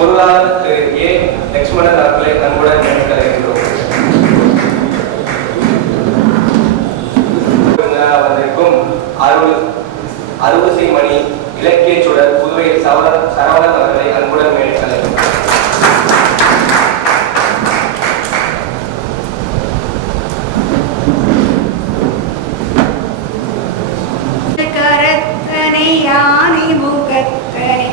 பொருளாளர் திரு ஏ லட்சுமணன் அவர்களை அன்புடன் நினைக்கிறோம். வந்திருக்கும் அறுபசி மணி இலக்கிய சுடர் புதுவையில் சரவணன் அவர்களை அன்புடன் நினைக்கிறோம். யானை முகத்தனை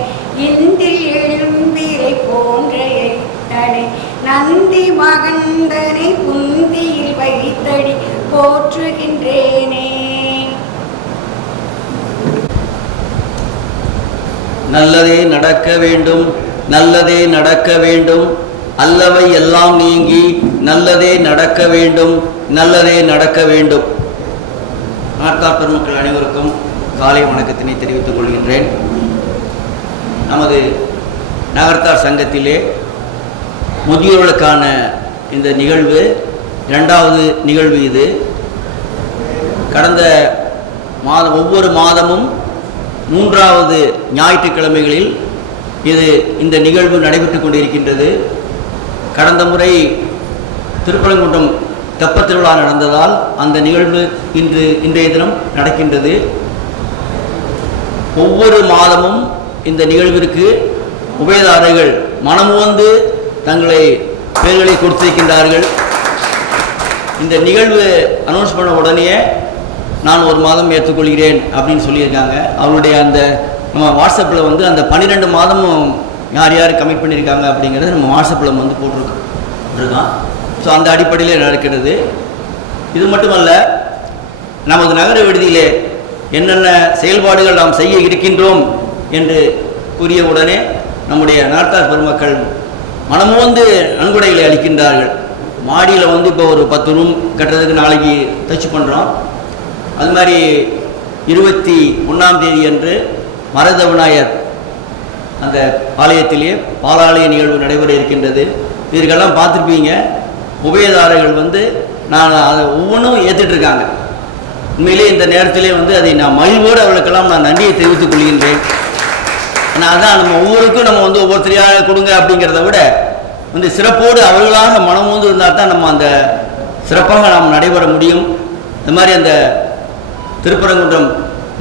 இந்தில் எழுந்திரை போன்ற எத்தனை நந்தி மகந்தனை புந்தியில் வைத்தடி போற்றுகின்றேனே. நல்லதே நடக்க வேண்டும், நல்லதே நடக்க வேண்டும், அல்லவை எல்லாம் நீங்கி நல்லதே நடக்க வேண்டும், நல்லதே நடக்க வேண்டும். நாட்டார் பெருமக்கள் அனைவருக்கும் காலை வணக்கத்தினை தெரிவித்துக் கொள்கின்றேன். நமது நகர்த்தார் சங்கத்திலே முதியோர்களுக்கான இந்த நிகழ்வு இரண்டாவது நிகழ்வு. இது கடந்த ஒவ்வொரு மாதமும் 3வது ஞாயிற்றுக்கிழமைகளில் இந்த நிகழ்வு நடைபெற்று கொண்டிருக்கின்றது. கடந்த முறை திருப்பரங்குன்றம் தெப்பத் திருவிழா நடந்ததால் அந்த நிகழ்வு இன்றைய தினம் நடக்கின்றது. ஒவ்வொரு மாதமும் இந்த நிகழ்விற்கு உபயதாரர்கள் மனமுவந்து தங்களை பெயர்களை கொடுத்திருக்கின்றார்கள். இந்த நிகழ்வு அனௌன்ஸ் பண்ண உடனே நான் ஒரு மாதம் ஏற்றுக்கொள்கிறேன் அப்படின்னு சொல்லியிருக்காங்க. அவருடைய அந்த நம்ம வாட்ஸ்அப்பில் அந்த 12 மாதமும் யார் யார் கமிட் பண்ணியிருக்காங்க அப்படிங்கிறது நம்ம வாட்ஸ்அப்பில் போட்டிருக்கான். ஸோ அந்த அடிப்படையில் நடக்கிறது. இது மட்டுமல்ல, நமது நகர விடுதியிலே என்னென்ன செயல்பாடுகள் நாம் செய்ய இருக்கின்றோம் என்று கூறிய உடனே நம்முடைய நாட்டார் பெருமக்கள் மனமோந்து நன்கொடைகளை அளிக்கின்றார்கள். மாடியில் இப்போ ஒரு 10 ரூம் கட்டுறதுக்கு நாளைக்கு டச் பண்ணுறோம். அது மாதிரி 21ஆம் தேதி அன்று மரத விநாயகர் அந்த ஆலயத்திலே பாலாலய நிகழ்வு நடைபெற இருக்கின்றது. இதற்கெல்லாம் பார்த்துருப்பீங்க. உபயதாரர்கள் நான் அதை ஒவ்வொன்றும் ஏற்றுட்ருக்காங்க. உண்மையிலே இந்த நேரத்திலே அதை நான் மகிழ்வோடு அவர்களுக்கெல்லாம் நான் நன்றியை தெரிவித்துக் கொள்கின்றேன். ஆனால் அதான் நம்ம ஒவ்வொருக்கும் நம்ம ஒவ்வொருத்தரையாக கொடுங்க அப்படிங்கிறத விட சிறப்போடு அவர்களாக மனம் இருந்தால் தான் நம்ம அந்த சிறப்பாக நாம் நடைபெற முடியும். இந்த மாதிரி அந்த திருப்பரங்குன்றம்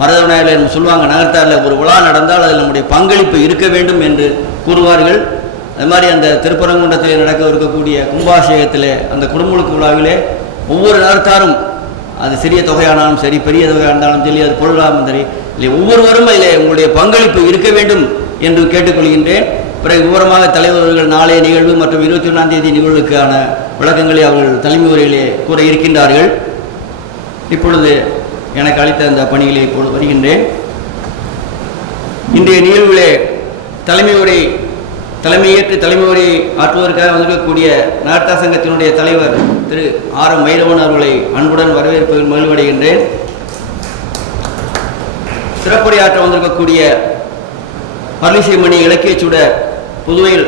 மரத விநாயகர் சொல்லுவாங்க, நகர்த்தாரில் ஒரு விழா நடந்தால் அதில் நம்முடைய பங்களிப்பு இருக்க வேண்டும் என்று கூறுவார்கள். அது மாதிரி அந்த திருப்பரங்குன்றத்தில் நடக்க இருக்கக்கூடிய கும்பாபிஷேகத்தில் அந்த குடமுழுக்கு விழாவிலே ஒவ்வொரு நகர்த்தாரும் அது சிறிய தொகையானாலும் சரி, பெரிய தொகையாக இருந்தாலும் சரி, அது பொருளாலும் சரி, இல்லை ஒவ்வொருவரும் அதில் உங்களுடைய பங்களிப்பு இருக்க வேண்டும் என்று கேட்டுக்கொள்கின்றேன். பிறகு விவரமாக தலைவர்கள் நாளைய நிகழ்வு மற்றும் 21ஆம் தேதி நிகழ்வுக்கான விளக்கங்களை அவர்கள் தலைமை உரையிலே கூற இருக்கின்றார்கள். இப்பொழுது எனக்கு அளித்த அந்த பணிகளை இப்பொழுது வருகின்றேன். இன்றைய நிகழ்விலே தலைமையேற்று தலைமை உரை ஆற்றுவதற்காக வந்திருக்கக்கூடிய நாட்டார் சங்கத்தினுடைய தலைவர் திரு ஆர்.எம். வைரவன் அவர்களை அன்புடன் வரவேற்பதில் மகிழ்வடைகின்றேன். சிறப்புரையாற்ற வந்திருக்கக்கூடிய அறுபசி மணி இலக்கிய சுடர் புதுவையில்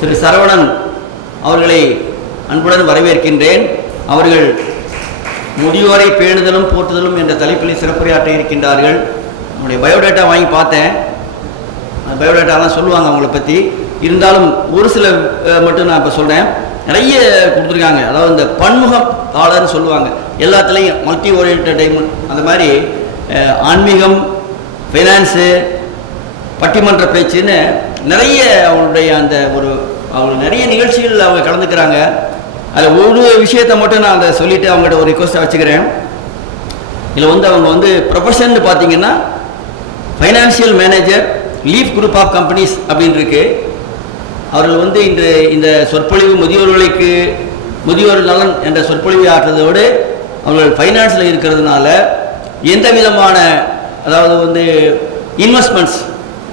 திரு சரவணன் அவர்களை அன்புடன் வரவேற்கின்றேன். அவர்கள் முதியோரை பேணுதலும் போற்றுதலும் என்ற தலைப்பில் சிறப்புரையாற்ற இருக்கின்றார்கள். என்னுடைய பயோடேட்டா வாங்கி பார்த்தேன். பயோடேட்டாலாம் சொல்லுவாங்க அவங்கள பற்றி. இருந்தாலும் ஒரு சில மட்டும் நான் இப்போ சொல்கிறேன். நிறைய கொடுத்துருக்காங்க. அதாவது இந்த பன்முகத்தாளர்னு சொல்லுவாங்க. எல்லாத்துலேயும் மல்டி ஓரியன்டைன்மெண்ட், அந்த மாதிரி ஆன்மீகம், ஃபைனான்ஸு, பட்டிமன்ற பேச்சுன்னு நிறைய அவங்களுடைய அவங்க நிறைய நிகழ்ச்சிகள் அவங்க கலந்துக்கிறாங்க. அதில் ஒரு விஷயத்தை மட்டும் நான் அதை சொல்லிவிட்டு அவங்கள்ட்ட ஒரு ரிக்வஸ்ட்டாக வச்சுக்கிறேன். இதில் அவங்க ப்ரொஃபஷன் பார்த்தீங்கன்னா financial manager, Leaf Group of companies அப்படின்னு இருக்கு. அவர்கள் இன்று இந்த சொற்பொழிவு முதியோர் நலன் என்ற சொற்பொழிவை ஆற்றுவதோடு அவர்கள் ஃபைனான்ஸில் இருக்கிறதுனால எந்த விதமான அதாவது இன்வெஸ்ட்மெண்ட்ஸ்,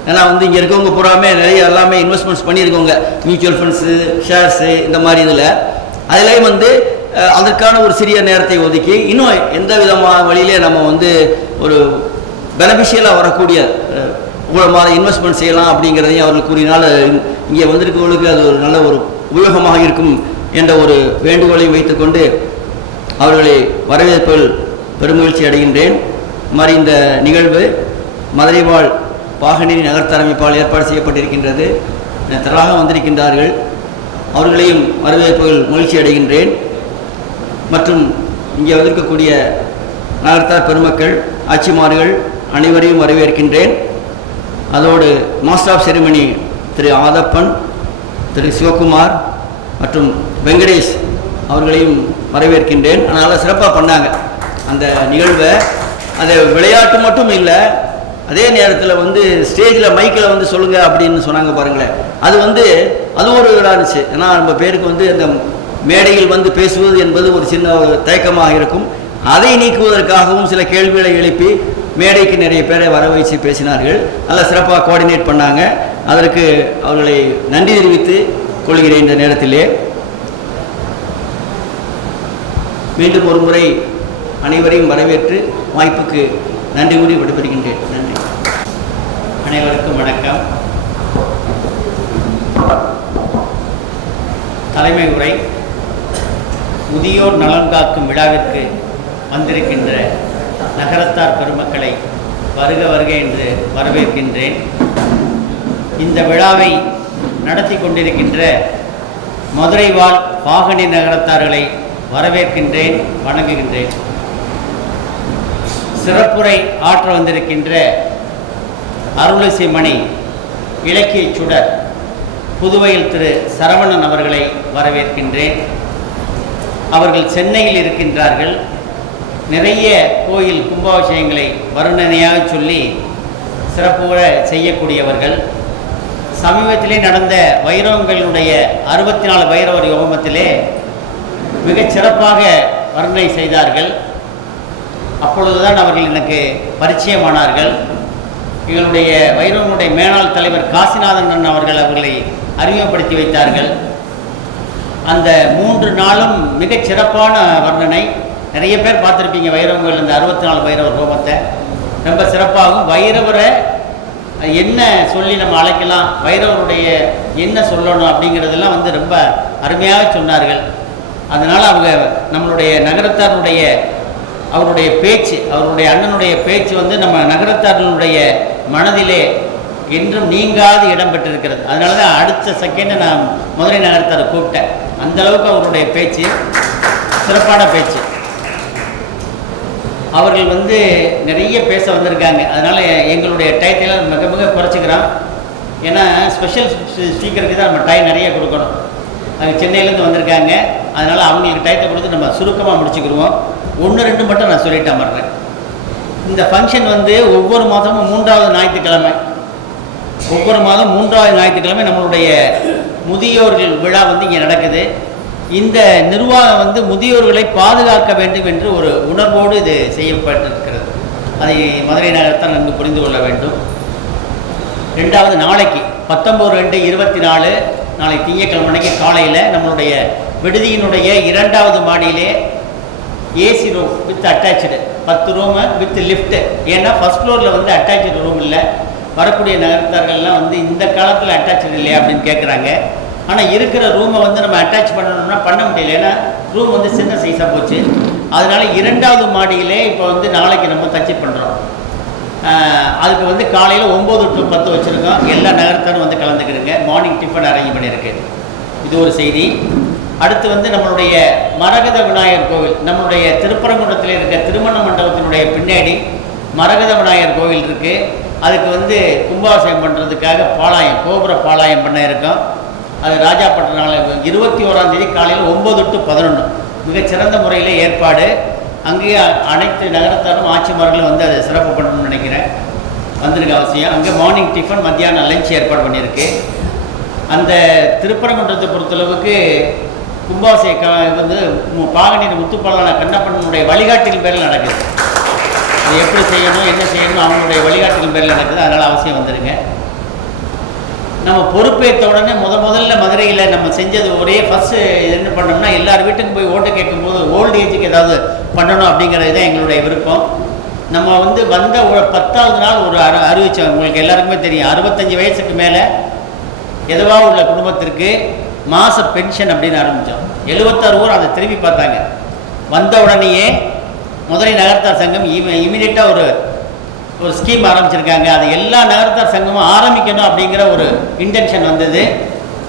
ஏன்னா இங்கே இருக்கவங்க பூராமே நிறைய எல்லாமே இன்வெஸ்ட்மெண்ட்ஸ் பண்ணியிருக்கவங்க, மியூச்சுவல் ஃபண்ட்ஸு, ஷேர்ஸு, இந்த மாதிரி இதில் அதிலே அதற்கான ஒரு சிறிய நேரத்தை ஒதுக்கி இன்னும் எந்த விதமான வழியிலே நம்ம ஒரு பெனிஃபிஷியலாக வரக்கூடிய மூலமாக இன்வெஸ்ட்மெண்ட் செய்யலாம் அப்படிங்கிறதையும் அவர்கள் கூறினால் இங்கே வந்திருக்கவர்களுக்கு அது ஒரு நல்ல ஒரு உபயோகமாக இருக்கும் என்ற ஒரு வேண்டுகோளை வைத்துக்கொண்டு அவர்களை வரவேற்பதில் பெருமகிழ்ச்சி அடைகின்றேன். மாதிரி இந்த நிகழ்வு மதுரை வாழ் பாகனேரி நகர்த்தரமைப்பால் ஏற்பாடு செய்யப்பட்டிருக்கின்றது. திரளாக வந்திருக்கின்றார்கள். அவர்களையும் வரவேற்பதில் மகிழ்ச்சி அடைகின்றேன். மற்றும் இங்கே வந்திருக்கக்கூடிய நகரத்தார் பெருமக்கள், ஆட்சிமார்கள் அனைவரையும் வரவேற்கின்றேன். அதோடு மாஸ்டர் ஆஃப் செரிமனி திரு ஆதப்பன், திரு சிவகுமார் மற்றும் வெங்கடேஷ் அவர்களையும் வரவேற்கின்றேன். அதனால் சிறப்பாக பண்ணாங்க அந்த நிகழ்வை. அது விளையாட்டு மட்டும் இல்லை, அதே நேரத்தில் வந்து ஸ்டேஜில் மைக்கில் வந்து சொல்லுங்கள் அப்படின்னு சொன்னாங்க பாருங்களேன். அது ஒரு இதாக இருந்துச்சு. ஏன்னா நம்ம பேருக்கு வந்து அந்த மேடையில் வந்து பேசுவது என்பது ஒரு சின்ன தயக்கமாக இருக்கும். அதை நீக்குவதற்காகவும் சில கேள்விகளை எழுப்பி மேடைக்கு நிறைய பேரை வர வைத்து பேசினார்கள். நல்லா சிறப்பாக கோஆர்டினேட் பண்ணாங்க. அதற்கு அவர்களை நன்றி தெரிவித்து கொள்கிறேன். இந்த நேரத்திலே மீண்டும் ஒரு முறை அனைவரையும் வரவேற்று வாய்ப்புக்கு நன்றி கூறி விடைபெறுகின்றேன். நன்றி. அனைவருக்கும் வணக்கம். தலைமை உரை முதியோர் நலன் காக்கும் விழாவிற்கு வந்திருக்கின்ற நகரத்தார் பெருமக்களை வருக வருக என்று வரவேற்கின்றேன். இந்த விழாவை நடத்தி கொண்டிருக்கின்ற மதுரை வாழ் பாகனி நகரத்தார்களை வரவேற்கின்றேன், வணங்குகின்றேன். சிறப்புரை ஆற்ற வந்திருக்கின்ற அருளிசை மணி இலக்கிய சுடர் புதுவையில் திரு சரவணன் அவர்களை வரவேற்கின்றேன். அவர்கள் சென்னையில் இருக்கின்றார்கள். நிறைய கோயில் கும்பாபிஷேகங்களை வருணனையாக சொல்லி சிறப்புற செய்யக்கூடியவர்கள். சமீபத்திலே நடந்த வைரவங்களினுடைய 64 வைரவர் யோகமத்திலே மிகச் சிறப்பாக வர்ணனை செய்தார்கள். அப்பொழுதுதான் அவர்கள் எனக்கு பரிச்சயமானார்கள். எங்களுடைய வைரவனுடைய மேலாள் தலைவர் காசிநாதன் அவர்களை அறிமுகப்படுத்தி வைத்தார்கள். அந்த 3 நாளும் மிகச் சிறப்பான வர்ணனை. நிறைய பேர் பார்த்துருப்பீங்க வைரவங்கள் இந்த 64 வைரவர் ஹோமத்தை. ரொம்ப சிறப்பாகும். வைரவரை என்ன சொல்லி நம்ம அழைக்கலாம், வைரவருடைய என்ன சொல்லணும் அப்படிங்கிறதெல்லாம் வந்து ரொம்ப அருமையாக சொன்னார்கள். அதனால் அவங்க நம்மளுடைய நகரத்தாருடைய அவருடைய பேச்சு, அவருடைய அண்ணனுடைய பேச்சு வந்து நம்ம நகரத்தார்களுடைய மனதிலே என்றும் நீங்காது இடம் பெற்றிருக்கிறது. அதனால தான் அடுத்த செகண்டு நான் மதுரை நகரத்தாரை கூப்பிட்டேன். அந்தளவுக்கு அவருடைய பேச்சு சிறப்பான பேச்சு. அவர்கள் வந்து நிறைய பேச வந்திருக்காங்க. அதனால் எங்களுடைய டயத்தையெல்லாம் மிக மிக குறைச்சிக்கிறோம். ஏன்னா ஸ்பெஷல் ஸ்பீக்கருக்கு தான் நம்ம டைம் நிறைய கொடுக்கணும். அது சென்னையிலேருந்து வந்திருக்காங்க. அதனால் அவங்களுக்கு டயத்தை கொடுத்து நம்ம சுருக்கமாக முடிச்சுக்கிடுவோம். 1-2 மட்டும் நான் சொல்லிட்டு அமர்றேன். இந்த ஃபங்க்ஷன் வந்து ஒவ்வொரு மாதமும் 3வது ஞாயிற்றுக்கிழமை, ஒவ்வொரு மாதம் 3வது ஞாயிற்றுக்கிழமை நம்மளுடைய முதியோர்கள் விழா வந்து இங்கே நடக்குது. இந்த நிர்வாகம் வந்து முதியோர்களை பாதுகாக்க வேண்டும் என்று ஒரு உணர்வோடு இது செய்யப்பட்டிருக்கிறது. அதை மதுரை நகரத்தான் நன்கு புரிந்து கொள்ள வேண்டும். 2வது நாளைக்கு 19/2/24 நாளை திங்கட்கிழமைக்கு காலையில் நம்மளுடைய விடுதியினுடைய 2வது மாடியிலே AC room with attach 10 room with lift. ஏன்னா ஃபஸ்ட் ஃப்ளோரில் வந்து அட்டாச்சு ரூம் இல்லை. வரக்கூடிய நகரத்தார்கள்லாம் வந்து இந்த காலத்தில் அட்டாச்சு இல்லையா அப்படின்னு கேட்குறாங்க. ஆனால் இருக்கிற ரூமை வந்து நம்ம அட்டாச் பண்ணணும்னா பண்ண முடியல. ஏன்னா ரூம் வந்து சின்ன சைஸாக போச்சு. அதனால் 2வது மாடியிலே இப்போ வந்து நாளைக்கு நம்ம தச்சு பண்ணுறோம். அதுக்கு வந்து காலையில் 9 to 10 வச்சுருக்கோம். எல்லா நகரத்தாரும் வந்து கலந்துக்கிடுங்க. மார்னிங் டிஃபன் அரேஞ்ச் பண்ணியிருக்கு. இது ஒரு செய்தி. அடுத்து வந்து நம்மளுடைய மரகத விநாயகர் கோவில், நம்மளுடைய திருப்பரங்குன்றத்தில் இருக்க திருமண மண்டபத்தினுடைய பின்னாடி மரகத விநாயகர் கோவில் இருக்குது. அதுக்கு வந்து கும்பாபிஷேகம் பண்ணுறதுக்காக பாளாயம், கோபுர பாளாயம் பண்ண இருக்கோம். அது ராஜாப்பட்டின 21ஆம் தேதி காலையில் 9 to 11 மிகச்சிறந்த முறையில் ஏற்பாடு. அங்கேயே அனைத்து நகரத்தாரும் ஆட்சிமார்களும் வந்து அதை சிறப்பு பண்ணணும்னு நினைக்கிறேன். வந்திருக்க அவசியம். அங்கே மார்னிங் டிஃபன், மத்தியானம் லஞ்ச் ஏற்பாடு பண்ணியிருக்கு. அந்த திருப்பரங்குன்றத்தை பொறுத்தளவுக்கு கும்பாபிஷேகம் வந்து பாகனின் முத்துப்பாலான கண்ணப்பனுடைய வழிகாட்டின் பேரில் நடக்குது. அது எப்படி செய்யணும், என்ன செய்யணும், அவங்களுடைய வழிகாட்டின் பேரில் நடக்குது. அதனால் அவசியம் வந்துடுங்க. நம்ம பொறுப்பேற்ற உடனே முதல்ல மதுரையில் நம்ம செஞ்சது ஒரே ஃபஸ்ட்டு என்ன பண்ணோம்னா, எல்லார் வீட்டுக்கும் போய் ஓட்டு கேட்கும்போது ஓல்டு ஏஜுக்கு ஏதாவது பண்ணணும் அப்படிங்கிறது தான் எங்களுடைய விருப்பம். நம்ம வந்து வந்த 10வது நாள் ஒரு அறிவித்தோம். உங்களுக்கு எல்லாருக்குமே தெரியும், 65 வயசுக்கு மேலே எதுவா உள்ள குடும்பத்திற்கு மாத பென்ஷன் அப்படின்னு ஆரம்பித்தோம். 76 ஊர் அதை திரும்பி பார்த்தாங்க. வந்த உடனேயே மதுரை நகரத்தார் சங்கம் இமீடியட்டாக ஒரு ஒரு ஸ்கீம் ஆரம்பிச்சிருக்காங்க. அது எல்லா நகரத்தார் சங்கமும் ஆரம்பிக்கணும் அப்படிங்கிற ஒரு இன்டென்ஷன் வந்தது.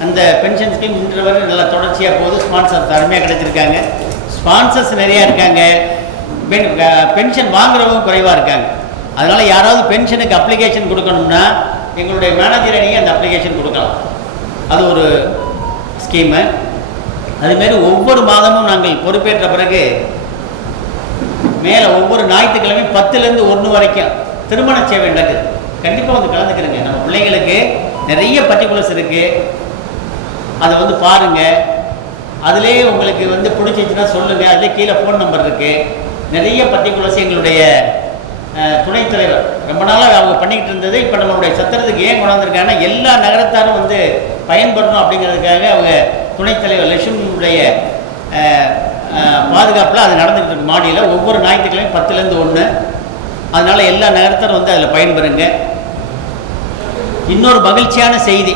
அந்த பென்ஷன் ஸ்கீம் இன்று வரை நல்லா தொடர்ச்சியாக போகுது. ஸ்பான்சர்ஸ் அருமையாக கிடைச்சிருக்காங்க. ஸ்பான்சர்ஸ் நிறையா இருக்காங்க. பென்ஷன் வாங்குறவங்க குறைவாக இருக்காங்க. அதனால் யாராவது பென்ஷனுக்கு அப்ளிகேஷன் கொடுக்கணும்னா எங்களுடைய மேனேஜர் அணியை அந்த அப்ளிகேஷன் கொடுக்கலாம். அது ஒரு ஸ்கீமு. அதுமாரி ஒவ்வொரு மாதமும் நாங்கள் பொறுப்பேற்ற பிறகு மேலே ஒவ்வொரு ஞாயிற்றுக்கிழமையும் 10லேருந்து 1 வரைக்கும் திருமண சேவை நடக்குது. கண்டிப்பாக வந்து கலந்துக்கிறேங்க. நம்ம பிள்ளைங்களுக்கு நிறைய பர்டிகுலர்ஸ் இருக்குது. அதை வந்து பாருங்கள். அதிலே உங்களுக்கு வந்து பிடிச்சிச்சுன்னா சொல்லுங்கள். அதிலே கீழே ஃபோன் நம்பர் இருக்குது. நிறைய பர்டிகுலர்ஸ் எங்களுடைய துணைத் தலைவர் ரொம்ப நாளாக அவங்க பண்ணிக்கிட்டு இருந்தது. இப்போ நம்மளுடைய சத்திரத்துக்கு ஏன் கொண்டாந்துருக்காங்கன்னா எல்லா நகரத்தாரும் வந்து பயன்படணும் அப்படிங்கிறதுக்காக அவங்க துணைத் தலைவர் லட்சுமியுடைய பாதுகாப்பில் அது நடந்துகிட்டு இருக்கு. மாடியில் ஒவ்வொரு ஞாயிற்றுக்கிழமையும் 10லேருந்து 1. அதனால் எல்லா நகரத்தாரும் வந்து அதில் பயன்பெறுங்க. இன்னொரு மகிழ்ச்சியான செய்தி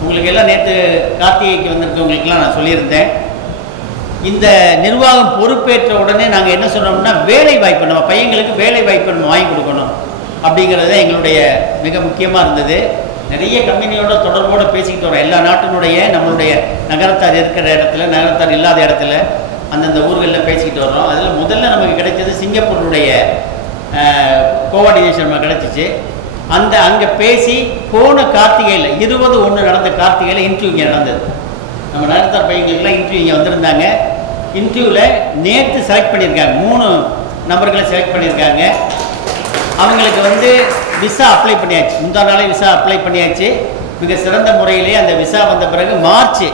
உங்களுக்கு எல்லாம் நேற்று கார்த்திகைக்கு வந்திருக்கவங்களுக்கெல்லாம் நான் சொல்லியிருந்தேன். இந்த நிர்வாகம் பொறுப்பேற்ற உடனே நாங்கள் என்ன சொன்னோம்னா வேலை வாய்ப்பு, நம்ம பையங்களுக்கு வேலை வாய்ப்பு நம்ம வாங்கி கொடுக்கணும் அப்படிங்கிறது எங்களுடைய மிக முக்கியமாக இருந்தது. நிறைய கம்பெனியோட தொடர்போடு பேசிக்கிட்டு வரோம். எல்லா நாட்டினுடைய நம்மளுடைய நகரத்தார் இருக்கிற இடத்துல, நகரத்தார் இல்லாத இடத்துல அந்தந்த ஊர்களில் பேசிக்கிட்டு வரோம். அதில் முதல்ல நமக்கு கிடைச்சது சிங்கப்பூருடைய கோஆர்டினேஷன் நமக்கு கிடச்சிச்சு. அங்கே பேசி போன கார்த்திகையில் 20/1 நடந்த கார்த்திகையில் இன்டர்வியூ இங்கே நடந்தது. நம்ம நகரத்தார் பையங்களுக்கெல்லாம் இன்டர்வியூ இங்கே வந்திருந்தாங்க. இன்டர்வியூவில் நேற்று செலக்ட் பண்ணியிருக்காங்க. 3 நபர்களை செலக்ட் பண்ணியிருக்காங்க. அவங்களுக்கு வந்து விசா அப்ளை பண்ணியாச்சு. முந்தா நாளே விசா அப்ளை பண்ணியாச்சு. மிக சிறந்த முறையிலே அந்த விசா வந்த பிறகு மார்ச்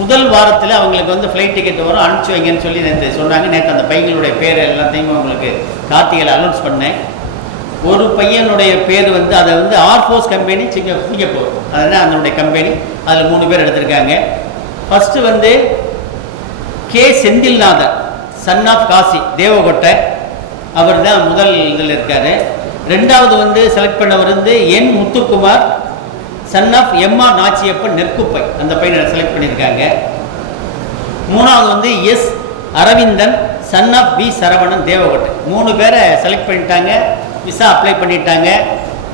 முதல் வாரத்தில் அவங்களுக்கு வந்து ஃப்ளைட் டிக்கெட் வரும், அனுப்பிச்சி வைங்கன்னு சொல்லி நேற்று சொன்னாங்க. நேற்று அந்த பையங்களுடைய பேர் எல்லாத்தையும் அவங்களுக்கு கார்த்திகையில் அனௌன்ஸ் பண்ணேன். ஒரு பையனுடைய பேர் வந்து அதை வந்து ஆர்ஃபோர்ஸ் கம்பெனி சிங்கப்பூர், அதுதான் அதனுடைய கம்பெனி. அதில் 3 பேர் எடுத்திருக்காங்க. ஃபஸ்ட்டு வந்து K Senthilnathan, son of Kasi Devakottai, அவர் தான் முதல் இதில் இருக்கார். 2வது வந்து செலக்ட் பண்ணவர் வந்து N Muthukumar, son of MR Nachiyappan Nerkuppai, அந்த பையனை செலக்ட் பண்ணியிருக்காங்க. 3வது வந்து S Aravindan, son of P Saravanan Devakottai. 3 பேரை செலக்ட் பண்ணிட்டாங்க. விசா அப்ளை பண்ணிட்டாங்க.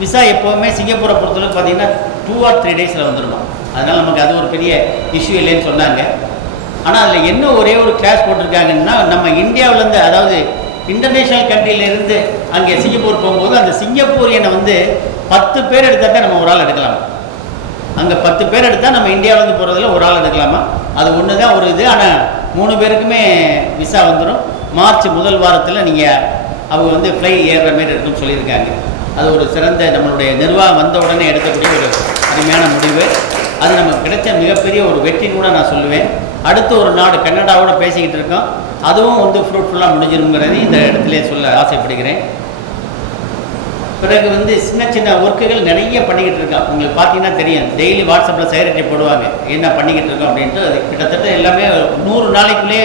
விசா எப்போவுமே சிங்கப்பூரை பொறுத்தளவுக்கு பார்த்தீங்கன்னா 2 or 3 days வந்துடணும். அதனால் நமக்கு அது ஒரு பெரிய இஷ்யூ இல்லைன்னு சொன்னாங்க. ஆனால் அதில் என்ன ஒரே ஒரு கிளாஸ் போட்டிருக்காங்கன்னா, நம்ம இந்தியாவிலேருந்து, அதாவது இன்டர்நேஷ்னல் கண்ட்ரியிலேருந்து அங்கே சிங்கப்பூர் போகும்போது அந்த சிங்கப்பூரியனை வந்து 10 பேர் எடுத்தால் தான் நம்ம ஒரு ஆள் எடுக்கலாமா. அங்கே 10 பேர் எடுத்தால் நம்ம இந்தியாவிலேருந்து போகிறதுல ஒரு ஆள் எடுக்கலாமா. அது ஒன்று தான் ஒரு இது. ஆனால் 3 பேருக்குமே விசா வந்துடும். மார்ச் முதல் வாரத்தில் நீங்கள் அவங்க வந்து ஃப்ளை ஏறுற மாரி இருக்குன்னு சொல்லியிருக்காங்க. அது ஒரு சிறந்த நம்மளுடைய நிர்வாகம் வந்த உடனே எடுக்கக்கூடிய ஒரு அருமையான முடிவு. அது நமக்கு கிடைச்ச மிகப்பெரிய ஒரு வெற்றின்னு கூட நான் சொல்லுவேன். அடுத்து ஒரு நாடு கனடாவோட பேசிக்கிட்டு இருக்கோம். அதுவும் வந்து ஃப்ரூட்ஃபுல்லாக முடிஞ்சிருங்கிறதையும் இந்த இடத்துல சொல்ல ஆசைப்படுகிறேன். பிறகு வந்து சின்ன சின்ன ஒர்க்குகள் நிறைய பண்ணிக்கிட்டு இருக்கோம். உங்களுக்கு பார்த்தீங்கன்னா தெரியும், டெய்லி வாட்ஸ்அப்பில் செக்ரட்டரி போடுவாங்க என்ன பண்ணிக்கிட்டு இருக்கோம் அப்படின்ட்டு. அது கிட்டத்தட்ட எல்லாமே 100 நாளைக்குள்ளே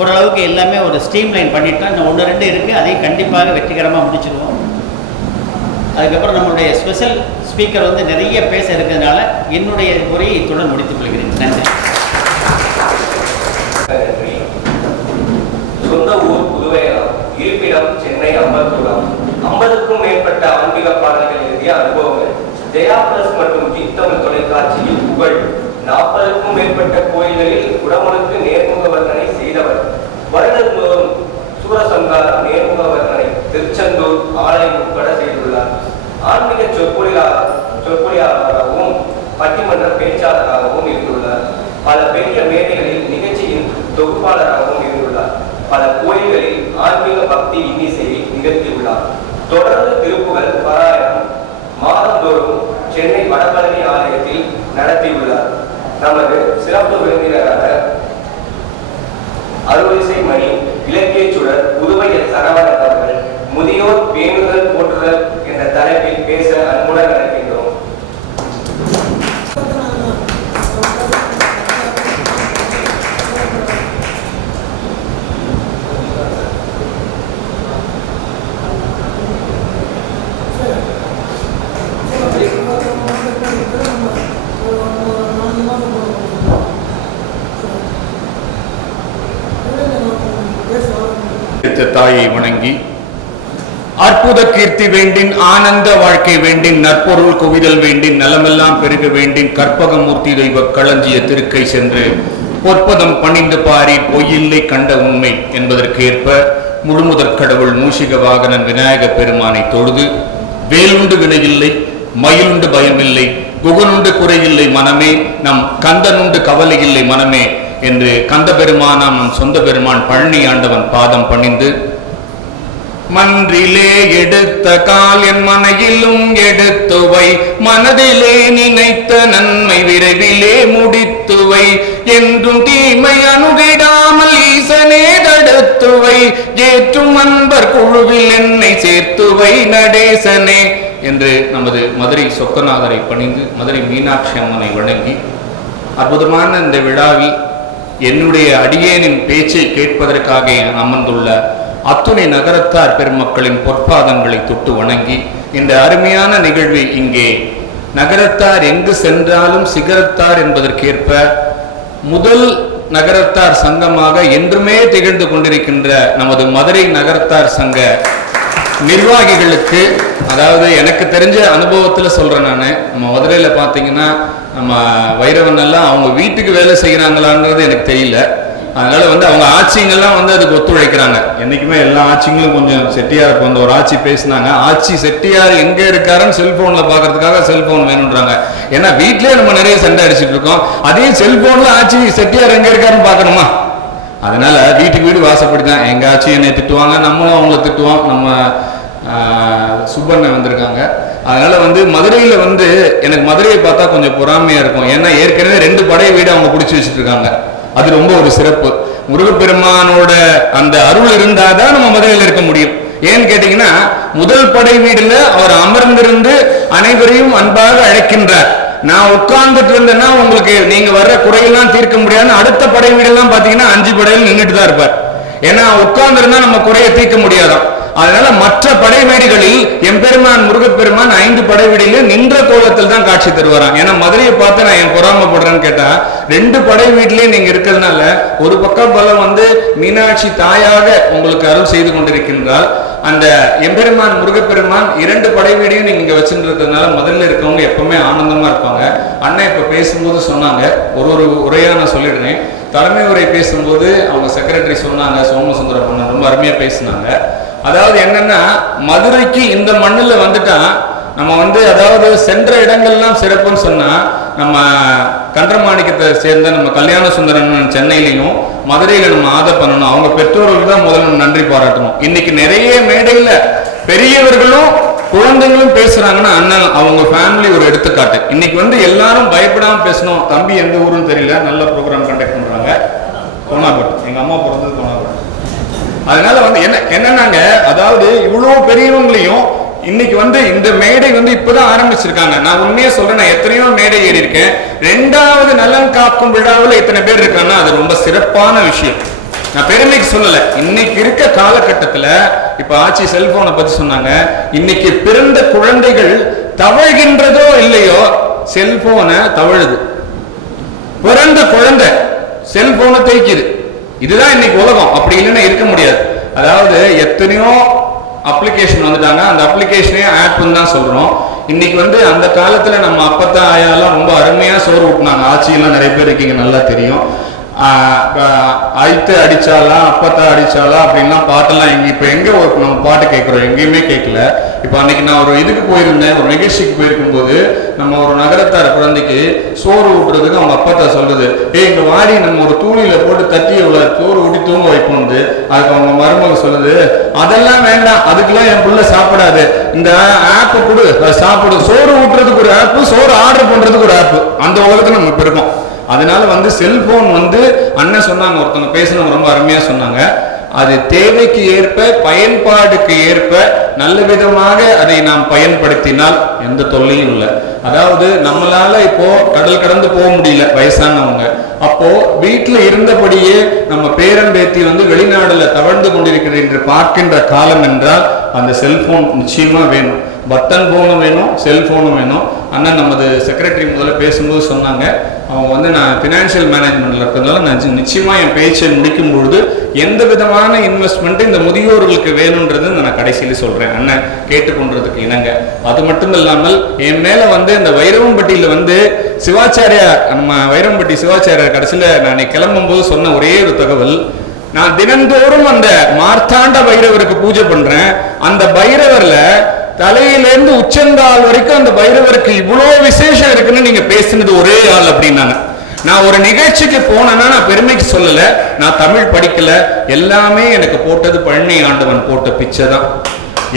ஓரளவுக்கு எல்லாமே ஒரு ஸ்ட்ரீம் லைன் பண்ணிட்டோம். இன்னும் 1-2 இருக்குது. அதையும் கண்டிப்பாக வெற்றிகரமாக முடிச்சிடுவோம். அதுக்கப்புறம் நம்மளுடைய ஸ்பெஷல் ஸ்பீக்கர் வந்து நிறைய பேச இருக்கிறதுனால என்னுடைய உரையை இத்துடன் முடித்துக் கொள்கிறேன். நன்றி. சொந்த ஊர் புதுவையாம், இருப்பிடம் சென்னை அம்பத்தூராம். 50க்கும் மேற்பட்ட ஆன்மீக பாடல்கள் எழுதிய அனுபவங்கள். ஜெயா பிளஸ் மற்றும் ஜி தமிழ் தொலைக்காட்சியில் புகழ். 40க்கும் மேற்பட்ட கோயில்களில் உடம்புக்கு நேர்முக வர்ணனை செய்தவர். வருடந்தோறும் சூரசம்ஹாரம் நேர்முக வர்ணனை திருச்செந்தூர் ஆலயம் உட்பட செய்துள்ளார். ஆன்மீக சொற்பொழியாளராகவும் பட்டிமன்ற பேச்சாளராகவும் இருந்துள்ளார். பல பெரிய மேடைகளில் நிகழ்ச்சியின் தொகுப்பாளராகவும் இருந்துள்ளார். பல கோயில்களில் ஆன்மீக பக்தி இன்னிசையை நிகழ்த்தியுள்ளார். தொடர்ந்து திருப்புகழ் பாராயணம் மாதந்தோறும் சென்னை வடபழனி ஆலயத்தில் நடத்தியுள்ளார். நமது சிறப்பு விருந்தினராக அருளிசை மணி இலக்கிய சுடர் புதுவை சரவணன் அவர்கள் முதியோர் பேணுதல் போற்றுதல் என்ற தலைப்பில் பேச அன்புடன் அழைக்கின்றோம். தாயை வணங்கி அற்புத கீர்த்தி வேண்டின், ஆனந்த வாழ்க்கை வேண்டின், நற்பொருள் குவிதல் வேண்டின், நலமெல்லாம் பெருக வேண்டின், கற்பகமூர்த்தி தெய்வ களஞ்சிய திருக்கை சென்று பொற்பதம் பணிந்து பாரி பொய்யில்லை கண்ட உண்மை என்பதற்கு ஏற்ப முழுமுதற் கடவுள் மூஷிக வாகனன் விநாயக பெருமானை தொழுது, வேலுண்டு வினையில்லை, மயிலுண்டு பயமில்லை, குகனுண்டு குறையில்லை மனமே, நம் கந்தனுண்டு கவலை இல்லை மனமே என்று கந்த பெருமானாம் நம் சொந்த பெருமான் பழனி ஆண்டவன் பாதம் பணிந்து, மன்றிலே எடுத்த கால் என் மனையிலும் எடுத்துவை, மனதிலே நினைத்த நன்மை விரைவிலே முடித்துவை, என்றும் தீமை அணுகிடாமல் ஈசனே தடுத்துவை, ஏற்றும் அன்பர் குழுவில் என்னை சேர்த்துவை நடேசனே என்று நமது மதுரை சொக்கநாதரை பணிந்து மதுரை மீனாட்சி அம்மனை வணங்கி, அற்புதமான இந்த விழாவில் என்னுடைய அடியேனின் பேச்சை கேட்பதற்காக அமர்ந்துள்ள அத்துணை நகரத்தார் பெருமக்களின் பொற்பாதங்களை தொட்டு வணங்கி, இந்த அருமையான நிகழ்வை இங்கே நகரத்தார் எங்கு சென்றாலும் சிகரத்தார் என்பதற்கேற்ப முதல் நகரத்தார் சங்கமாக என்றுமே திகழ்ந்து கொண்டிருக்கின்ற நமது மதுரை நகரத்தார் சங்க நிர்வாகிகளுக்கு, அதாவது எனக்கு தெரிஞ்ச அனுபவத்தில் சொல்றேன், நான் நம்ம மதுரையில பார்த்தீங்கன்னா நம்ம வைரவன் எல்லாம் அவங்க வீட்டுக்கு வேலை செய்கிறாங்களான்றது எனக்கு தெரியல. அதனால அவங்க ஆட்சிங்கெல்லாம் அதுக்கு ஒத்துழைக்கிறாங்க. என்னைக்குமே எல்லா ஆட்சிங்களும் கொஞ்சம் செட்டியாருக்கு ஒரு ஆட்சி பேசினாங்க, ஆட்சி செட்டியார் எங்க இருக்காருன்னு செல்போன்ல பாக்குறதுக்காக செல்போன் வேணும்ன்றாங்க. ஏன்னா வீட்லயே நம்ம நிறைய சண்டை அடிச்சுட்டு இருக்கோம், அதே செல்போன்ல ஆட்சி செட்டியார் எங்க இருக்காருன்னு பாக்கணுமா? அதனால வீட்டுக்கு வீடு வாசப்படி தான். எங்க ஆட்சி என்னை திட்டுவாங்க, நம்மளும் அவங்கள திட்டுவோம். நம்ம சுப்பண்ண வந்திருக்காங்க. அதனால மதுரையில எனக்கு மதுரையை பார்த்தா கொஞ்சம் பொறாமையா இருக்கும். ஏன்னா ஏற்கனவே 2 படை வீடு அவங்க பிடிச்சி வச்சுட்டு இருக்காங்க. அது ரொம்ப ஒரு சிறப்பு. முருகப்பெருமானோட அந்த அருள் இருந்தாதான் நம்ம மதுரையில் இருக்க முடியும். ஏன்னு கேட்டீங்கன்னா, முதல் படை வீடுல அவர் அமர்ந்திருந்து அனைவரையும் அன்பாக அழைக்கின்றார். நான் உட்கார்ந்துட்டு இருந்தேன்னா உங்களுக்கு நீங்க வர்ற குறையெல்லாம் தீர்க்க முடியாதுன்னு அடுத்த படை வீடெல்லாம் பாத்தீங்கன்னா 5 படையில் நின்றுட்டு தான் இருப்பார். ஏன்னா உட்கார்ந்து இருந்தா நம்ம குறைய தீர்க்க முடியாதாம். அதனால மற்ற படை வீடுகளில் எம்பெருமான் முருகப்பெருமான் 5 படை வீடுகளில் நின்ற கோலத்தில் தான் காட்சி தருவாராம். ஏன்னா மதுரையை பார்த்து நான் என் பொறாமப்படுறேன்னு கேட்டா, 2 படை வீட்டிலேயே நீங்க இருக்கிறதுனால ஒரு பக்கம் பலம் மீனாட்சி தாயாக உங்களுக்கு அருள் செய்து கொண்டிருக்கின்றால், அந்த எம்பெருமான் முருகப்பெருமான் 2 படை வீடையும் நீங்க இங்க வச்சுருக்கிறதுனால முதல்ல இருக்கவங்க எப்பவுமே ஆனந்தமா இருப்பாங்க. அண்ணன் இப்ப பேசும்போது சொன்னாங்க, ஒரு உரையா நான் சொல்லிடுறேன். தலைமை உரை பேசும்போது அவங்க செக்ரட்டரி சொன்னாங்க, சோமசுந்தரம் அண்ணன் ரொம்ப அருமையா பேசினாங்க. அதாவது என்னன்னா, மதுரைக்கு இந்த மண்ணுல வந்துட்டா நம்ம அதாவது சென்ற இடங்கள்லாம் சிறப்புன்னு சொன்னா, நம்ம கன்றமாணிக்கத்தை சேர்ந்த நம்ம கல்யாண சுந்தரன் சென்னையிலையும் மதுரையில நம்ம ஆதரவு பண்ணணும். அவங்க பெற்றோர்களுக்கு தான் முதல்ல நன்றி பாராட்டணும். இன்னைக்கு நிறைய மேடையில பெரியவர்களும் குழந்தைங்களும் பேசுறாங்கன்னா அண்ணன் அவங்க ஃபேமிலி ஒரு எடுத்துக்காட்டு. இன்னைக்கு எல்லாரும் பயப்படாம பேசணும். தம்பி எந்த ஊருன்னு தெரியல, நல்ல ப்ரோக்ராம் கண்டக்ட் பண்றாங்க. கோனாபட், எங்க அம்மா பிறந்தது கோனாபட். அதனால என்னன்னாங்க, அதாவது இவ்வளவு பெரியவங்களையும் இன்னைக்கு இந்த மேடை இப்பதான் ஆரம்பிச்சிருக்காங்க. நான் உண்மையா சொல்றேன், நான் எத்தனையோ மேடை ஏறி இருக்கேன். 2வது நலன் காக்கும் விழாவில் இத்தனை பேர் இருக்காங்கன்னா அது ரொம்ப சிறப்பான விஷயம். நான் பெருமைக்கு சொல்லல. இன்னைக்கு இருக்க காலகட்டத்துல இப்ப ஆட்சி செல்போனை பத்தி சொன்னாங்க. இன்னைக்கு பிறந்த குழந்தைகள் தவழ்கின்றதோ இல்லையோ செல்போனை தவழுது. பிறந்த குழந்தை செல்போனை தேய்க்குது. இதுதான் இன்னைக்கு உலகம். அப்படி இல்லைன்னா இருக்க முடியாது. அதாவது எத்தனையோ அப்ளிகேஷன் வந்துட்டாங்க. அந்த அப்ளிகேஷனே ஆப்னு தான் சொல்றோம். இன்னைக்கு அந்த காலத்துல நம்ம அப்பத்தா ஆயாலாம் ரொம்ப அருமையா சோறு ஊட்டினாங்க. ஆட்சியெல்லாம் நிறைய பேர் இருக்கீங்க, நல்லா தெரியும். ஐத்து அடிச்சாலா அப்பத்தா அடிச்சாலா அப்படின்லாம் பாட்டெல்லாம் இப்ப எங்க நம்ம பாட்டு கேட்கிறோம், எங்கேயுமே கேட்கல. இப்ப அன்னைக்கு நான் ஒரு இதுக்கு போயிருந்தேன், ஒரு நிகழ்ச்சிக்கு போயிருக்கும் போது நம்ம ஒரு நகரத்தார் குழந்தைக்கு சோறு ஊட்டுறதுக்கு அவங்க அப்பத்தா சொல்றது, இங்க வாடி நம்ம ஒரு தூணில போட்டு தட்டி சோறு ஊட்டி தூங்க வைப்போம். அதுக்கு அவங்க மருமக சொல்லுது, அதெல்லாம் வேண்டாம், அதுக்கெல்லாம் என் பிள்ளை சாப்பிடாது, இந்த ஆப்பை கொடு சாப்பிடு. சோறு ஊட்டுறதுக்கு ஒரு ஆப்பு, சோறு ஆர்டர் பண்றதுக்கு ஒரு ஆப்பு. அந்த உலகத்துல நம்ம இப்ப இருக்கோம். அதனால செல்போன் அண்ணன் சொன்னாங்க, ஒருத்தவங்க பேசினவங்க ரொம்ப அருமையா சொன்னாங்க, அது தேவைக்கு ஏற்ப பயன்பாடுக்கு ஏற்ப நல்ல விதமாக அதை நாம் பயன்படுத்தினால் எந்த தொல்லையும் இல்லை. அதாவது நம்மளால இப்போ கடல் கடந்து போக முடியல வயசானவங்க, அப்போ வீட்டுல இருந்தபடியே நம்ம பேரம்பேத்தி வெளிநாடுல தவழ்ந்து கொண்டிருக்கிறது என்று பார்க்கின்ற காலம் என்றால் அந்த செல்போன் நிச்சயமா வேணும். பட்டன் போனும் வேணும், செல்போனும் வேணும். அண்ணன் நமது செக்ரட்டரி முதல்ல பேசும்போது சொன்னாங்க, அவங்க வந்து நான் ஃபினான்ஷியல் மேனேஜ்மெண்ட்டில் இருக்கிறதுனால நான் நிச்சயமாக என் பேச்சை முடிக்கும் பொழுது எந்த விதமான இன்வெஸ்ட்மெண்ட்டு இந்த முதியோர்களுக்கு வேணுன்றது நான் கடைசியில் சொல்கிறேன் அண்ணன் கேட்டுக்கொண்டதுக்கு இணங்க. அது மட்டும் இல்லாமல் என் மேலே வந்து இந்த வைரவம்பட்டியில் வந்து சிவாச்சாரியார், நம்ம வைரவம்பட்டி சிவாச்சாரியார் கடைசியில் நான் கிளம்பும்போது சொன்ன ஒரே ஒரு தகவல், நான் தினந்தோறும் அந்த மார்த்தாண்ட பைரவருக்கு பூஜை பண்றேன். அந்த பைரவர்ல தலையிலேருந்து உச்சந்தாள் வரைக்கும் அந்த பைரவருக்கு இவ்வளோ விசேஷம் இருக்குன்னு நீங்க பேசினது ஒரே ஆள் அப்படின்னாங்க. நான் ஒரு நிகழ்ச்சிக்கு போனேன்னா நான் பெருமைக்கு சொல்லல, நான் தமிழ் படிக்கல, எல்லாமே எனக்கு போட்டது பழனி ஆண்டவன் போட்ட பிச்சை தான்.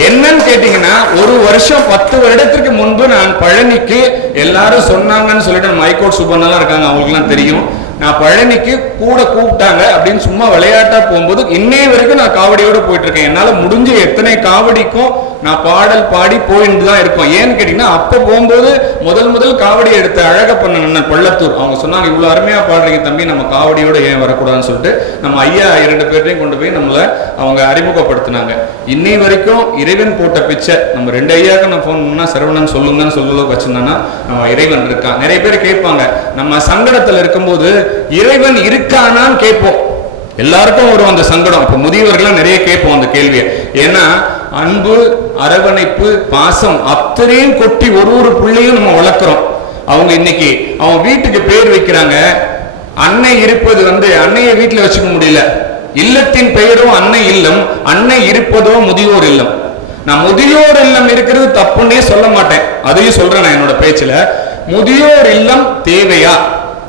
என்னன்னு கேட்டீங்கன்னா, ஒரு வருஷம் 10 வருடத்திற்கு முன்பு நான் பழனிக்கு எல்லாரும் சொன்னாங்கன்னு சொல்லிட்டு நம்ம ஹைகோர்ட் சுப்பனெல்லாம் இருக்காங்க, அவங்களுக்குலாம் தெரியும். நான் பழனிக்கு கூட கூப்பிட்டாங்க அப்படின்னு சும்மா விளையாட்டா போகும்போது இன்னைய வரைக்கும் நான் காவடியோட போயிட்டு இருக்கேன். என்னால முடிஞ்ச எத்தனை காவடிக்கும் நான் பாடல் பாடி போயிட்டு தான் இருக்கோம். ஏன்னு கேட்டீங்கன்னா, அப்ப போகும்போது முதல் காவடி எடுத்த அழகப்பண்ண பள்ளத்தூர் அவங்க சொன்னாங்க, இவ்வளவு அருமையா பாடுறீங்க தம்பி, நம்ம காவடியோட ஏன் வரக்கூடாதுன்னு சொல்லிட்டு நம்ம ஐயா 2 பேர்த்தையும் கொண்டு போய் நம்மள அவங்க அறிமுகப்படுத்தினாங்க. இன்னை வரைக்கும் இறைவன் போட்ட பிச்சை. நம்ம 2 ஐயாவுக்கு நான் போன் பண்ணா சரவணன் சொல்லுங்கன்னு சொல்லுவதற்கு வச்சிருந்தோம்னா நம்ம இறைவன் இருக்கான். நிறைய பேர் கேட்பாங்க, நம்ம சங்கடத்துல இருக்கும்போது இறைவன் இருக்கானான்னு கேட்போம். எல்லாருக்கும் வரும் அந்த சங்கடம். இப்ப முதியவர்கள்லாம் நிறைய கேட்போம் அந்த கேள்வியை. ஏன்னா அன்பு, அரவணைப்பு, பாசம் அத்தனையும் கொட்டி ஒரு பிள்ளையும் நம்ம வளர்க்கிறோம். அவங்க இன்னைக்கு அவங்க வீட்டுக்கு பேர் வைக்கிறாங்க. அன்னை இருப்பது வந்து அன்னையை வீட்டுல வச்சுக்க முடியல. இல்லத்தின் பெயரும் அன்னை இல்லம், அன்னை இருப்பதோ முதியோர் இல்லம். நான் முதியோர் இல்லம் இருக்கிறது தப்புன்னே சொல்ல மாட்டேன், அதையும் சொல்றேன் நான் என்னோட பேச்சுல. முதியோர் இல்லம் தேவையா?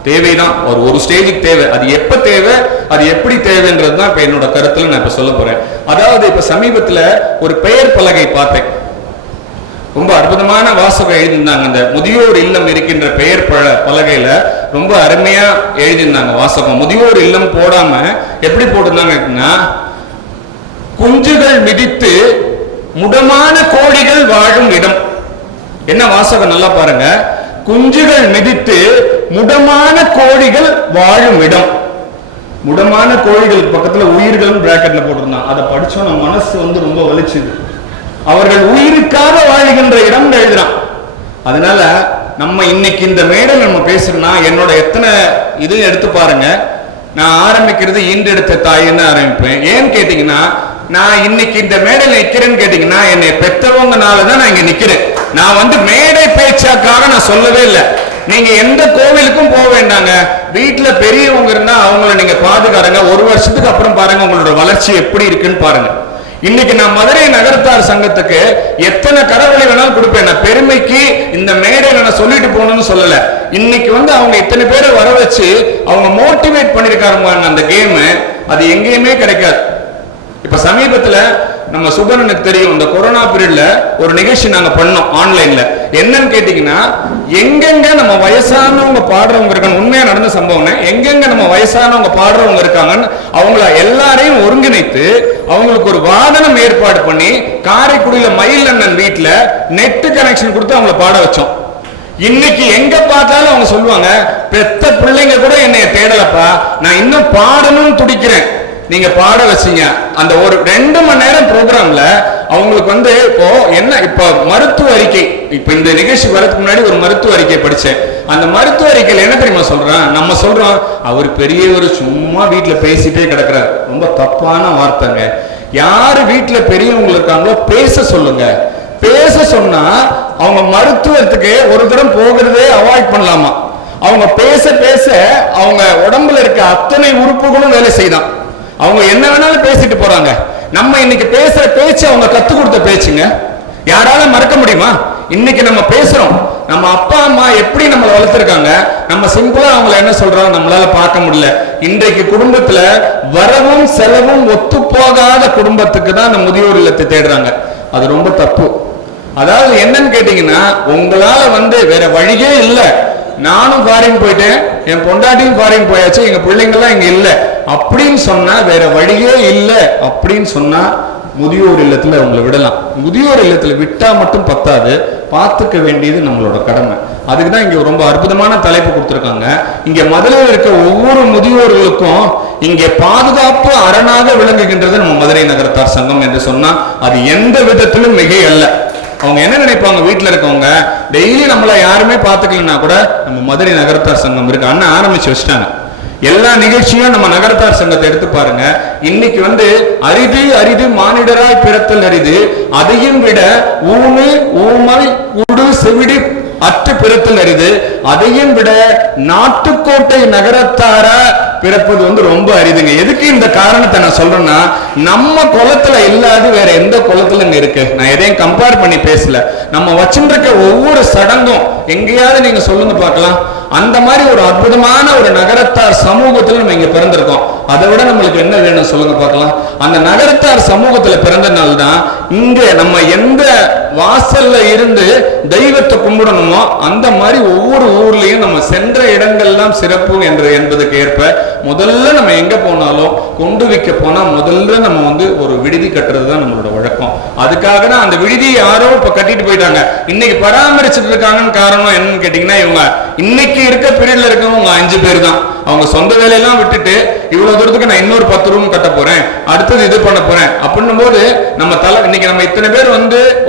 தேவைதான். ஒரு ஸ்டேஜுக்கு தேவை. அது எப்ப தேவை, அது எப்படி தேவைன்றது தான் இப்ப என்னோட கருத்துல நான் இப்ப சொல்ல போறேன். அதாவது இப்ப சமீபத்துல ஒரு பெயர் பலகை பார்த்தேன், ரொம்ப அற்புதமான வாசகம் எழுதியிருந்தாங்க. அந்த முதியோர் இல்லம் இருக்கின்ற பெயர் பலகையில ரொம்ப அருமையா எழுதியிருந்தாங்க வாசகம். முதியோர் இல்லம் போடாம எப்படி போட்டிருந்தாங்கன்னா, குஞ்சுகள் மிதித்து முடமான கோழிகள் வாழும் இடம். என்ன வாசகம் நல்லா பாருங்க, குஞ்சுகள் மிதித்து முடமான கோழிகள் வாழும் இடம். முடமான கோழிகள் பக்கத்துல உயிர்கள் பிராக்கெட்ல போட்டிருந்தான். அதை படிச்சோம், நம்ம மனசு வந்து ரொம்ப வலிச்சுது. அவர்கள் உயிருக்காக வாழுகின்ற இடம் எழுதுறான். அதனால நம்ம இன்னைக்கு இந்த மேடையில் நம்ம பேசுறோம்னா, என்னோட எத்தனை இது எடுத்து பாருங்க. நான் ஆரம்பிக்கிறது ஈண்டெடுத்த தாயின்னு ஆரம்பிப்பேன். ஏன்னு கேட்டீங்கன்னா, நான் இன்னைக்கு இந்த மேடையில் நிக்கிறேன்னு கேட்டீங்கன்னா, என்னை பெற்றவங்கனாலதான் நான் இங்க நிக்கிறேன். நான் வந்து மேடை பேச்சாக்காக நான் சொல்லவே இல்லை. நீங்க எந்த கோவிலுக்கும் போக வேண்டாங்க, வீட்டுல பெரியவங்க இருந்தா அவங்கள நீங்க பாதுகாருங்க. 1 வருஷத்துக்கு அப்புறம் பாருங்க உங்களோட வளர்ச்சி எப்படி இருக்குன்னு பாருங்க. இன்னைக்கு நான் மதுரை நகரத்தார் சங்கத்துக்கு எத்தனை கடவுளை வேணாலும் கொடுப்பேன். நான் பெருமைக்கு இந்த மேடையில நான் சொல்லிட்டு போகணும்னு சொல்லல. இன்னைக்கு வந்து அவங்க இத்தனை பேரை வர வச்சு அவங்க மோட்டிவேட் பண்ணிருக்காங்க. அந்த கேம் அது எங்கேயுமே கிடைக்காது. இப்ப சமீபத்துல நம்ம சுபனனுக்கு தெரியும், இந்த கொரோனா பீரியட்ல ஒரு நிகழ்ச்சி நாங்க பண்ணோம் ஆன்லைன்ல. என்னன்னு கேட்டீங்கன்னா, எங்கெங்க நம்ம வயசானவங்க பாடுறவங்க இருக்காங்க, உண்மையா நடந்த சம்பவம், எங்கெங்க நம்ம வயசானவங்க பாடுறவங்க இருக்காங்கன்னு அவங்கள எல்லாரையும் ஒருங்கிணைத்து அவங்களுக்கு ஒரு வாகனம் ஏற்பாடு பண்ணி காரைக்குடியில மயில் அண்ணன் வீட்டுல நெட் கனெக்ஷன் கொடுத்து அவங்கள பாட வச்சோம். இன்னைக்கு எங்க பார்த்தாலும் அவங்க சொல்லுவாங்க, பெத்த பிள்ளைங்க கூட என்னைய தேடலப்பா, நான் இன்னும் பாடணும்னு துடிக்கிறேன், நீங்க பாட வச்சீங்க. அந்த ஒரு 2 மணி நேரம் ப்ரோக்ராம்ல அவங்களுக்கு வந்து இப்போ என்ன, இப்ப மருத்துவ அறிக்கை, இப்ப இந்த நிகழ்ச்சி வரதுக்கு முன்னாடி ஒரு மருத்துவ அறிக்கை படிச்சேன். அந்த மருத்துவ அறிக்கையில என்ன தெரியுமா சொல்றான், நம்ம சொல்றோம் அவர் பெரியவர் சும்மா வீட்டுல பேசிட்டே கிடக்குறாரு. ரொம்ப தப்பான வார்த்தைங்க. யாரு வீட்டுல பெரியவங்க இருக்காங்களோ பேச சொல்லுங்க. பேச சொன்னா அவங்க மருத்துவத்துக்கு ஒரு தரம் போகிறதே அவாய்ட் பண்ணலாமா. அவங்க பேச பேச அவங்க உடம்புல இருக்க அத்தனை உறுப்புகளும் வேலை செய்தான். அவங்க என்ன வேணாலும் பேசிட்டு போறாங்க. நம்ம இன்னைக்கு பேசுற பேச்சு அவங்க கத்து கொடுத்த பேச்சுங்க. யாரால மறக்க முடியுமா? இன்னைக்கு நம்ம பேசுறோம், நம்ம அப்பா அம்மா எப்படி நம்மளை வளர்த்திருக்காங்க, நம்ம சிம்பிளா அவங்கள என்ன சொல்றோம் நம்மளால பார்க்க முடியல. இன்றைக்கு குடும்பத்துல வரவும் செலவும் ஒத்து போகாத குடும்பத்துக்கு தான் அந்த முதியோர் இல்லத்தை தேடுறாங்க. அது ரொம்ப தப்பு. அதாவது என்னன்னு கேட்டீங்கன்னா, உங்களால வந்து வேற வழியே இல்லை. நானும் ஃபாரின் போயிட்டேன், என் பொண்டாட்டியும் ஃபாரின் போயாச்சு, எங்க பிள்ளைங்கெல்லாம் இங்க இல்லை அப்படின்னு சொன்னா, வேற வழியே இல்லை அப்படின்னு சொன்னா முதியோர் இல்லத்துல அவங்களை விடலாம். முதியோர் இல்லத்துல விட்டா மட்டும் பத்தாது, பார்த்துக்க வேண்டியது நம்மளோட கடமை. அதுக்கு தான் இங்க ரொம்ப அற்புதமான தலைப்பு கொடுத்துருக்காங்க. இங்க மதுரையில் இருக்க ஒவ்வொரு முதியோர்களுக்கும் இங்கே பாதுகாப்பு அரணாக விளங்குகின்றது நம்ம மதுரை நகரத்தார் சங்கம் என்று சொன்னா அது எந்த விதத்திலும் மிகை அல்ல. அவங்க என்ன நினைப்பாங்க, வீட்டுல இருக்கவங்க டெய்லி நம்மள யாருமே பாத்துக்கலன்னா கூட நம்ம மதுரை நகரத்தார் சங்கம் இருக்கு, அண்ணன் ஆரம்பிச்சு வச்சுட்டாங்க. எல்லா நிகழ்ச்சியும் நம்ம நகரத்தார் சங்கத்தை எடுத்து பாருங்க. இன்னைக்கு அரிது அரிது மானிடராய் பிறத்தல் அரிது, அதையும் விட ஊனு ஊமை உடு செவிடு அற்று பிறத்தல் அரிது, அதையும் விட நாட்டுக்கோட்டை நகரத்தார பிறப்பது ரொம்ப அரிதுங்க. எதுக்கு இந்த காரணத்தை நான் சொல்றேன்னா, நம்ம குலத்துல இல்லாது வேற எந்த குலத்துல இங்க இருக்கு. நான் எதையும் கம்பேர் பண்ணி பேசல. நம்ம வச்சுருக்க ஒவ்வொரு சடங்கும் எங்கேயாவது நீங்க சொல்லுங்க பார்க்கலாம். அந்த மாதிரி ஒரு அற்புதமான ஒரு நகரத்தார் சமூகத்துல நம்ம இங்க பிறந்திருக்கோம். அதை விட நம்மளுக்கு என்ன வேணும் சொல்லுங்க பார்க்கலாம். அந்த நகரத்தார் சமூகத்துல பிறந்தனால்தான் இங்க நம்ம எந்த வாசல்ல இருந்து தெய்வத்தை கும்பிடணுமோ அந்த மாதிரி ஒவ்வொரு ஊர்லயும் நம்ம சென்ற இடங்கள்லாம் சிறப்பு என்பதுக்கு ஏற்ப முதல்ல நம்ம எங்க போனாலும் கொண்டு வைக்க போனா முதல்ல நம்ம ஒரு விடுதி கட்டுறது தான் நம்மளோட வழக்கம். அதுக்காக தான் அந்த விடுதி யாரோ இப்ப கட்டிட்டு போயிட்டாங்க, இன்னைக்கு பராமரிச்சுட்டு இருக்காங்கன்னு காரணம் என்னன்னு கேட்டீங்கன்னா, இவங்க இன்னைக்கு இருக்க பீரியட்ல இருக்கவங்க 5 பேர் தான். அவங்க சொந்த வேலையெல்லாம் விட்டுட்டு இவ்வளவு தூரத்துக்கு நான் இன்னொரு 10 ரூம் கட்ட போறேன், அடுத்தது இது பண்ண போறேன் அப்படின்னும் போது நம்ம இன்னைக்கு நம்ம இத்தனை பேர்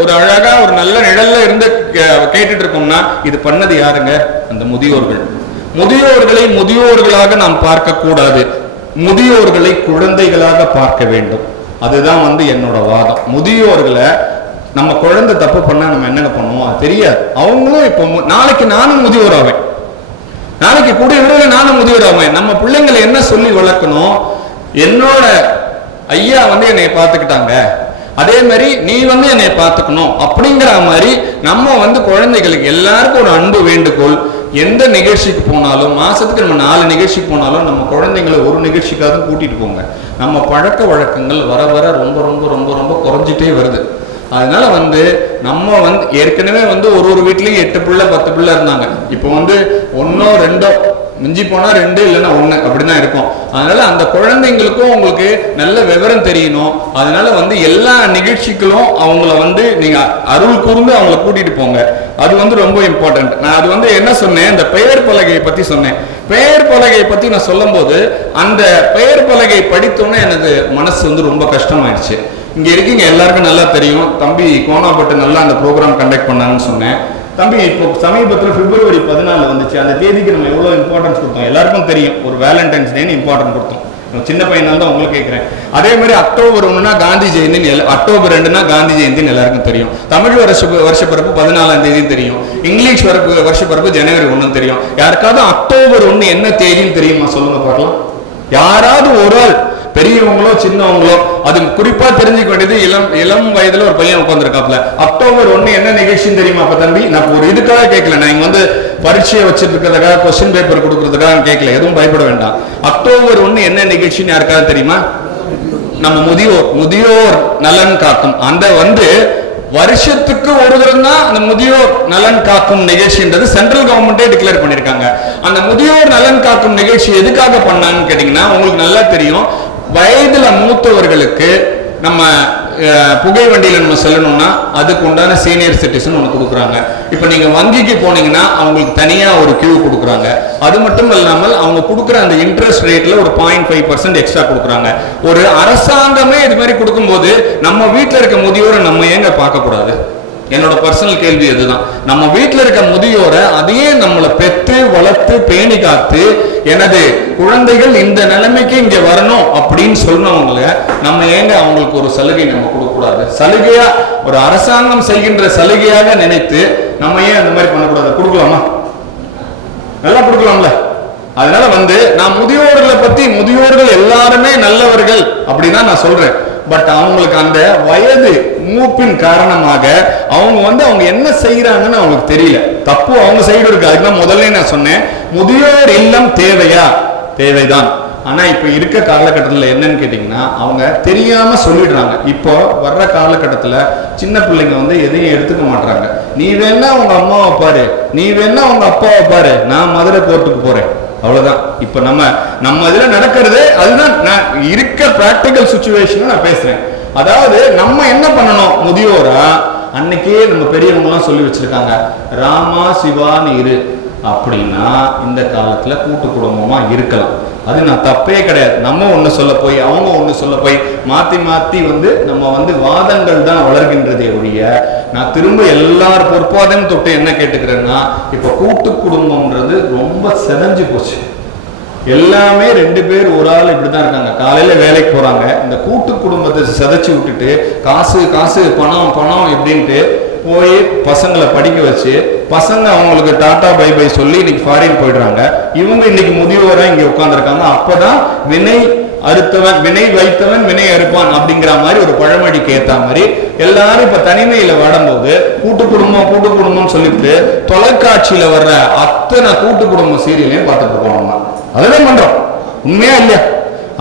ஒரு அழகா ஒரு நல்ல நிழல்ல இருந்து கேட்டுட்டு இருக்கோம்னா இது பண்ணது யாருங்க? அந்த முதியோர்கள். முதியோர்களை முதியோர்களாக நாம் பார்க்க கூடாது, முதியோர்களை குழந்தைகளாக பார்க்க வேண்டும். அதுதான் என்னோட வாதம். முதியோர்களை நம்ம குழந்தை தப்பு பண்ணா நம்ம என்னங்க பண்ணுவோம் அது தெரியாது. அவங்களும் இப்போ நாளைக்கு நானும் முதியோர் ஆவேன், நாளைக்கு கூடிய விரைவில் நானும் முதியோர் ஆவேன். நம்ம பிள்ளைங்களை என்ன சொல்லி வளர்க்கணும்? என்னோட ஐயா என்னை பார்த்துக்கிட்டாங்க, அதே மாதிரி நீ என்னை பார்த்துக்கணும் அப்படிங்கிற மாதிரி நம்ம குழந்தைகளுக்கு எல்லாருக்கும் ஒரு அன்பு வேண்டுகோள். எந்த நிகழ்ச்சிக்கு போனாலும் மாசத்துக்கு நம்ம 4 நிகழ்ச்சிக்கு போனாலும் நம்ம குழந்தைங்களை ஒரு நிகழ்ச்சிக்காக கூட்டிட்டு போங்க. நம்ம பழக்க வழக்கங்கள் வர வர ரொம்ப ரொம்ப ரொம்ப ரொம்ப குறைஞ்சிட்டே வருது. அதனால நம்ம ஏற்கனவே ஒரு வீட்லயும் 8 பிள்ளை 10 பிள்ளை இருந்தாங்க. இப்போ 1 2 மிஞ்சி போனா 2 இல்லைன்னா 1 அப்படிதான் இருக்கும். அதனால அந்த குழந்தைங்களுக்கும் உங்களுக்கு நல்ல விவரம் தெரியணும். அதனால எல்லா நிகழ்ச்சிகளும் அவங்கள நீங்க அருள் கூர்ந்து அவங்கள கூட்டிட்டு போங்க. அது ரொம்ப இம்பார்ட்டன்ட். நான் அது என்ன சொன்னேன், இந்த பெயர் பலகையை பத்தி சொன்னேன். பெயர் பலகையை பத்தி நான் சொல்லும் போது அந்த பெயர் பலகை படித்தோன்னே எனது மனசு ரொம்ப கஷ்டமாயிடுச்சு. இங்க இருக்கீங்க எல்லாருக்கும் நல்லா தெரியும், தம்பி கோணாப்பட்டு நல்லா அந்த ப்ரோக்ராம் கண்டக்ட் பண்ணாங்கன்னு சொன்னேன். தம்பி இப்போ சமீபத்தில் பிப்ரவரி 14 வந்துச்சு. அந்த தேதிக்கு நம்ம எவ்வளோ இம்பார்ட்டன்ஸ் கொடுத்தோம் எல்லாருக்கும் தெரியும். ஒரு வேலண்டைன்ஸ் டேன்னு இம்பார்ட்டன்ட் கொடுத்தோம். சின்ன பையனால தான் உங்களுக்கு கேட்குறேன். அதே மாதிரி அக்டோபர் 1னா காந்தி ஜெயந்தி, அக்டோபர் 2னா காந்தி ஜெயந்தின்னு எல்லாருக்கும் தெரியும். தமிழ் வருஷப்பிறப்பு 14ஆம் தேதி தெரியும். இங்கிலீஷ் வருஷப்பிறப்பு ஜனவரி 1 தெரியும். யாருக்காவது அக்டோபர் 1 என்ன தேதின்னு தெரியுமா சொல்லுங்க பார்க்கலாம். யாராவது ஒரு ஆள், பெரியவங்களோ சின்னவங்களோ, அது குறிப்பா தெரிஞ்சுக்க வேண்டியது இளம் வயதுல ஒரு பையன் உட்காந்துருக்காப்ல. அக்டோபர் 1 என்ன நிகழ்ச்சின்னு தெரியுமா? அப்ப தம்பி நான் ஒரு இதுக்காக கேட்கல, நான் இங்க பரீட்சையை வச்சுட்டு இருக்கிறதுக்காக கொஸ்டின் பேப்பர் கொடுக்கறதுக்காக கேட்கல, எதுவும் பயப்பட வேண்டாம். அக்டோபர் 1 என்ன நிகழ்ச்சின்னு யாருக்காவது தெரியுமா? நம்ம முதியோர் நலன் காக்கும் அந்த வருஷத்துக்கு ஒரு தடவை தான் அந்த முதியோர் நலன் காக்கும் நிகழ்ச்சின்றது சென்ட்ரல் கவர்மெண்டே டிக்ளேர் பண்ணிருக்காங்க. அந்த முதியோர் நலன் காக்கும் நிகழ்ச்சி எதுக்காக பண்ணாங்கன்னு கேட்டீங்கன்னா, உங்களுக்கு நல்லா தெரியும், வயதுல மூத்தவர்களுக்கு நம்ம புகை வண்டியில நம்ம செல்லணும்னா அதுக்கு உண்டான சீனியர் சிட்டிசன் ஒன்று கொடுக்குறாங்க. இப்போ நீங்க வங்கிக்கு போனீங்கன்னா அவங்களுக்கு தனியா ஒரு கியூ கொடுக்குறாங்க. அது மட்டும் இல்லாமல் அவங்க கொடுக்குற அந்த இன்ட்ரெஸ்ட் ரேட்ல ஒரு 0.5% எக்ஸ்ட்ரா கொடுக்குறாங்க. ஒரு அரசாங்கமே இது மாதிரி கொடுக்கும்போது நம்ம வீட்டில் இருக்க முதியோரை நம்ம ஏங்க பார்க்க கூடாது? என்னோட பர்சனல் கேள்வி அதுதான். நம்ம வீட்டில் இருக்க முதியோரை அதையே நம்மளை பெற்று வளர்த்து பேணி காத்து எனது குழந்தைகள் இந்த நிலைமைக்கு இங்க வரணும் அப்படின்னு சொன்னவங்கள நம்ம ஏங்க அவங்களுக்கு ஒரு சலுகை நம்ம கொடுக்க கூடாது? சலுகையா ஒரு அரசாங்கம் செய்கின்ற சலுகையாக நினைத்து நம்ம ஏன் அந்த மாதிரி பண்ணக்கூடாது? கொடுக்கலாமா? நல்லா கொடுக்கலாம்ல. அதனால நான் முதியோர்களை பத்தி, முதியோர்கள் எல்லாருமே நல்லவர்கள் அப்படின்னா நான் சொல்றேன். பட் அவங்களுக்கு அந்த வயது மூப்பின் காரணமாக அவங்க என்ன செய்யறாங்கன்னு அவங்களுக்கு தெரியல. தப்பு அவங்க சைடு இருக்கு. அதுதான் முதல்ல நான் சொன்னேன், முதியோர் இல்லம் தேவையா? தேவைதான். ஆனா இப்ப இருக்க காலகட்டத்தில் என்னன்னு கேட்டீங்கன்னா, அவங்க தெரியாம சொல்லிடுறாங்க. இப்போ வர்ற காலகட்டத்துல சின்ன பிள்ளைங்க எதையும் எடுத்துக்க மாட்டாங்க. நீ வேணா உங்க அம்மாவை பாரு, நீ வேணா உங்க அப்பாவை பாரு, நான் மதுரை கோர்ட்டுக்கு போறேன், அவ்வளவுதான். இப்ப நம்ம இதுல நடக்கிறது அதுதான். நான் இருக்க பிராக்டிக்கல் சிச்சுவேஷன் நான் பேசுறேன். அதாவது நம்ம என்ன பண்ணணும், முதியோரா அன்னைக்கே நம்ம பெரியவங்க எல்லாம் சொல்லி வச்சிருக்காங்க, ராமா சிவான்னு இரு அப்படின்னா இந்த காலத்துல கூட்டு குடும்பமா இருக்கலாம். அது நான் தப்பே கிடையாது. நம்ம ஒண்ணு சொல்ல போய் அவங்க ஒண்ணு சொல்ல போய் மாத்தி மாத்தி நம்ம வாதங்கள் தான் வளர்கின்றதே ஒழிய, நான் திரும்ப எல்லார் பொறுப்பாதையும் தொட்டு என்ன கேட்டுக்கிறேன்னா, இப்ப கூட்டு குடும்பம்ன்றது ரொம்ப செதஞ்சு போச்சு. எல்லாமே 2 பேர் ஒரு ஆள் இப்படிதான் இருக்காங்க. காலையில வேலைக்கு போறாங்க, இந்த கூட்டு குடும்பத்தை சிதைச்சு விட்டுட்டு காசு காசு பணம் பணம் இப்படின்ட்டு போய் பசங்களை படிக்க வச்சு, பசங்க அவங்களுக்கு டாடா பை பை சொல்லி இன்னைக்கு ஃபாரின் போயிடுறாங்க. இவங்க இன்னைக்கு முதியோரா இங்க உட்கார்ந்துருக்காங்க. அப்பதான் வினை அறுத்தவன் வினை வைத்தவன் வினை அறுப்பான் அப்படிங்கிற மாதிரி ஒரு பழமொழிக்கு ஏத்த மாதிரி எல்லாரும் இப்ப தனிமையில வாடும்போது கூட்டு குடும்பம் சொல்லிட்டு தொலைக்காட்சியில வர்ற அத்தனை கூட்டு குடும்ப சீரியலையும் பார்த்துட்டு இருக்கோம். நம்ம அதுதான் பண்றோம். உண்மையா இல்லையா?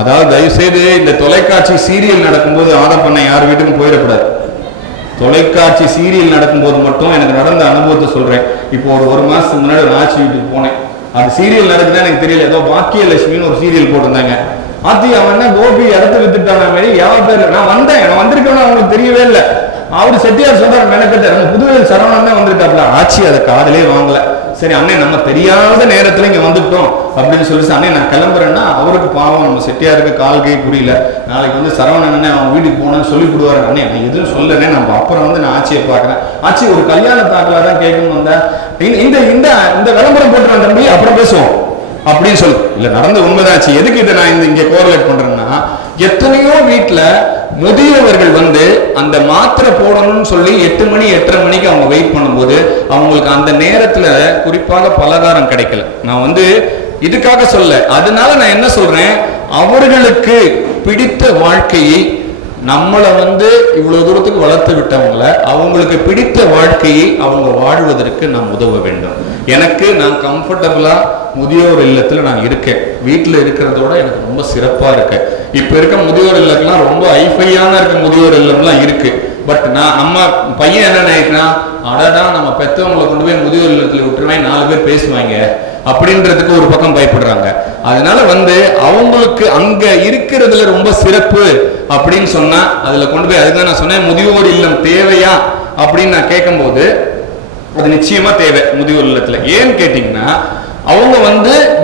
அதாவது தயவு செய்து இந்த தொலைக்காட்சி சீரியல் நடக்கும்போது ஆதப்பண்ண யார் வீட்டுக்கும் போயிடக்கூடாது. தொலைக்காட்சி சீரியல் நடக்கும்போது மட்டும் எனக்கு நடந்த அனுபவத்தை சொல்றேன். இப்போ ஒரு மாசத்துக்கு முன்னாடி ஒரு ஆட்சி வீட்டுக்கு போனேன். அது சீரியல் நடக்குதுன்னு எனக்கு தெரியல. ஏதோ பாக்கியலட்சுமின்னு ஒரு சீரியல் போட்டிருந்தாங்க. ஆத்தி அவன் என்ன கோபி இடத்த வித்துட்டான மாதிரி பேர் நான் வந்திருக்கேன்னு அவங்களுக்கு தெரியவே இல்லை. அவரு செட்டியார் சொல்றாரு மெனக்கட்ட நம்ம புதுவையில் சரவணன் தான் வந்திருக்காப்ல. ஆட்சி அதை காதலே வாங்கல. சரி அண்ணே நம்ம தெரியாத நேரத்துல இங்க வந்துட்டோம் அப்படின்னு சொல்லி அண்ணே நான் கிளம்புறேன்னா அவருக்கு பாவம் நம்ம செட்டியாருக்கு கால் கை புரியல. நாளைக்கு சரவணன் அவன் வீட்டுக்கு போனேன்னு சொல்லி கொடுவாரு. அண்ணே நான் எதுவும் சொல்லனே, நம்ம அப்புறம் நான் ஆட்சியை பாக்குறேன். ஆட்சி ஒரு கல்யாண தாக்கலாதான் கேட்கணும் வந்தேன். இந்த இந்த விளம்பரம் போட்டு தம்பி அப்புறம் பேசுவோம் அப்படின்னு சொல்லு. இல்ல நடந்த உண்மைதாச்சு. எதுக்கு இதை நான் இங்க கோரிலேட் பண்றேன்னா, எத்தனையோ வீட்டுல முதியவர்கள் அந்த மாத்திரை போடணும்னு சொல்லி 8 மணி 8:30 மணிக்கு அவங்க வெயிட் பண்ணும்போது அவங்களுக்கு அந்த நேரத்துல குறிப்பாக பலகாரம் கிடைக்கல. நான் இதுக்காக சொல்ல, அதனால நான் என்ன சொல்றேன், அவர்களுக்கு பிடித்த வாழ்க்கையை நம்மளை இவ்வளவு தூரத்துக்கு வளர்த்து விட்டவங்கள அவங்களுக்கு பிடித்த வாழ்க்கையை அவங்க வாழ்வதற்கு நாம் உதவ வேண்டும். நான் கம்ஃபர்டபுளா முதியோர் இல்லத்துல நான் இருக்கேன். வீட்டுல இருக்கிறதோட எனக்கு ரொம்ப சிறப்பா இருக்கு. இப்ப இருக்க முதியோர் இல்லத்துலாம் ரொம்ப ஐஃபையான இருக்க முதியோர் இல்லம்லாம் இருக்கு. பட் நம்ம பையன் என்ன நினைக்கிறான், அடடா நம்ம பெத்தவங்களை கொண்டு போய் முதியோர் இல்லத்துல விட்டுருவேன், 4 பேர் பேசுவாங்க அப்படின்றதுக்கு ஒரு பக்கம் பயப்படுறாங்க. அதனால அவங்களுக்கு அங்க இருக்கிறதுல ரொம்ப சிறப்பு அப்படின்னு சொன்னா அதுல கொண்டு போய், அதுதான் நான் சொன்னேன் முதியோர் இல்லம் தேவையா அப்படின்னு நான் கேட்கும் போது அது நிச்சயமா தேவை முதியோர் இல்லத்துல. ஏன்னு கேட்டீங்கன்னா அவங்க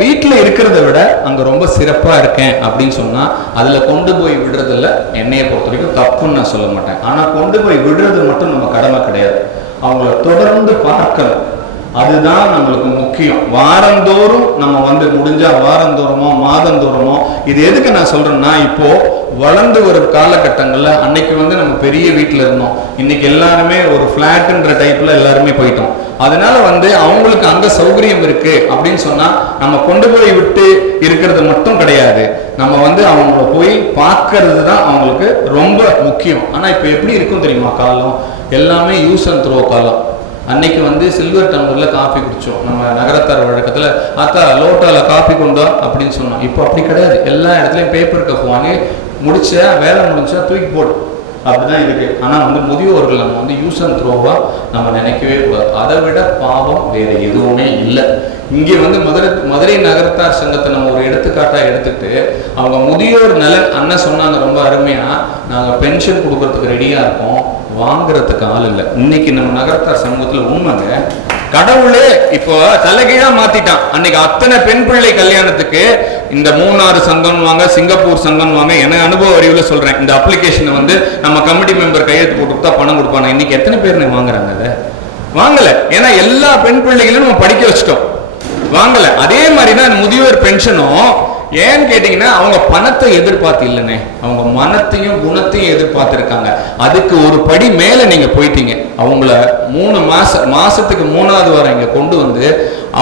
வீட்டுல இருக்கிறத விட அங்க ரொம்ப சிறப்பா இருக்கேன் அப்படின்னு சொன்னா அதுல கொண்டு போய் விடுறதுல என்னைய பொறுத்த வரைக்கும் தப்புன்னு நான் சொல்ல மாட்டேன். ஆனா கொண்டு போய் விடுறது மட்டும் நம்ம கடமை கிடையாது. அவங்கள தொடர்ந்து பார்க்கணும், அதுதான் நம்மளுக்கு முக்கியம். வாரந்தோறும் நம்ம முடிஞ்சா வாரந்தோறமோ மாதந்தோறமோ. இது எதுக்கு நான் சொல்றேன்னா, இப்போ வளர்ந்து வரும் காலகட்டங்கள்ல அன்னைக்கு நம்ம பெரிய வீட்டுல இருந்தோம், இன்னைக்கு எல்லாருமே ஒரு பிளாட்ன்ற டைப்ல எல்லாருமே போயிட்டோம். அதனால அவங்களுக்கு அங்க சௌகரியம் இருக்கு அப்படின்னு சொன்னா நம்ம கொண்டு போய் விட்டு இருக்கிறது மட்டும் கிடையாது, நம்ம அவங்கள போய் பார்க்கறது தான் அவங்களுக்கு ரொம்ப முக்கியம். ஆனா இப்ப எப்படி இருக்கும் தெரியுமா, காலம் எல்லாமே யூஸ் அண்ட் த்ரோ காலம். அன்னைக்கு சில்வர் டம்ளர்ல காஃபி குடிச்சோம். நம்ம நகரத்தார் வழக்கத்துல அத்தா லோட்டால காஃபி கொண்டா அப்படின்னு சொன்னோம். இப்போ அப்படி கிடையாது. எல்லா இடத்துலயும் பேப்பர் கப் வாங்கி முடிச்ச வேலை முடிஞ்சா தூக்கி போடு, அப்படிதான் இருக்கு. ஆனா முதியோர்கள் நம்ம யூஸ் அண்ட் த்ரோவா நம்ம நினைக்கவே கூடாது. அதை விட பாவம் வேற எதுவுமே இல்லை. இங்கே மதுரை நகரத்தார் சங்கத்தை நம்ம ஒரு எடுத்துக்காட்டா எடுத்துட்டு அவங்க முதியோர் நலன் அண்ணன் சொன்னாங்க ரொம்ப அருமையா, நாங்க பென்ஷன் கொடுக்கறதுக்கு ரெடியா இருக்கோம், வாங்குறதுக்கு ஆள் இல்லை. இன்னைக்கு நம்ம நகரத்தார் சமூகத்துல உண்மைங்க, கடவுளே இப்போ தலைகீழா மாத்திட்டான். அன்னைக்கு அத்தனை பெண் பிள்ளை கல்யாணத்துக்கு இந்த 3-6 சங்கம் வாங்க, சிங்கப்பூர் சங்கம் வாங்க. எனக்கு அனுபவ அறிவுல சொல்றேன், இந்த அப்ளிகேஷனை நம்ம கமிட்டி மெம்பர் கையெழுத்து போட்டு பணம் கொடுப்பாங்க. இன்னைக்கு எத்தனை பேர் வாங்குறாங்க? அதை வாங்கல. ஏன்னா எல்லா பெண் பிள்ளைகளையும் நம்ம படிக்க வச்சிட்டோம், வாங்கல. அதே மாதிரிதான் முதியோர் பென்ஷனும். ஏன்னு கேட்டீங்கன்னா அவங்க பணத்தை எதிர்பார்த்து இல்லைன்னு, அவங்க மனத்தையும் குணத்தையும் எதிர்பார்த்து இருக்காங்க. அதுக்கு ஒரு படி மேல நீங்க போயிட்டீங்க. அவங்கள 3 மாசத்துக்கு 3வது வாரம் இங்க கொண்டு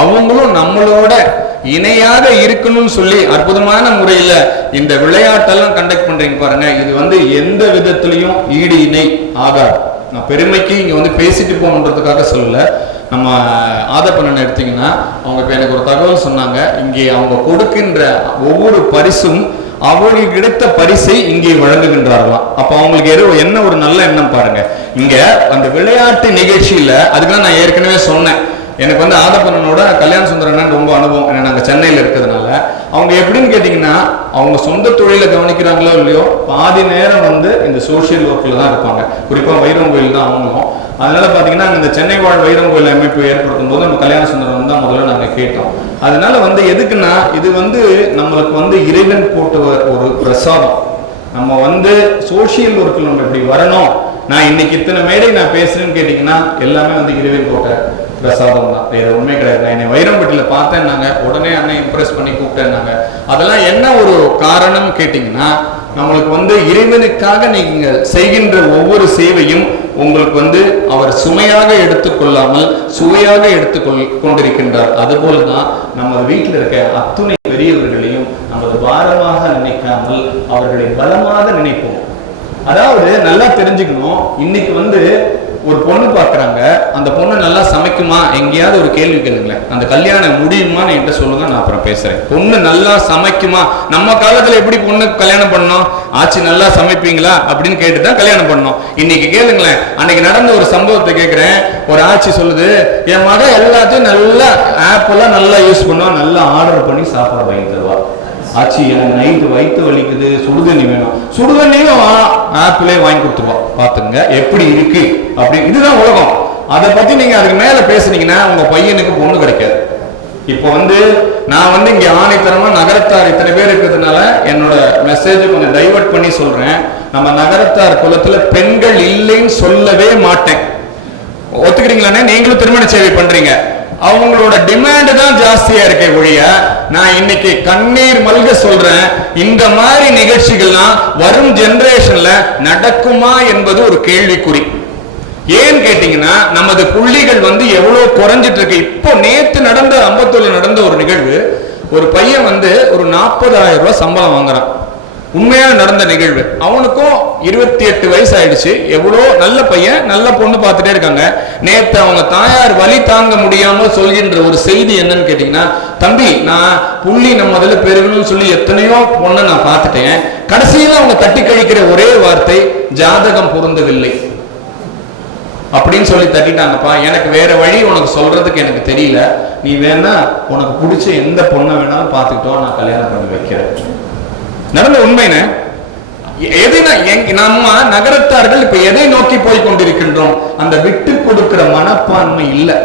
அவங்களும் நம்மளோட இணையாக இருக்கணும்னு சொல்லி அற்புதமான முறையில இந்த விளையாட்டெல்லாம் கண்டக்ட் பண்றீங்க பாருங்க. இது எந்த விதத்திலையும் ஈடு இணை ஆகாது. நான் பெருமைக்கு இங்க பேசிட்டு போகணுன்றதுக்காக சொல்லல. நம்ம ஆதப்பண்ணன் எடுத்தீங்கன்னா அவங்க இப்போ எனக்கு ஒரு தகவல் சொன்னாங்க, இங்கே அவங்க கொடுக்கின்ற ஒவ்வொரு பரிசும் அவர்களுக்கு கிடைத்த பரிசை இங்கே வழங்குகின்றார்களாம். அப்ப அவங்களுக்கு என்ன ஒரு நல்ல எண்ணம் பாருங்க. இங்க அந்த விளையாட்டு நிகழ்ச்சியில, அதுக்கு நான் ஏற்கனவே சொன்னேன், எனக்கு ஆதப்பண்ணனோட கல்யாண சுந்தரன் ரொம்ப அனுபவம். நாங்கள் சென்னையில் இருக்கிறதுனால அவங்க எப்படின்னு கேட்டீங்கன்னா அவங்க சொந்த தொழிலை கவனிக்கிறாங்களோ இல்லையோ பாதி நேரம் வந்து இந்த சோசியல் ஒர்க்ல தான் இருப்பாங்க. குறிப்பா வைரம் கோயில் தான் அவங்களும். அதனால பாத்தீங்கன்னா இந்த சென்னை வாழ் வைரம் கோயில் அமைப்பு ஏற்படுத்தும் போது நம்ம கல்யாண சுந்தரம் தான் முதல்ல நாங்க கேட்டோம். அதனால வந்து எதுக்குன்னா இது வந்து நம்மளுக்கு வந்து இறைவன் போட்ட ஒரு பிரசாதம். நம்ம வந்து சோசியல் ஒர்க்கில் நம்ம இப்படி வரணும். நான் இன்னைக்கு இத்தனை மேடை நான் பேசுறேன்னு கேட்டீங்கன்னா எல்லாமே வந்து இறைவன் போட்ட பிரசாதம் தான், வேற உண்மை கிடையாது. நான் என்னை வைரம்பட்டியில பார்த்தேன்னாங்க, உடனே அண்ணன் இம்ப்ரெஸ் பண்ணி கூப்பிட்டேன்னாங்க. அதெல்லாம் என்ன ஒரு காரணம் கேட்டீங்கன்னா, நம்மளுக்கு வந்து இறைவனுக்காக நீங்க செய்கின்ற ஒவ்வொரு சேவையும் உங்களுக்கு வந்து அவர் சுமையாக எடுத்துக்கொள்ளாமல் சுவையாக கொண்டிருக்கின்றார். அதுபோலதான் நம்ம வீட்டில் இருக்க அத்துணை பெரியவர்களையும் நமது பாரமாக நினைக்காமல் அவர்களை பலமாக நினைப்போம். அதாவது நல்லா தெரிஞ்சுக்கணும், இன்னைக்கு வந்து ஒரு பொண்ணு பாக்குறாங்க, அந்த பொண்ணு நல்லா சமைக்குமா, எங்கேயாவது ஒரு கேள்வி கேளுங்களேன், அந்த கல்யாணம் முடியுமான்னு என்கிட்ட சொல்லுங்க, நான் அப்புறம் பேசுறேன். பொண்ணு நல்லா சமைக்குமா? நம்ம காலத்துல எப்படி பொண்ணு கல்யாணம் பண்ணோம்? ஆச்சு நல்லா சமைப்பீங்களா அப்படின்னு கேட்டுதான் கல்யாணம் பண்ணோம். இன்னைக்கு கேளுங்களேன், அன்னைக்கு நடந்த ஒரு சம்பவத்தை கேட்கிறேன். ஒரு ஆட்சி சொல்லுது, என் மக எல்லாத்தையும் நல்லா ஆப் எல்லாம் நல்லா யூஸ் பண்ணுவா, நல்லா ஆர்டர் பண்ணி சாப்பாடு வாங்கி தருவா. ஆச்சு எனக்கு நைட்டு வயிற்று வலிக்குது, சுடுதண்ணி வேணும், சுடுதண்ணியும் ஆப்பிளே வாங்கி கொடுத்துருவோம். பாத்துங்க எப்படி இருக்கு அப்படின்னு. இதுதான் உலகம். அதை பத்தி நீங்க அதுக்கு மேல பேசுனீங்கன்னா உங்க பையனுக்கு பொண்ணு கிடைக்காது. இப்போ வந்து நான் வந்து இங்க ஆணைத்தரமா நகரத்தார் இத்தனை பேர் இருக்கிறதுனால என்னோட மெசேஜ் கொஞ்சம் டைவர்ட் பண்ணி சொல்றேன். நம்ம நகரத்தார் குலத்துல பெண்கள் இல்லைன்னு சொல்லவே மாட்டேன். ஒத்துக்கிறீங்களானே? நீங்களும் திருமண சேவை பண்றீங்க, அவங்களோட டிமாண்ட் தான் ஜாஸ்தியா இருக்கே ஒழிய, நான் இன்னைக்கு கண்ணீர் மல்க சொல்றேன், இந்த மாதிரி நிகழ்ச்சிகள்லாம் வரும் ஜெனரேஷன்ல நடக்குமா என்பது ஒரு கேள்விக்குறி. ஏன்னு கேட்டீங்கன்னா நமது புள்ளிகள் வந்து எவ்வளவு குறைஞ்சிட்டு இருக்கு. இப்போ நேத்து நடந்த அம்பத்தூர்ல நடந்த ஒரு நிகழ்வு, ஒரு பையன் வந்து ஒரு 40,000 ரூபாய் சம்பளம் வாங்குறான். உண்மையான நடந்த நிகழ்வு. அவனுக்கும் 28 வயசு ஆயிடுச்சு. எவ்வளோ நல்ல பையன், நல்ல பொண்ணு பார்த்துட்டே இருக்காங்க. நேத்து அவங்க தாயார் வலி தாங்க முடியாமல் சொல்கின்ற ஒரு செய்தி என்னன்னு கேட்டீங்கன்னா, தம்பி நான் புள்ளி நம்ம அதில் பெருகணும்னு சொல்லி எத்தனையோ பொண்ணை நான் பார்த்துட்டேன், கடைசியில் அவங்க தட்டி கழிக்கிற ஒரே வார்த்தை ஜாதகம் பொருந்தவில்லை அப்படின்னு சொல்லி தட்டிட்டாங்கப்பா. எனக்கு வேற வழி உனக்கு சொல்றதுக்கு எனக்கு தெரியல, நீ வேணா உனக்கு பிடிச்ச எந்த பொண்ணை வேணாலும் பார்த்துக்கிட்டோம், நான் கல்யாணம் பண்ணி வைக்கிறேன். நடந்த உண்மைன்னு நம்ம நகரத்தார்கள் இப்ப எதை நோக்கி போய் கொண்டிருக்கின்றோம்? அந்த விட்டு கொடுக்கிற மனப்பான்மை இல்லை.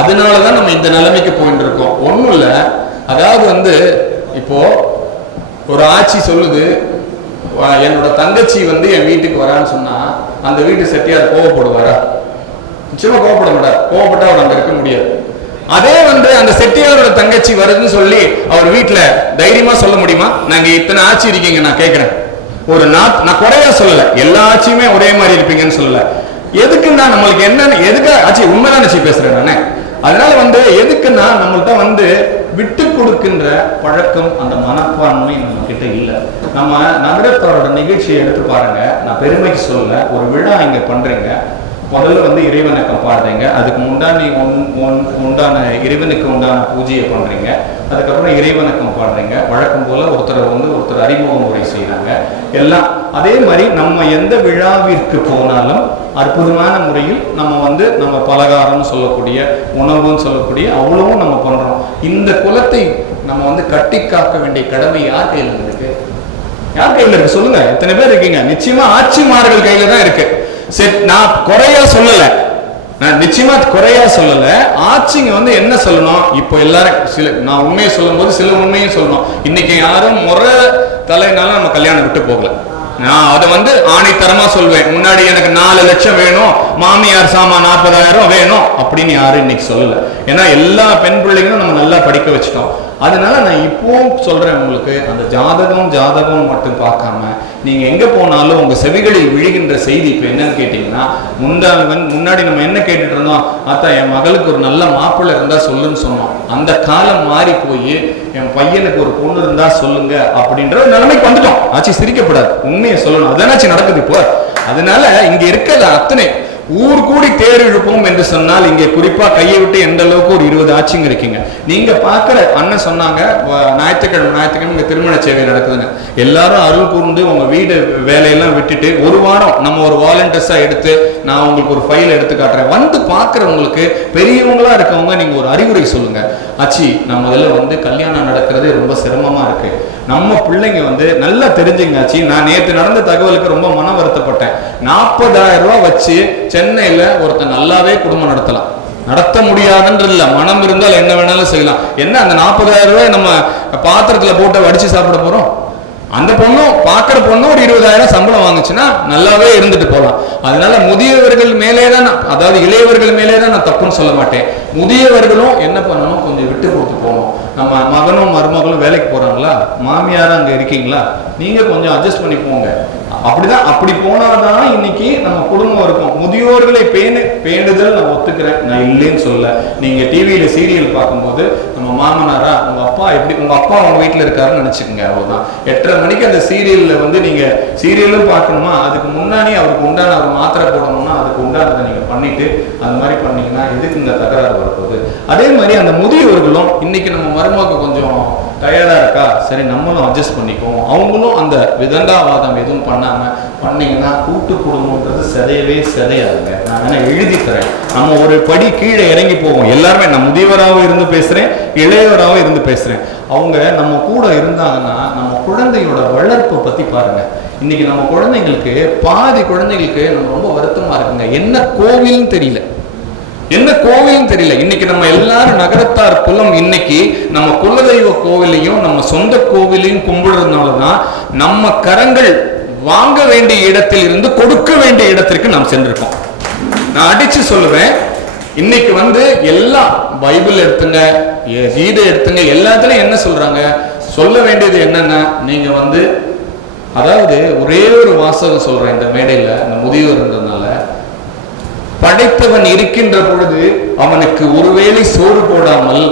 அதனாலதான் நம்ம இந்த நிலைமைக்கு போயிட்டு இருக்கோம். ஒண்ணும் இல்ல, அதாவது வந்து இப்போ ஒரு ஆட்சி சொல்லுது, என்னோட தங்கச்சி வந்து என் வீட்டுக்கு வரான்னு சொன்னா அந்த வீட்டு செட்டியார் கோவப்படுவாரா? நிச்சயமா கோவப்பட மாட்டார். கோவப்பட்டா அவர் அங்க இருக்க முடியாது. அதே வந்து அந்த செட்டியாரோட தங்கச்சி வருதுன்னு சொல்லி அவர் வீட்டுல தைரியமா சொல்ல முடியுமா? நாங்க இத்தனை ஆட்சி இருக்கீங்க, நான் கேட்கிறேன், ஒரு நான் குறையா சொல்லல, எல்லா ஆட்சியுமே ஒரே மாதிரி இருப்பீங்கன்னு சொல்லல. எதுக்குன்னா நம்மளுக்கு என்னன்னு எதுக்கு ஆட்சி உண்மைதான் ஆட்சி பேசுறேன் நானே. அதனால வந்து எதுக்குன்னா நம்மள்ட்ட வந்து விட்டு கொடுக்கின்ற பழக்கம், அந்த மனப்பான்மை நம்ம கிட்ட இல்லை. நம்ம நகரத்தாரோட நிகழ்ச்சியை எடுத்து பாருங்க. நான் பெருமைக்கு சொல்ல, ஒரு விழா இங்க பண்றீங்க, முதல்ல வந்து இறைவனுக்கு பாடுறீங்க, அதுக்கு உண்டான இறைவனுக்கு உண்டான பூஜையை பண்றீங்க, அதுக்கப்புறம் இறைவனுக்கும் பாடுறீங்க. வழக்கம் போல ஒருத்தர் அறிமுக முறை செய்யறாங்க எல்லாம். அதே மாதிரி நம்ம எந்த விழாவிற்கு போனாலும் அற்புதமான முறையில் நம்ம வந்து நம்ம பலகாரம்னு சொல்லக்கூடிய உணவுன்னு சொல்லக்கூடிய அவ்வளவும் நம்ம பண்றோம். இந்த குலத்தை நம்ம வந்து கட்டி காக்க வேண்டிய கடமை யார் கையில் இருக்கு? யார் கையில் இருக்கு சொல்லுங்க? இத்தனை பேர் இருக்கீங்க, நிச்சயமா ஆட்சிமார்கள் கையில தான் இருக்கு. நான் குறையா சொல்லல, நான் நிச்சயமா குறையா சொல்லல. ஆட்சிங்க வந்து என்ன சொல்லணும்? இப்போ எல்லாரும் நான் உண்மையை சொல்லும் போது சில உண்மையும் சொல்லணும். இன்னைக்கு யாரும் முறை தலைனால நம்ம கல்யாணம் விட்டு போகல. நான் அதை வந்து ஆணைத்தரமா சொல்வேன். முன்னாடி எனக்கு 4 லட்சம் வேணும், மாமியார் சாமா 40,000 வேணும் அப்படின்னு யாரும் இன்னைக்கு சொல்லல. ஏன்னா எல்லா பெண் பிள்ளைங்களும் நம்ம நல்லா படிக்க வச்சுட்டோம். அதனால நான் இப்பவும் சொல்றேன் உங்களுக்கு, அந்த ஜாதகம் மட்டும் பார்க்காம நீங்க எங்க போனாலும் உங்க செவிகளில் விழுகின்ற செய்தி இப்ப என்னன்னு கேட்டீங்கன்னா, முன்னாடி நம்ம என்ன கேட்டுட்டு இருந்தோம்? அத்தா என் மகளுக்கு ஒரு நல்ல மாப்பிள்ளை இருந்தா சொல்லுன்னு சொன்னோம். அந்த காலம் மாறி போய் என் பையனுக்கு ஒரு பொண்ணு இருந்தா சொல்லுங்க அப்படின்ற ஒரு நிலைமைக்கு வந்துட்டோம். ஆச்சு சிரிக்கப்படாது, உண்மையை சொல்லணும். அதானாச்சு நடக்குது இப்போ. அதனால இங்க இருக்கிறது அத்தனை ஊர் கூடி தேர் இழுப்போம் என்று சொன்னால் இங்கே குறிப்பா கையை விட்டு எந்த அளவுக்கு ஒரு 20 ஆட்சிங்க இருக்கீங்க. நீங்க பாக்குற அண்ணன் சொன்னாங்க ஞாயிற்றுக்கிழமை இங்க திருமண சேவை நடக்குதுன்னு. எல்லாரும் அருள் கூர்ந்து உங்க வீடு வேலையெல்லாம் விட்டுட்டு ஒரு வாரம் நம்ம ஒரு வாலண்டியர்ஸா எடுத்து நான் உங்களுக்கு ஒரு ஃபைல் எடுத்து காட்டுறேன். வந்து பாக்குறவங்களுக்கு பெரியவங்களா இருக்கவங்க நீங்க ஒரு அறிவுரை சொல்லுங்க. ஆச்சி நம்ம இதில் வந்து கல்யாணம் நடக்கிறது ரொம்ப சிரமமா இருக்கு, நம்ம பிள்ளைங்க வந்து நல்லா தெரிஞ்சுங்க ஆச்சி. நான் நேற்று நடந்த தகவலுக்கு ரொம்ப மன வருத்தப்பட்டேன். 40,000 ரூபாய் வச்சு சென்னையில ஒருத்தன் நல்லாவே குடும்பம் நடத்தலாம். நடத்த முடியாதுன்ற இல்ல, மனம் இருந்தால் என்ன வேணாலும் செய்யலாம். என்ன அந்த 40,000 ரூபாய் நம்ம பாத்திரத்துல போட்டு வடிச்சு சாப்பிட போறோம்? அந்த பொண்ணும் பாக்குற பொண்ணும் ஒரு 20,000 சம்பளம் வாங்குச்சுன்னா நல்லாவே இருந்துட்டு போகலாம். அதனால முதியவர்கள் மேலே தான், அதாவது இளையவர்கள் மேலே தான் நான் தப்புன்னு சொல்ல மாட்டேன். முதியவர்களும் என்ன பண்ணணும், கொஞ்சம் விட்டு கொடுத்து போகணும். நம்ம மகனும் மருமகளும் வேலைக்கு போறாங்களா, மாமியாரா அங்க இருக்கீங்களா, நீங்க கொஞ்சம் அட்ஜஸ்ட் பண்ணி போங்க. அப்படிதான், அப்படி போனாதான் இன்னைக்கு நம்ம குடும்பம் இருக்கும். முதியோர்களை பேணுதல் நான் ஒத்துக்கிறேன், நான் இல்லைன்னு சொல்ல. நீங்க டிவியில சீரியல் பார்க்கும்போது நம்ம மாமனாரா உங்க அப்பா எப்படி, உங்க அப்பா உங்க வீட்டுல இருக்காருன்னு நினைச்சுக்கோங்க, அவ்வளவுதான். 8:30 மணிக்கு அந்த சீரியல்ல வந்து நீங்க சீரியலும் பார்க்கணுமா, அதுக்கு முன்னாடி அவருக்கு உண்டான ஒரு மாத்திரை போடணும்னா அதுக்கு உண்டானதை நீங்க பண்ணிட்டு அந்த மாதிரி பண்ணீங்கன்னா எதுக்கு இந்த தகராறு வரப்போகுது. அதே மாதிரி அந்த முதியோர்களும் இன்னைக்கு நம்ம மருமக கொஞ்சம் டயர்டா இருக்கா, சரி நம்மளும் அட்ஜஸ்ட் பண்ணிக்குவோம், அவங்களும் அந்த விதண்டாவாதம் எதுவும் பண்ணாம பண்ணீங்கன்னா கூட்டு குடும்பம்ன்றது சிதையவே சிதையாதுங்க. நான் வேணா எழுதி தரேன். நம்ம ஒரு படி கீழே இறங்கி போவோம் எல்லாருமே. நான் முதியவராகவும் இருந்து பேசுறேன், இளையவராகவும் இருந்து பேசுறேன். அவங்க நம்ம கூட இருந்தாங்கன்னா நம்ம குழந்தையோட வளர்ப்பை பத்தி பாருங்க. இன்னைக்கு நம்ம குழந்தைங்களுக்கு பாதி குழந்தைங்களுக்கு நம்ம ரொம்ப வருத்தமா இருக்குங்க. என்ன கோவில்னு தெரியல, என்ன கோவிலும் தெரியல. இன்னைக்கு நம்ம எல்லாரும் நகரத்தார் குலம் இன்னைக்கு நம்ம குலதெய்வ கோவிலையும் நம்ம சொந்த கோவிலையும் கும்பிடுறதுனாலதான் நம்ம கரங்கள் வாங்க வேண்டிய இடத்தில் இருந்து கொடுக்க வேண்டிய இடத்திற்கு நாம் சென்றிருக்கோம். நான் அடிச்சு சொல்லுவேன், இன்னைக்கு வந்து எல்லாம் பைபிள் எடுத்துங்க, கீதை எடுத்துங்க, எல்லாத்துலயும் என்ன சொல்றாங்க, சொல்ல வேண்டியது என்னன்னா, நீங்க வந்து அதாவது ஒரே ஒரு வாசகம் சொல்றேன் இந்த மேடையில, இந்த முதியோர்ன்றதுனால, படைத்தவன் இருக்கின்ற பொழுது அவனுக்கு ஒருவேளை சோறு போடாமல்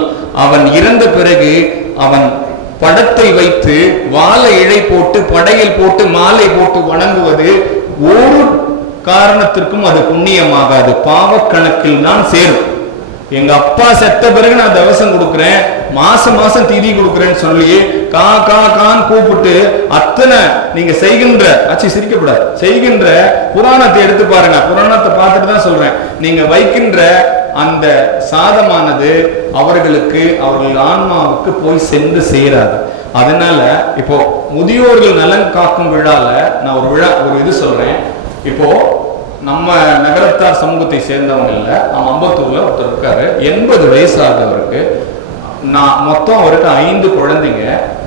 அவன் இறந்த பிறகு அவன் படத்தை வைத்து வாழை இழை போட்டு படையில் போட்டு மாலை போட்டு வணங்குவது ஒரு காரணத்திற்கும் அது புண்ணியமாகாது, பாவக்கணக்கில் தான் சேரும். எங்க அப்பா செத்த பிறகு நான் தவசம் கொடுக்குறேன், மாசம் மாசம் திதி கொடுக்குறேன்னு சொல்லி கா கா கான்னு கூப்பிட்டு அத்தனை நீங்க செய்கின்ற, ஆச்சு சிரிக்கப்படாது, செய்கின்ற புராணத்தை எடுத்து பாருங்க. புராணத்தை பார்த்துட்டு தான் சொல்றேன். நீங்க வைக்கின்ற அந்த சாதமானது அவர்களுக்கு, அவர்கள் ஆன்மாவுக்கு போய் சென்று சேராது. அதனால இப்போ முதியோர்கள் நலன் காக்கும் விழால நான் ஒரு இது சொல்றேன். இப்போ நம்ம நகரத்தார் சமூகத்தை சேர்ந்தவங்க இல்ல, நம்ம அம்பத்தூர்ல ஒருத்தர் இருக்காரு, 80 வயசு ஆகுறவருக்கு. நான் மொத்தம் அவருக்கு 5 குழந்தைங்க,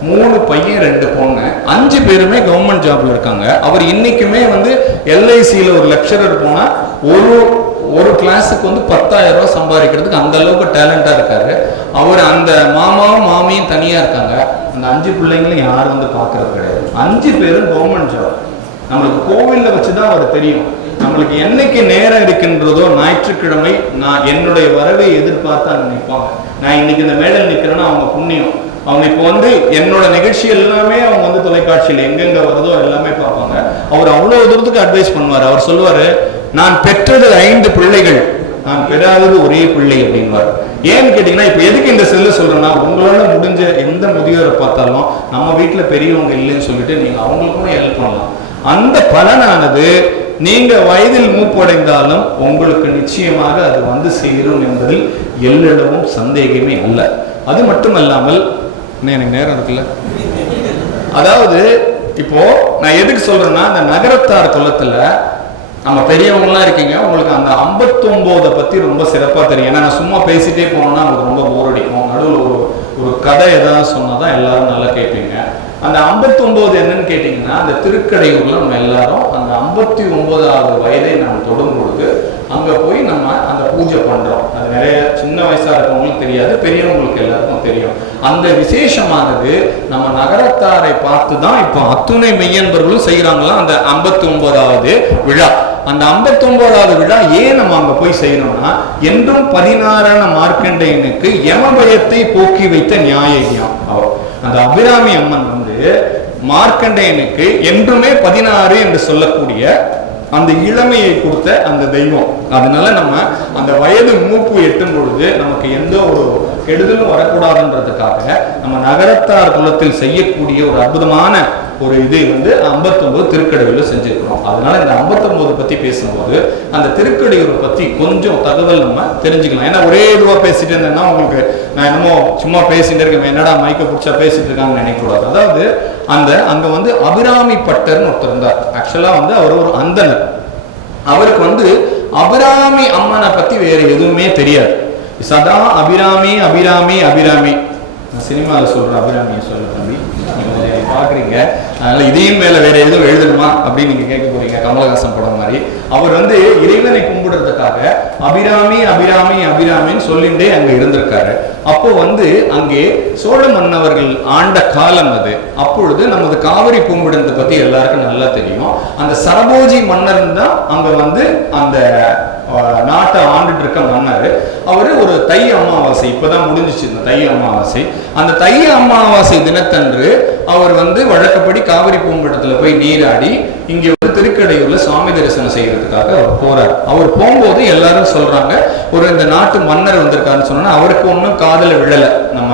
3 பையன் 2 பொண்ணு, 5 பேருமே கவர்மெண்ட் ஜாப்ல இருக்காங்க. அவர் இன்னைக்குமே வந்து LICல ஒரு லெக்சரர் போனா ஒரு கிளாஸுக்கு வந்து 10,000 ரூபாய் சம்பாதிக்கிறதுக்கு அந்த அளவுக்கு டேலண்டா இருக்காரு. அவர் அந்த மாமாவும் மாமியும் தனியா இருக்காங்க. அந்த 5 பிள்ளைங்களும் யாரும் வந்து பாக்குறது கிடையாது. 5 பேரும் கவர்மெண்ட் ஜாப். நம்மளுக்கு கோவில்ல வச்சுதான் அவர் தெரியும். நம்மளுக்கு என்னைக்கு நேரம் இருக்கின்றதோ ஞாயிற்றுக்கிழமை நான் என்னுடைய வரவை எதிர்பார்த்து அங்க நிற்பாங்க. நான் இன்னைக்கு இந்த மேடையில் நிற்கிறேன்னா அவங்க புண்ணியம். அவங்க இப்போ வந்து என்னோட நிகழ்ச்சி எல்லாமே அவங்க வந்து தொலைக்காட்சியில் எங்கெங்க வருதோ எல்லாமே பார்ப்பாங்க. அவர் அவ்வளவு தூரத்துக்கு அட்வைஸ் பண்ணுவார். அவர் சொல்லுவாரு, நான் பெற்றது 5 பிள்ளைகள், நான் பெறாதது ஒரே பிள்ளை அப்படின்வார். ஏன்னு கேட்டீங்கன்னா, இப்ப எதுக்கு இந்த செல்ல சொல்றேன்னா, உங்களால முடிஞ்ச எந்த முதியோரை பார்த்தாலும் நம்ம வீட்டுல பெரியவங்க இல்லைன்னு சொல்லிட்டு நீங்க அவங்களுக்கும் ஹெல்ப் பண்ணலாம். அந்த பலனானது நீங்க வயதில் மூப்படைந்தாலும் உங்களுக்கு நிச்சயமாக அது வந்து சேரும் என்பதில் எல்லிடமும் சந்தேகமே அல்ல. அது மட்டுமல்லாமல், எனக்கு நேரம் இருக்குல்ல, அதாவது இப்போ நான் எதுக்கு சொல்றேன்னா, இந்த நகரத்தார் குலத்துல நம்ம பெரியவங்கலாம் இருக்கீங்க, உங்களுக்கு அந்த 59 பத்தி ரொம்ப சிறப்பா தெரியும். ஏன்னா நான் சும்மா பேசிட்டே போனோம்னா உங்களுக்கு ரொம்ப போர் அடிக்கும். நடுவில் ஒரு கதை ஏதாவது சொன்னாதான் எல்லாரும் நல்லா கேட்பீங்க. அந்த 59 என்னன்னு கேட்டீங்கன்னா, அந்த திருக்கடையூர்ல நம்ம எல்லாரும் அந்த 59வது வயதை நம்ம தொடும் பொழுது அங்க போய் நம்ம அந்த பூஜை பண்றோம். அது நிறைய சின்ன வயசா இருக்கவங்களுக்கு தெரியாது, பெரியவங்களுக்கு எல்லாருக்கும் தெரியும். அந்த விசேஷமானது நம்ம நகரத்தாரை பார்த்து தான் இப்போ அத்துணை மெய்யன்பர்களும் செய்யறாங்களா அந்த 59வது விழா. அந்த 59வது விழா ஏன் நம்ம அங்க போய் செய்யணும்னா, என்றும் 16ஆன மார்க்கண்டேயனுக்கு யமபயத்தை போக்கி வைத்த நியாயம். அந்த அபிராமி அம்மன் வந்து மார்க்கண்டேயனுக்கு என்றுமே 16 என்று சொல்லக்கூடிய அந்த இளமையை கொடுத்த அந்த தெய்வம். அதனால நம்ம அந்த வயது மூப்பு எட்டும் பொழுது நமக்கு எந்த ஒரு கெடுதலும் வரக்கூடாதுன்றதுக்காக நம்ம நகரத்தார் குலத்தில் செய்யக்கூடிய ஒரு அற்புதமான ஒரு இது வந்து 59 திருக்கடையூர்ல செஞ்சிருக்கிறோம். அதனால இந்த 59 பத்தி பேசும்போது அந்த திருக்கடையூரை பத்தி கொஞ்சம் தகவல் நம்ம தெரிஞ்சுக்கலாம். ஏன்னா ஒரே இதுவா பேசிட்டு இருந்தேன்னா உங்களுக்கு நான் என்னமோ சும்மா பேசிட்டு இருக்கேன், என்னடா மைக்க பிடிச்சா பேசிட்டு இருக்காங்கன்னு நினைக்கக்கூடாது. அதாவது அங்க வந்து அபிராமி பட்டர்னு ஒருத்தர் இருந்தார். ஆக்சுவலா வந்து அவர் ஒரு அந்தனர். அவருக்கு வந்து அபிராமி அம்மனை பத்தி வேற எதுவுமே தெரியாது. சதா அபிராமி அபிராமி அபிராமி. நான் சினிமாவில் சொல்றேன், அபிராமியை சொல்ல தம்பி பாக்குறீங்க. அதனால இதையும் மேல வேற எதுவும் எழுதணுமா அப்படின்னு நீங்க கேட்க போறீங்க, கமலஹாசன் படம் மாதிரி. அவர் வந்து இறைவனை கும்பிடுறதுக்காக அபிராமி அபிராமி அபிராமின்னு சொல்லிட்டே அங்க இருந்திருக்காரு. அப்போ வந்து அங்கே சோழ மன்னவர்கள் ஆண்ட காலம் அது. அப்பொழுது நமது காவிரி பூம்பிடத்தை பத்தி எல்லாருக்கும் நல்லா தெரியும். அந்த சரபோஜி மன்னர் தான் அங்க வந்து அந்த நாட்டை ஆண்டுட்டு இருக்க மன்னர். அவரு ஒரு தை அமாவாசை, இப்பதான் முடிஞ்சிச்சு இந்த தை அமாவாசை. அந்த தை அமாவாசை தினத்தன்று அவர் வந்து வழக்கப்படி காவிரி பூம்பிடத்துல போய் நீராடி இங்க வந்து திருக்கடையூர்ல சுவாமி தரிசனம் செய்யறதுக்காக அவர் போறார். அவர் போகும்போது எல்லாரும் சொல்றாங்க, ஒரு இந்த நாட்டு மன்னர் வந்திருக்காருன்னு சொன்னா அவருக்கு ஒன்றும் காதல விழல. நம்ம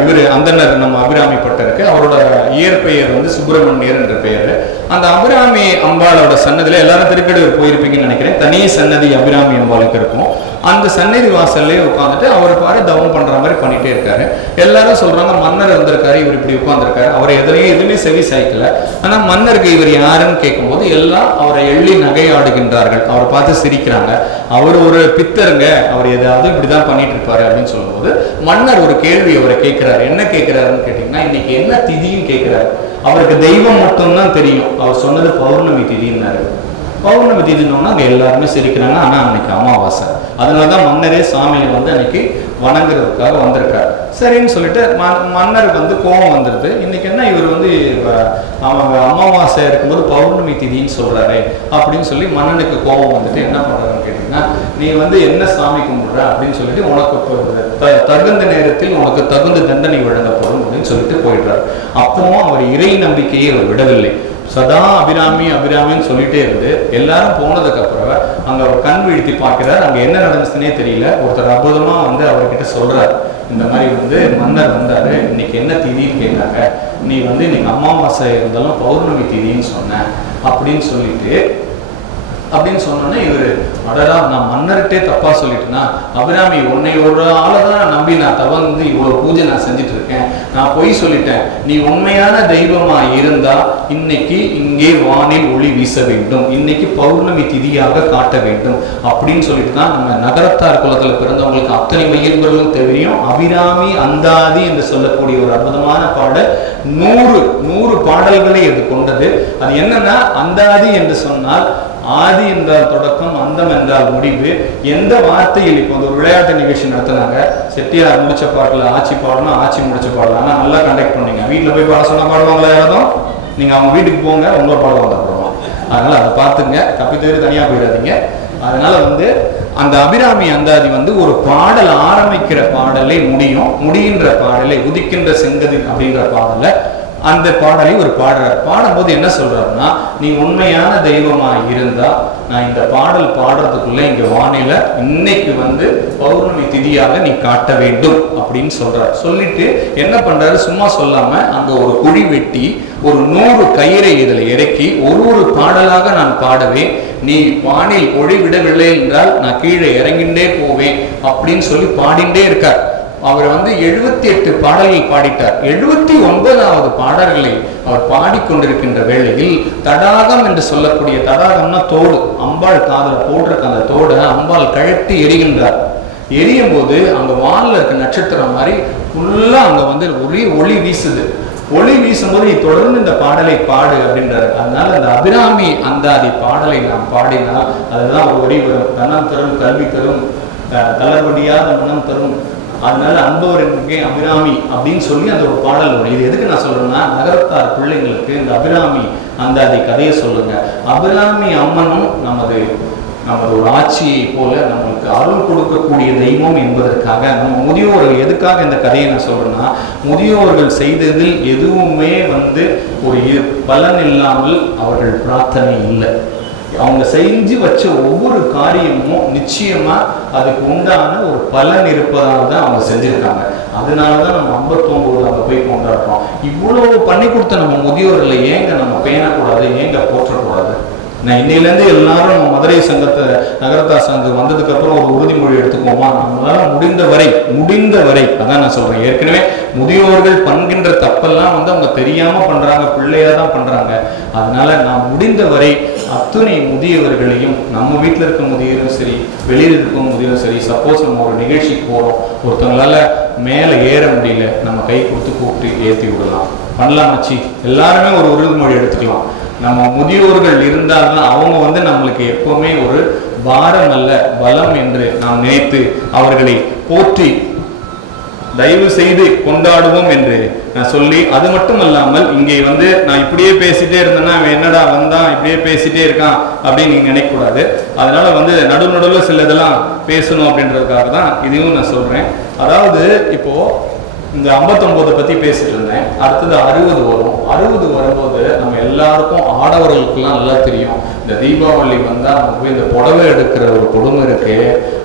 இவரு அந்தனர் நம்ம அபிராமி பட்டருக்கு அவரோட இயற்பெயர் வந்து சுப்பிரமணியர் என்ற பெயர். அந்த அபிராமி அம்பாளோட சன்னதியில எல்லாரும் திருக்கடையூர் போயிருப்பீங்கன்னு நினைக்கிறேன். தனி சன்னதி அபிராமி அம்பாளுக்கு இருக்கும். அந்த சன்னதி வாசல்லே உட்காந்துட்டு அவர் பாரு தவம் பண்ற மாதிரி பண்ணிட்டே இருக்காரு. எல்லாரும் சொல்றாங்க மன்னர் வந்திருக்காரு, இவர் இப்படி உட்கார்ந்துருக்காரு. அவர் எதுவுமே செவி சாய்க்கல. ஆனா மன்னருக்கு இவர் யாருன்னு கேட்கும்போது எல்லாம் அவரை எள்ளி நகையாடுகின்றார்கள். அவரை பார்த்து சிரிக்கிறாங்க. அவர் ஒரு பித்தருங்க, அவர் ஏதாவது இப்படிதான் பண்ணிட்டு இருப்பாரு அப்படின்னு சொல்லும்போது மன்னர் ஒரு கேள்வி அவரை கேட்கிறாரு. என்ன கேட்கிறாருன்னு கேட்டீங்கன்னா, இன்னைக்கு என்ன திதின்னு கேட்கிறாரு. அவருக்கு தெய்வம் மட்டும்தான் தெரியும். அவர் சொன்னது பௌர்ணமி திதின்னாரு. பௌர்ணமி திதினோம்னா அங்க எல்லாருமே சிரிக்கிறாங்க. ஆனா அன்னைக்கு அமாவாசை. அதனாலதான் மன்னரே சாமியை வந்து அன்னைக்கு வணங்குறதுக்காக வந்திருக்காரு. சரின்னு சொல்லிட்டு மன்னருக்கு வந்து கோபம் வந்துருது. இன்னைக்கு என்ன இவர் வந்து அவங்க அமாவாசை இருக்கும்போது பௌர்ணமி திதின்னு சொல்றாரு அப்படின்னு சொல்லி மன்னனுக்கு கோபம் வந்துட்டு என்ன பண்றாருன்னு கேட்டீங்கன்னா, நீ வந்து என்ன சாமி கும்பிடுற அப்படின்னு சொல்லிட்டு உனக்கு தகுந்த நேரத்தில் உனக்கு தகுந்த தண்டனை வழங்கப்படும் அப்படின்னு சொல்லிட்டு போயிடுறாரு. அப்பவும் அவர் இறை நம்பிக்கையை அவர் விடவில்லை. சதா அபிராமி அபிராமின்னு சொல்லிட்டே இருந்து எல்லாரும் போனதுக்கு அப்புறம் அங்க அவர் கண் விழித்து பார்க்கிறார். அங்க என்ன நடந்துச்சுன்னே தெரியல. ஒருத்தர் அற்புதமா வந்து அவர்கிட்ட சொல்றாரு, இந்த மாதிரி வந்து மன்னர் வந்தாரு, இன்னைக்கு என்ன திதின்னு கேட்டாங்க. நீ வந்து இன்னைக்கு அமாவாசை இருந்தாலும் பௌர்ணமி திதின்னு சொன்ன அப்படின்னு சொன்னோன்னே இவரு, அடடா நான் மன்னர்கிட்டே தப்பா சொல்லிட்டேன்னா, அபிராமி உன்னை ஒரு ஆளை தான் நம்பி நான் தவந்து இவ்வளவு பூஜை நான் செஞ்சுட்டு இருக்கேன், நான் பொய் சொல்லிட்டேன். நீ உண்மையான தெய்வமா இருந்தா இன்னைக்கு இங்கே வானில் ஒளி வீச வேண்டும், இன்னைக்கு பௌர்ணமி திதியாக காட்ட வேண்டும் அப்படின்னு சொல்லிட்டு தான் நம்ம நகரத்தார் குலத்துல பிறந்தவங்களுக்கு அத்தனை மையங்களும் தெரியும். அபிராமி அந்தாதி என்று சொல்லக்கூடிய ஒரு அற்புதமான பாடல் 100 பாடல்களை இது கொண்டது. அது என்னன்னா, அந்தாதி என்று சொன்னால் ஆதி என்றால் தொடக்கம், அந்தம் என்றால் முடிவு. எந்த வார்த்தையில் இப்போ ஒரு விளையாட்டு நிகழ்ச்சி நடத்தினாங்க, செட்டியார் முடிச்ச பாட்டுல ஆட்சி பாடணும், ஆட்சி முடிச்ச பாடலாம். ஆனால் நல்லா கண்டக்ட் பண்ணீங்க. வீட்டில் போய் பாட சொன்னா பாடுவாங்களா யாரும்? நீங்க அவங்க வீட்டுக்கு போங்க, உங்களை பாடுவாங்க அப்புறமா. அதனால அதை பார்த்துங்க, தப்பி தேடி தனியா போயிடாதீங்க. அதனால வந்து அந்த அபிராமி அந்தாதி வந்து ஒரு பாடல் ஆரம்பிக்கிற பாடலை முடிகின்ற பாடலை உதிக்கின்ற செங்கதி அப்படின்ற பாடலை அந்த பாடலை ஒரு பாடுறார். பாடும்போது என்ன சொல்றாருன்னா, நீ உண்மையான தெய்வமா இருந்தா நான் இந்த பாடல் பாடுறதுக்குள்ள இங்க வானில இன்னைக்கு வந்து பௌர்ணமி திதியாக நீ காட்ட வேண்டும் அப்படின்னு சொல்றார். சொல்லிட்டு என்ன பண்றாரு, சும்மா சொல்லாம அங்க ஒரு குழி வெட்டி ஒரு 100 கயிறை இதுல இறக்கி ஒரு பாடலாக நான் பாடுவேன், நீ வானில் ஒளி விடவில்லை என்றால் நான் கீழே இறங்கிண்டே போவேன் அப்படின்னு சொல்லி பாடிண்டே இருக்கார். அவர் வந்து 78 பாடல்கள் பாடிட்டார். 79வது பாடல்களை அவர் பாடிக்கொண்டிருக்கின்ற வேளையில் தடாகம் என்று சொல்லக்கூடிய, தடாகம்னா தோடு, அம்பாள் காதல போட்டிருக்க அந்த தோடை அம்பாள் கழட்டி எரிகின்றார். எரியும் போது அங்க வானில் இருக்க நட்சத்திரம் மாதிரி ஃபுல்லா அங்க வந்து ஒளி வீசுது. ஒளி வீசும்போது நீ தொடர்ந்து இந்த பாடலை பாடு அப்படின்றாரு. அதனால அந்த அபிராமி அந்தாதி பாடலை நாம் பாடினால் அதுதான் ஒரு ஒளி வரும். தனம் தரும், கல்வி தரும், தளர்வடியாத மனம் தரும், அதனால அன்பவர் என்கே அபிராமி அப்படின்னு சொல்லி அந்த ஒரு பாடல் வரும். இது எதுக்கு நான் சொல்றேன்னா, நகரத்தார் பிள்ளைங்களுக்கு இந்த அபிராமி அந்தாதி கதையை சொல்லுங்க. அபிராமி அம்மனும் நமது ஒரு ஆட்சியை போல நம்மளுக்கு அருள் கொடுக்கக்கூடிய தெய்வம் என்பதற்காக நம்ம முதியோர்கள் எதுக்காக இந்த கதையை நான் சொல்றேன்னா, முதியோர்கள் செய்ததில் எதுவுமே வந்து ஒரு பலன் இல்லாமல் அவர்கள் பிரார்த்தனை இல்லை. அவங்க செஞ்சு வச்ச ஒவ்வொரு காரியமும் நிச்சயமா அதுக்கு உண்டான ஒரு பலன் இருப்பதாக தான் அவங்க செஞ்சிருக்காங்க. அதனாலதான் நம்ம 59 அங்க போய் கொண்டாடுறோம். இவ்வளவு பண்ணி கொடுத்த நம்ம முதியோர்களை ஏங்க நம்ம பேணக்கூடாது, ஏங்க போற்றக்கூடாது? நான் இன்னையிலேருந்து எல்லாரும் நம்ம மதுரை சங்கத்தை நகரத்தார் சங்கம் வந்ததுக்கு அப்புறம் ஒரு உறுதிமொழி எடுத்துக்கோமா, நம்மளால முடிந்த வரை அதான் நான் சொல்றேன். ஏற்கனவே முதியோர்கள் பண்கின்ற தப்பெல்லாம் அவங்க தெரியாம பண்றாங்க, பிள்ளையா தான் பண்றாங்க. அதனால நான் முடிந்த வரை அத்துணை முதியவர்களையும், நம்ம வீட்டில் இருக்க முதியவரும் சரி, வெளியில் இருக்கும் முதியவரும் சரி, சப்போஸ் நம்ம ஒரு நிகழ்ச்சிக்கு போறோம், ஒருத்தவங்களால மேலே ஏற முடியல, நம்ம கை கொடுத்து கூப்பிட்டு ஏற்றி விடலாம், பண்ணலாம் வச்சு எல்லாருமே ஒரு உறுதிமொழி எடுத்துக்கலாம். நம்ம முதியோர்கள் இருந்தால்தான் அவங்க நம்மளுக்கு எப்பவுமே ஒரு பாரம் அல்ல, பலம் என்று நாம் நினைத்து அவர்களை போற்றி தயவு செய்து கொண்டாடுவோம் என்று நான் சொல்லி, அது மட்டும் இல்லாமல் இங்கே நான் இப்படியே பேசிட்டே இருந்தேன்னா என்னடா வந்தான் இப்படியே பேசிட்டே இருக்கான் அப்படின்னு நீங்க நினைக்க கூடாது. அதனால நடுநடுவில் சில இதெல்லாம் பேசணும் அப்படின்றதுக்காக தான் இதையும் நான் சொல்றேன். அதாவது இப்போ இந்த 59 பத்தி பேசிட்டு இருந்தேன். அடுத்தது 60 வரும். 60 வரும்போது நம்ம எல்லாருக்கும் ஆடவர்களுக்கெல்லாம் நல்லா தெரியும், இந்த தீபாவளி வந்தா நம்ம போய் இந்த புடவை எடுக்கிற ஒரு கொடுமை இருக்கு,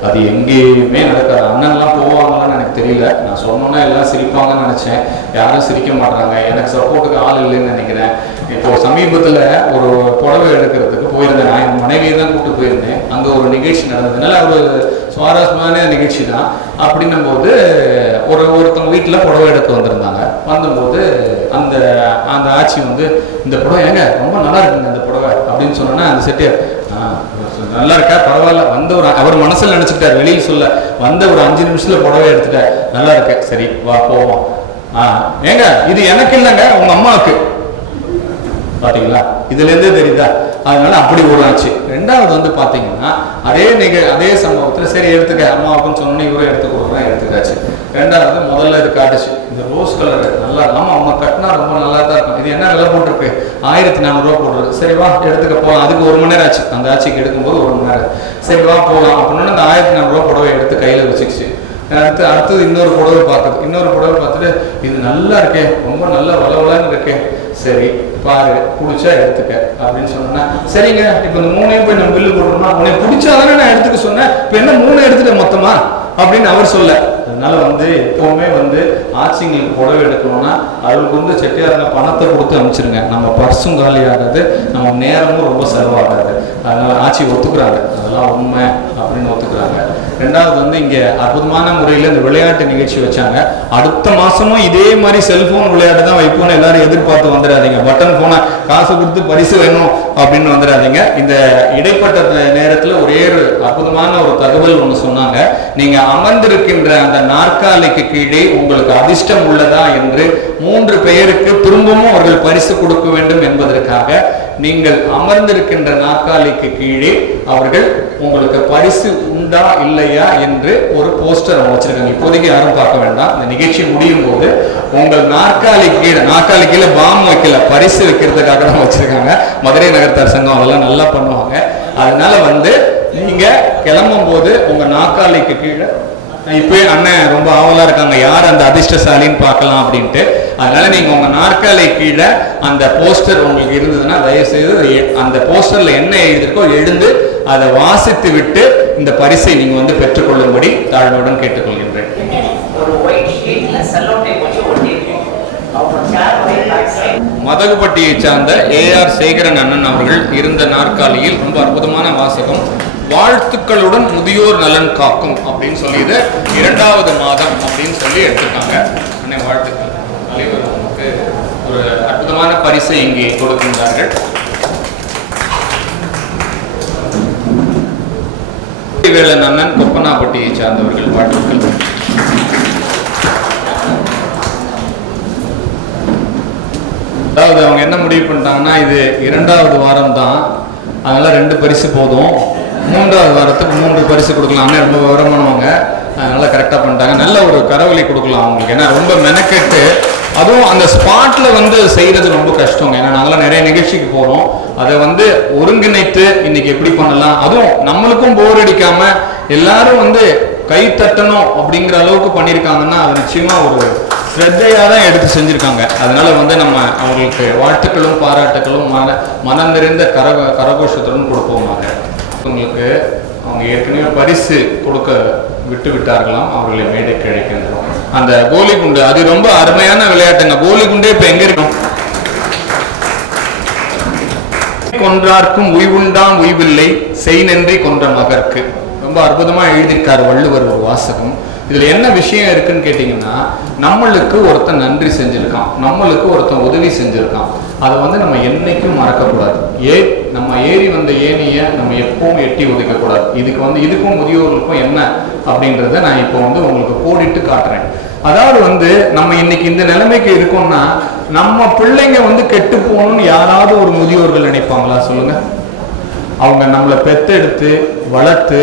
அது எங்கேயுமே நடக்காது. அண்ணன்லாம் போவாங்களான்னு எனக்கு தெரியல. நான் சொன்னோன்னா எல்லாம் சிரிப்பாங்கன்னு நினைச்சேன், யாரும் சிரிக்க மாட்டாங்க. எனக்கு சப்போர்ட்டுக்கு ஆள் இல்லைன்னு நினைக்கிறேன். இப்போ சமீபத்துல ஒரு புடவை எடுக்கிறதுக்கு போயிருந்தேன். நான் என் மனைவியை தான் கூப்பிட்டு போயிருந்தேன். அங்க ஒரு நிகழ்ச்சி நடந்ததுனால ஒரு சுவாரஸ்யமான நிகழ்ச்சி தான். அப்படின்னும் போது ஒருத்தவங்க வீட்டில் புடவை எடுக்க வந்திருந்தாங்க. வந்தபோது அந்த ஆட்சி இந்த புடவை ஏங்க ரொம்ப நல்லா இருக்குங்க இந்த புடவை அப்படின்னு சொன்னோன்னா, அந்த செட்டியார் நல்லா இருக்கா பரவாயில்ல, அவர் மனசில் நினைச்சுக்கிட்டார், வெளியில் சொல்ல ஒரு 5 நிமிஷத்துல புடவை எடுத்துட்டார், நல்லா இருக்கு, சரி வா போவோம். ஏங்க இது எனக்கு இல்லைங்க உங்க அம்மாவுக்கு, பாத்தீங்களா, இதுல இருந்தே தெரியுதா? அதனால அப்படி ஒரு ஆச்சு. ரெண்டாவது பாத்தீங்கன்னா அதே சம்பவத்துல சரி எடுத்துக்க அம்மாவுக்குன்னு சொன்னோன்னு இவரும் எடுத்து கொடுக்குறேன், எடுத்துக்காச்சு. ரெண்டாவது முதல்ல இது காட்டுச்சு, இந்த ரோஸ் கலர் நல்லா இல்லாம அவங்க கட்டினா ரொம்ப நல்லா தான் இருக்கும், இது என்ன விலை போட்டிருக்கு, 1400 போடுறது, சரி வா எடுத்துக்க போகலாம். அதுக்கு 1 மணி நேரம் ஆச்சு, அந்த ஆட்சிக்கு எடுக்கும்போது 1 மணி நேரம். சரி வா போகலாம் அப்படின்னு அந்த 1400 புடவை எடுத்து கையில வச்சுக்கிச்சு. அடுத்தது இன்னொரு புடவை பார்த்துட்டு இது நல்லா இருக்கே, ரொம்ப நல்லா வளவலன்னு இருக்கே, சரி பாரு பிடிச்சா எடுத்துக்க அப்படின்னு சொன்னா, சரிங்க இப்ப இந்த 3ஐயும் போய் நம்ம பில்லு போடுறோம்னா, உனக்கு பிடிச்சாதானே நான் எடுத்துக்க சொன்னேன், இப்ப என்ன 3 எடுத்துட்ட மொத்தமா அப்படின்னு அவர் சொல்ல. அதனால எப்பவுமே ஆட்சிங்களுக்கு புடவை எடுக்கணும்னா அவருக்கு செட்டியாருங்க பணத்தை கொடுத்து அனுப்பிச்சிருங்க, நம்ம பர்சும் காலி ஆகாது, நம்ம நேரமும் ரொம்ப செலவாகாது. அதனால ஆட்சி ஒத்துக்குறாங்க, அதெல்லாம் உண்மை அப்படின்னு ஒத்துக்குறாங்க. ரெண்டாவது இங்க அற்புதமான முறையில் இந்த விளையாட்டு நிகழ்ச்சி வச்சாங்க. அடுத்த மாசமும் இதே மாதிரி செல்போன் விளையாட்டு தான் வைப்போம்னு எல்லாரும் எதிர்பார்த்து வந்துடாதீங்க. பட்டன் போனை காசு கொடுத்து பரிசு வேணும் அப்படின்னு வந்துடாதீங்க. இந்த இடைப்பட்ட நேரத்தில் ஒரே ஒரு அற்புதமான ஒரு தகவல் ஒன்று சொன்னாங்க. நீங்க அமர்ந்திருக்கின்ற அந்த நாற்காலிக்கு கீழே உங்களுக்கு அதிர்ஷ்டம் உள்ளதா என்று 3 பேருக்கு திரும்பவும் அவர்கள் பரிசு கொடுக்க வேண்டும் என்பதற்காக நீங்கள் அமர்ந்திருக்கின்ற நாற்காலிக்கு கீழே அவர்கள் உங்களுக்கு பரிசு உண்டா இல்லையா என்று ஒரு போஸ்டர் வச்சிருக்காங்க. இப்போதைக்கு யாரும் பார்க்க வேண்டாம். இந்த நிகழ்ச்சி முடியும் போது உங்கள் நாற்காலி கீழே பாம் வைக்கல, பரிசு வைக்கிறதுக்காக தான் வச்சிருக்காங்க. மதுரை நகரத்தார் சங்கம் அதெல்லாம் நல்லா பண்ணுவாங்க. அதனால நீங்க கிளம்பும் போது உங்க நாற்காலிக்கு கீழே இப்போ அண்ணன் ரொம்ப ஆவலா இருக்காங்க யார் அந்த அதிர்ஷ்டசாலின்னு பார்க்கலாம் அப்படின்ட்டு. அதனால நீங்க உங்க நாற்காலி கீழே அந்த போஸ்டர் உங்களுக்கு இருந்ததுன்னா தயவு செய்து அந்த போஸ்டர்ல என்ன எழுதிருக்கோ எழுந்து அதை வாசித்து விட்டு இந்த பரிசை நீங்க பெற்றுக்கொள்ளும்படி தாழ்மையுடன் கேட்டுக்கொள்கின்றேன். மதகுப்பட்டியை சார்ந்த ஏஆர் சேகரன் அண்ணன் அவர்கள் இருந்த நாற்காலியில் ரொம்ப அற்புதமான வாசகம், வாழ்த்துக்களுடன் முதியோர் நலன் காக்கும் அப்படின்னு சொல்லி இது 2வது மாதம் அப்படின்னு சொல்லி எடுத்துக்காங்க. அண்ணே வாழ்த்துக்கள். தலைவர் நமக்கு ஒரு அற்புதமான பரிசை இங்கே கொடுக்கின்றார்கள். வேலன் அண்ணன் கொப்பனாப்பட்டியை சார்ந்தவர்கள் வாழ்த்துக்கள். அதாவது அவங்க என்ன முடிவு பண்ணிட்டாங்கன்னா இது 2வது வாரம் தான், அதனால 2 பரிசு போதும், 3வது வாரத்துக்கு 3 பரிசு கொடுக்கலாம். ரொம்ப விவரமானவங்க, அதனால கரெக்டாக பண்ணிட்டாங்க. நல்ல ஒரு கரவொலி கொடுக்கலாம் அவங்களுக்கு. ஏன்னா ரொம்ப மெனக்கெட்டு அதுவும் அந்த ஸ்பாட்ல செய்யறது ரொம்ப கஷ்டங்க. ஏன்னா நாங்களாம் நிறைய நிகழ்ச்சிக்கு போறோம், அதை ஒருங்கிணைத்து இன்னைக்கு எப்படி பண்ணலாம், அதுவும் நம்மளுக்கும் போர் அடிக்காம எல்லாரும் கை தட்டணும் அப்படிங்கிற அளவுக்கு பண்ணியிருக்காங்கன்னா அது நிச்சயமா ஒரு ஸ்ரத்தையாக தான் எடுத்து செஞ்சுருக்காங்க. அதனால வந்து நம்ம அவங்களுக்கு வாழ்த்துக்களும் பாராட்டுகளும் மனம் நிறைந்த கரகோஷத்துடன் கொடுப்போமாக. உங்களுக்கு அவங்க ஏற்கனவே பரிசு கொடுக்க விட்டு விட்டார்களாம், அவர்களை மேடைக்கு அழைக்கின்றோம். அந்த கோலி குண்டு அது ரொம்ப அருமையான விளையாட்டுங்க. கோலி குண்டே இப்ப எங்க இருக்கும்? கொன்றார்க்கும் உய்வுண்டாம் உய்வில்லை செய் நன்றி கொன்ற மகற்கு. ரொம்ப அற்புதமா எழுதியிருக்காரு வள்ளுவர் ஒரு வாசகம். இதுல என்ன விஷயம் இருக்குன்னு கேட்டீங்கன்னா, நம்மளுக்கு ஒருத்தன் நன்றி செஞ்சிருக்கான், நம்மளுக்கு ஒருத்தன் உதவி செஞ்சிருக்கான், அதை வந்து நம்ம என்னைக்கும் மறக்கக்கூடாது. நம்ம ஏறி வந்த ஏனிய நம்ம எப்பவும் எட்டி உதைக்க கூடாது. இதுக்கும் முதியோர்களுக்கும் என்ன அப்படின்றத நான் இப்போ வந்து உங்களுக்கு போடிட்டு காட்டுறேன். அதாவது வந்து நம்ம இன்னைக்கு இந்த நிலைமைக்கு இருக்கோம்னா, நம்ம பிள்ளைங்க வந்து கெட்டு போகணும்னு யாராவது ஒரு முதியோர்கள் நினைப்பாங்களா சொல்லுங்க? அவங்க நம்மளை பெத்தெடுத்து வளர்த்து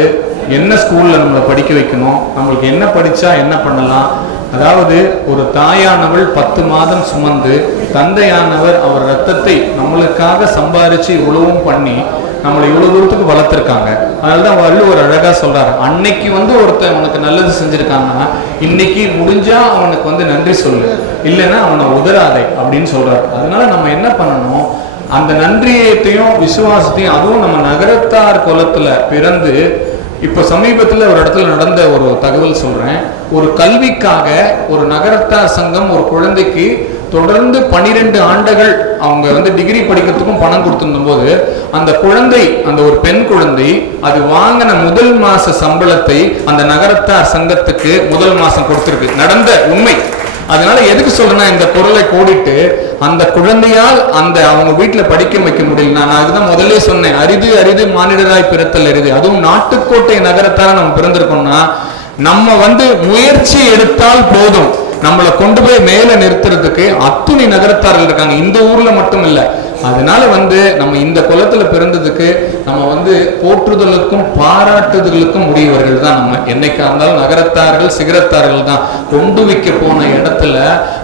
என்ன ஸ்கூல்ல நம்மளை படிக்க வைக்கணும், நம்மளுக்கு என்ன படிச்சா என்ன பண்ணலாம், அதாவது ஒரு தாயானவள் 10 மாதம் சுமந்து தந்தையானவர் அவர் ரத்தத்தை நம்மளுக்காக சம்பாரிச்சு இவ்வளவும் பண்ணி நம்மளை இவ்வளவு தூரத்துக்கு வளர்த்துருக்காங்க. அதனாலதான் வள்ளுவர் அழகா சொல்றாரு, அன்னைக்கு வந்து ஒருத்தன் உனக்கு நல்லது செஞ்சிருக்காங்கன்னா இன்னைக்கு முடிஞ்சா அவனுக்கு வந்து நன்றி சொல்லு, இல்லைன்னா அவனை உதறாதே அப்படின்னு சொல்றாரு. அதனால நம்ம என்ன பண்ணணும், அந்த நன்றியத்தையும் விசுவாசத்தையும், அதுவும் நம்ம நகரத்தார் குலத்துல பிறந்து இப்ப சமீபத்துல ஒரு இடத்துல நடந்த ஒரு தகவல் சொல்றேன். ஒரு கல்விக்காக ஒரு நகரத்தார் சங்கம் ஒரு குழந்தைக்கு தொடர்ந்து 12 ஆண்டுகள் அவங்க வந்து டிகிரி படிக்கிறதுக்கும் பணம் கொடுத்திருந்த போது, அந்த குழந்தை, அந்த ஒரு பெண் குழந்தை, அது வாங்கின முதல் மாச சம்பளத்தை அந்த நகரத்தார் சங்கத்துக்கு முதல் மாசம் கொடுத்திருக்கு. நடந்த உண்மை. அதனால எதுக்கு சொல்றேன்னா, இந்த குரலை கோடிட்டு அந்த குழந்தையால் அவங்க வீட்டுல படிக்க வைக்க முடியல. நான் அதுதான் முதல்ல சொன்னேன், அரிது அரிது மானிடராய் பிறத்தல் அரிது. அதுவும் நாட்டுக்கோட்டை நகரத்தார நம்ம பிறந்திருக்கோம்னா, நம்ம வந்து முயற்சி எடுத்தால் போதும், நம்மளை கொண்டு போய் மேல நிறுத்துறதுக்கு அத்துணை நகரத்தார்கள் இருக்காங்க, இந்த ஊர்ல மட்டும் இல்ல. அதனால வந்து நம்ம இந்த குலத்துல பிறந்ததுக்கு நம்ம வந்து போற்றுதலுக்கும் பாராட்டுதலுக்கும் உரியவர்கள் தான். நம்ம என்னைக்கா இருந்தாலும் நகரத்தார்கள் சிகரத்தார்கள் தான். கொண்டு வைக்க போன இடத்துல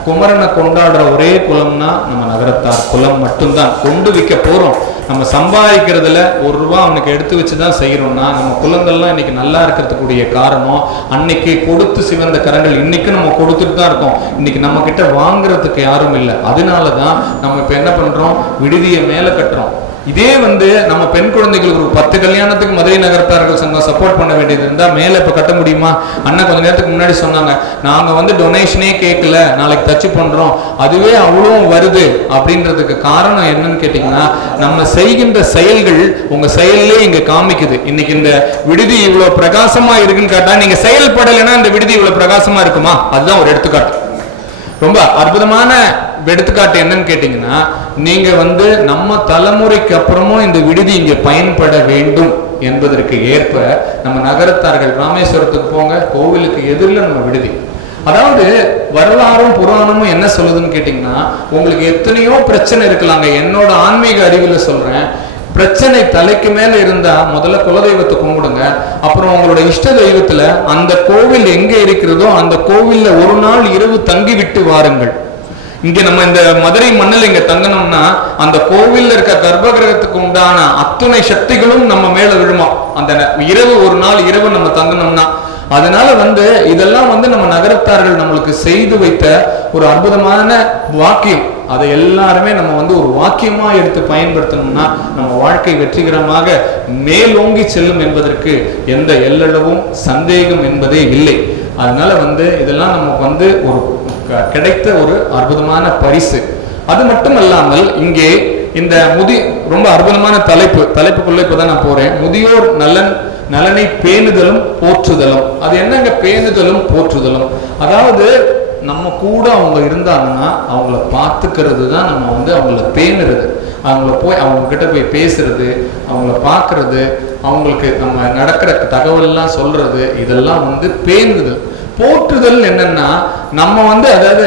குமரனை கொண்டாடுற ஒரே குலம்னா நம்ம நகரத்தார் குலம் மட்டும்தான். கொண்டு வைக்க போறோம், நம்ம சம்பாதிக்கிறதுல ₹1 அவனுக்கு எடுத்து வச்சுதான் செய்யறோம்னா, நம்ம குலங்கள்லாம் இன்னைக்கு நல்லா இருக்கிறதுக்குரிய காரணம் அன்னைக்கு கொடுத்து சிவந்த கரங்கள். இன்னைக்கு நம்ம கொடுத்துட்டு தான் இருக்கோம், இன்னைக்கு நம்ம கிட்ட வாங்குறதுக்கு யாரும் இல்லை. அதனாலதான் நம்ம இப்ப என்ன பண்றோம், விடுதியை மேல கட்டுறோம். இதே வந்து நம்ம பெண் குழந்தைகளுக்கு ஒரு 10 கல்யாணத்துக்கு மதுரை நகரத்தார்கள் சங்கம் சப்போர்ட் பண்ண வேண்டியது இருந்தா மேல இப்ப கட்ட முடியுமா? அண்ணா கொஞ்ச நேரத்துக்கு முன்னாடி சொன்னாங்க, நாங்க வந்து டொனேஷனே கேட்கல, நாளைக்கு தச்சு பண்றோம், அதுவே அவ்வளவும் வருது. அப்படின்றதுக்கு காரணம் என்னன்னு கேட்டீங்கன்னா, நம்ம செய்கின்ற செயல்கள் உங்க செயல்லே இங்க காமிக்குது. இன்னைக்கு இந்த விடுதி இவ்வளவு பிரகாசமா இருக்குன்னு கேட்டா, நீங்க செயல்படலைன்னா இந்த விடுதி இவ்வளவு பிரகாசமா இருக்குமா? அதுதான் ஒரு எடுத்துக்காட்டு. ரொம்ப அற்புதமான எடுத்துக்காட்டு என்னன்னு கேட்டீங்கன்னா, நீங்க வந்து நம்ம தலைமுறைக்கு அப்புறமும் இந்த விடுதி இங்க பயன்பட வேண்டும் என்பதற்கு ஏற்ப நம்ம நகரத்தார்கள் ராமேஸ்வரத்துக்கு போங்க, கோவிலுக்கு எதிரில் நம்ம விடுதி. அதாவது வரலாறும் புராணமும் என்ன சொல்லுதுன்னு கேட்டீங்கன்னா, உங்களுக்கு எத்தனையோ பிரச்சனை இருக்கலாங்க. என்னோட ஆன்மீக அறிவுல சொல்றேன், பிரச்சனை தலைக்கு மேல இருந்தா முதல்ல குலதெய்வத்தை கும்பிடுங்க, அப்புறம் உங்களோட இஷ்ட தெய்வத்துல அந்த கோவில் எங்க இருக்கிறதோ அந்த கோவில்ல ஒரு நாள் இரவு தங்கி விட்டு வாருங்கள். இங்க நம்ம இந்த மதுரை மண்ணில் இங்க தங்கணும்னா அந்த கோவில்ல இருக்க கர்ப்ப கிரகத்துக்கு உண்டான அத்துணை சக்திகளும் நம்ம மேல விழுமா அந்த இரவு, ஒரு நாள் இரவு நம்ம தங்கணும்னா. அதனால வந்து இதெல்லாம் வந்து நம்ம நகரத்தார்கள் நம்மளுக்கு செய்து வைத்த ஒரு அற்புதமான வாக்கியம். அதை எல்லாருமே நம்ம வந்து ஒரு வாக்கியமா எடுத்து பயன்படுத்தணும்னா நம்ம வாழ்க்கை வெற்றிகரமாக மேலோங்கி செல்லும் என்பதற்கு எந்த எல்லளவும் சந்தேகம் என்பதே இல்லை. அதனால வந்து இதெல்லாம் நமக்கு வந்து ஒரு கிடைத்த ஒரு அற்புதமான பரிசு. அது மட்டும் அல்லாமல் இங்கே இந்த ரொம்ப அற்புதமான தலைப்புக்குள்ள இப்பதான் நான் போறேன். முதியோர் நலனை பேணுதலும் போற்றுதலும். அது என்னங்க பேணுதலும் போற்றுதலும்? அதாவது நம்ம கூட அவங்க இருந்தாங்கன்னா அவங்கள பார்த்துக்கிறது தான் நம்ம வந்து அவங்கள பேணுறது. அவங்க கிட்ட போய் பேசுறது, அவங்கள பார்க்கறது, அவங்களுக்கு நம்ம நடக்கிற தகவல்லாம் சொல்றது, இதெல்லாம் வந்து பேணுதல். போற்றுதல் என்னன்னா, நம்ம வந்து அதாவது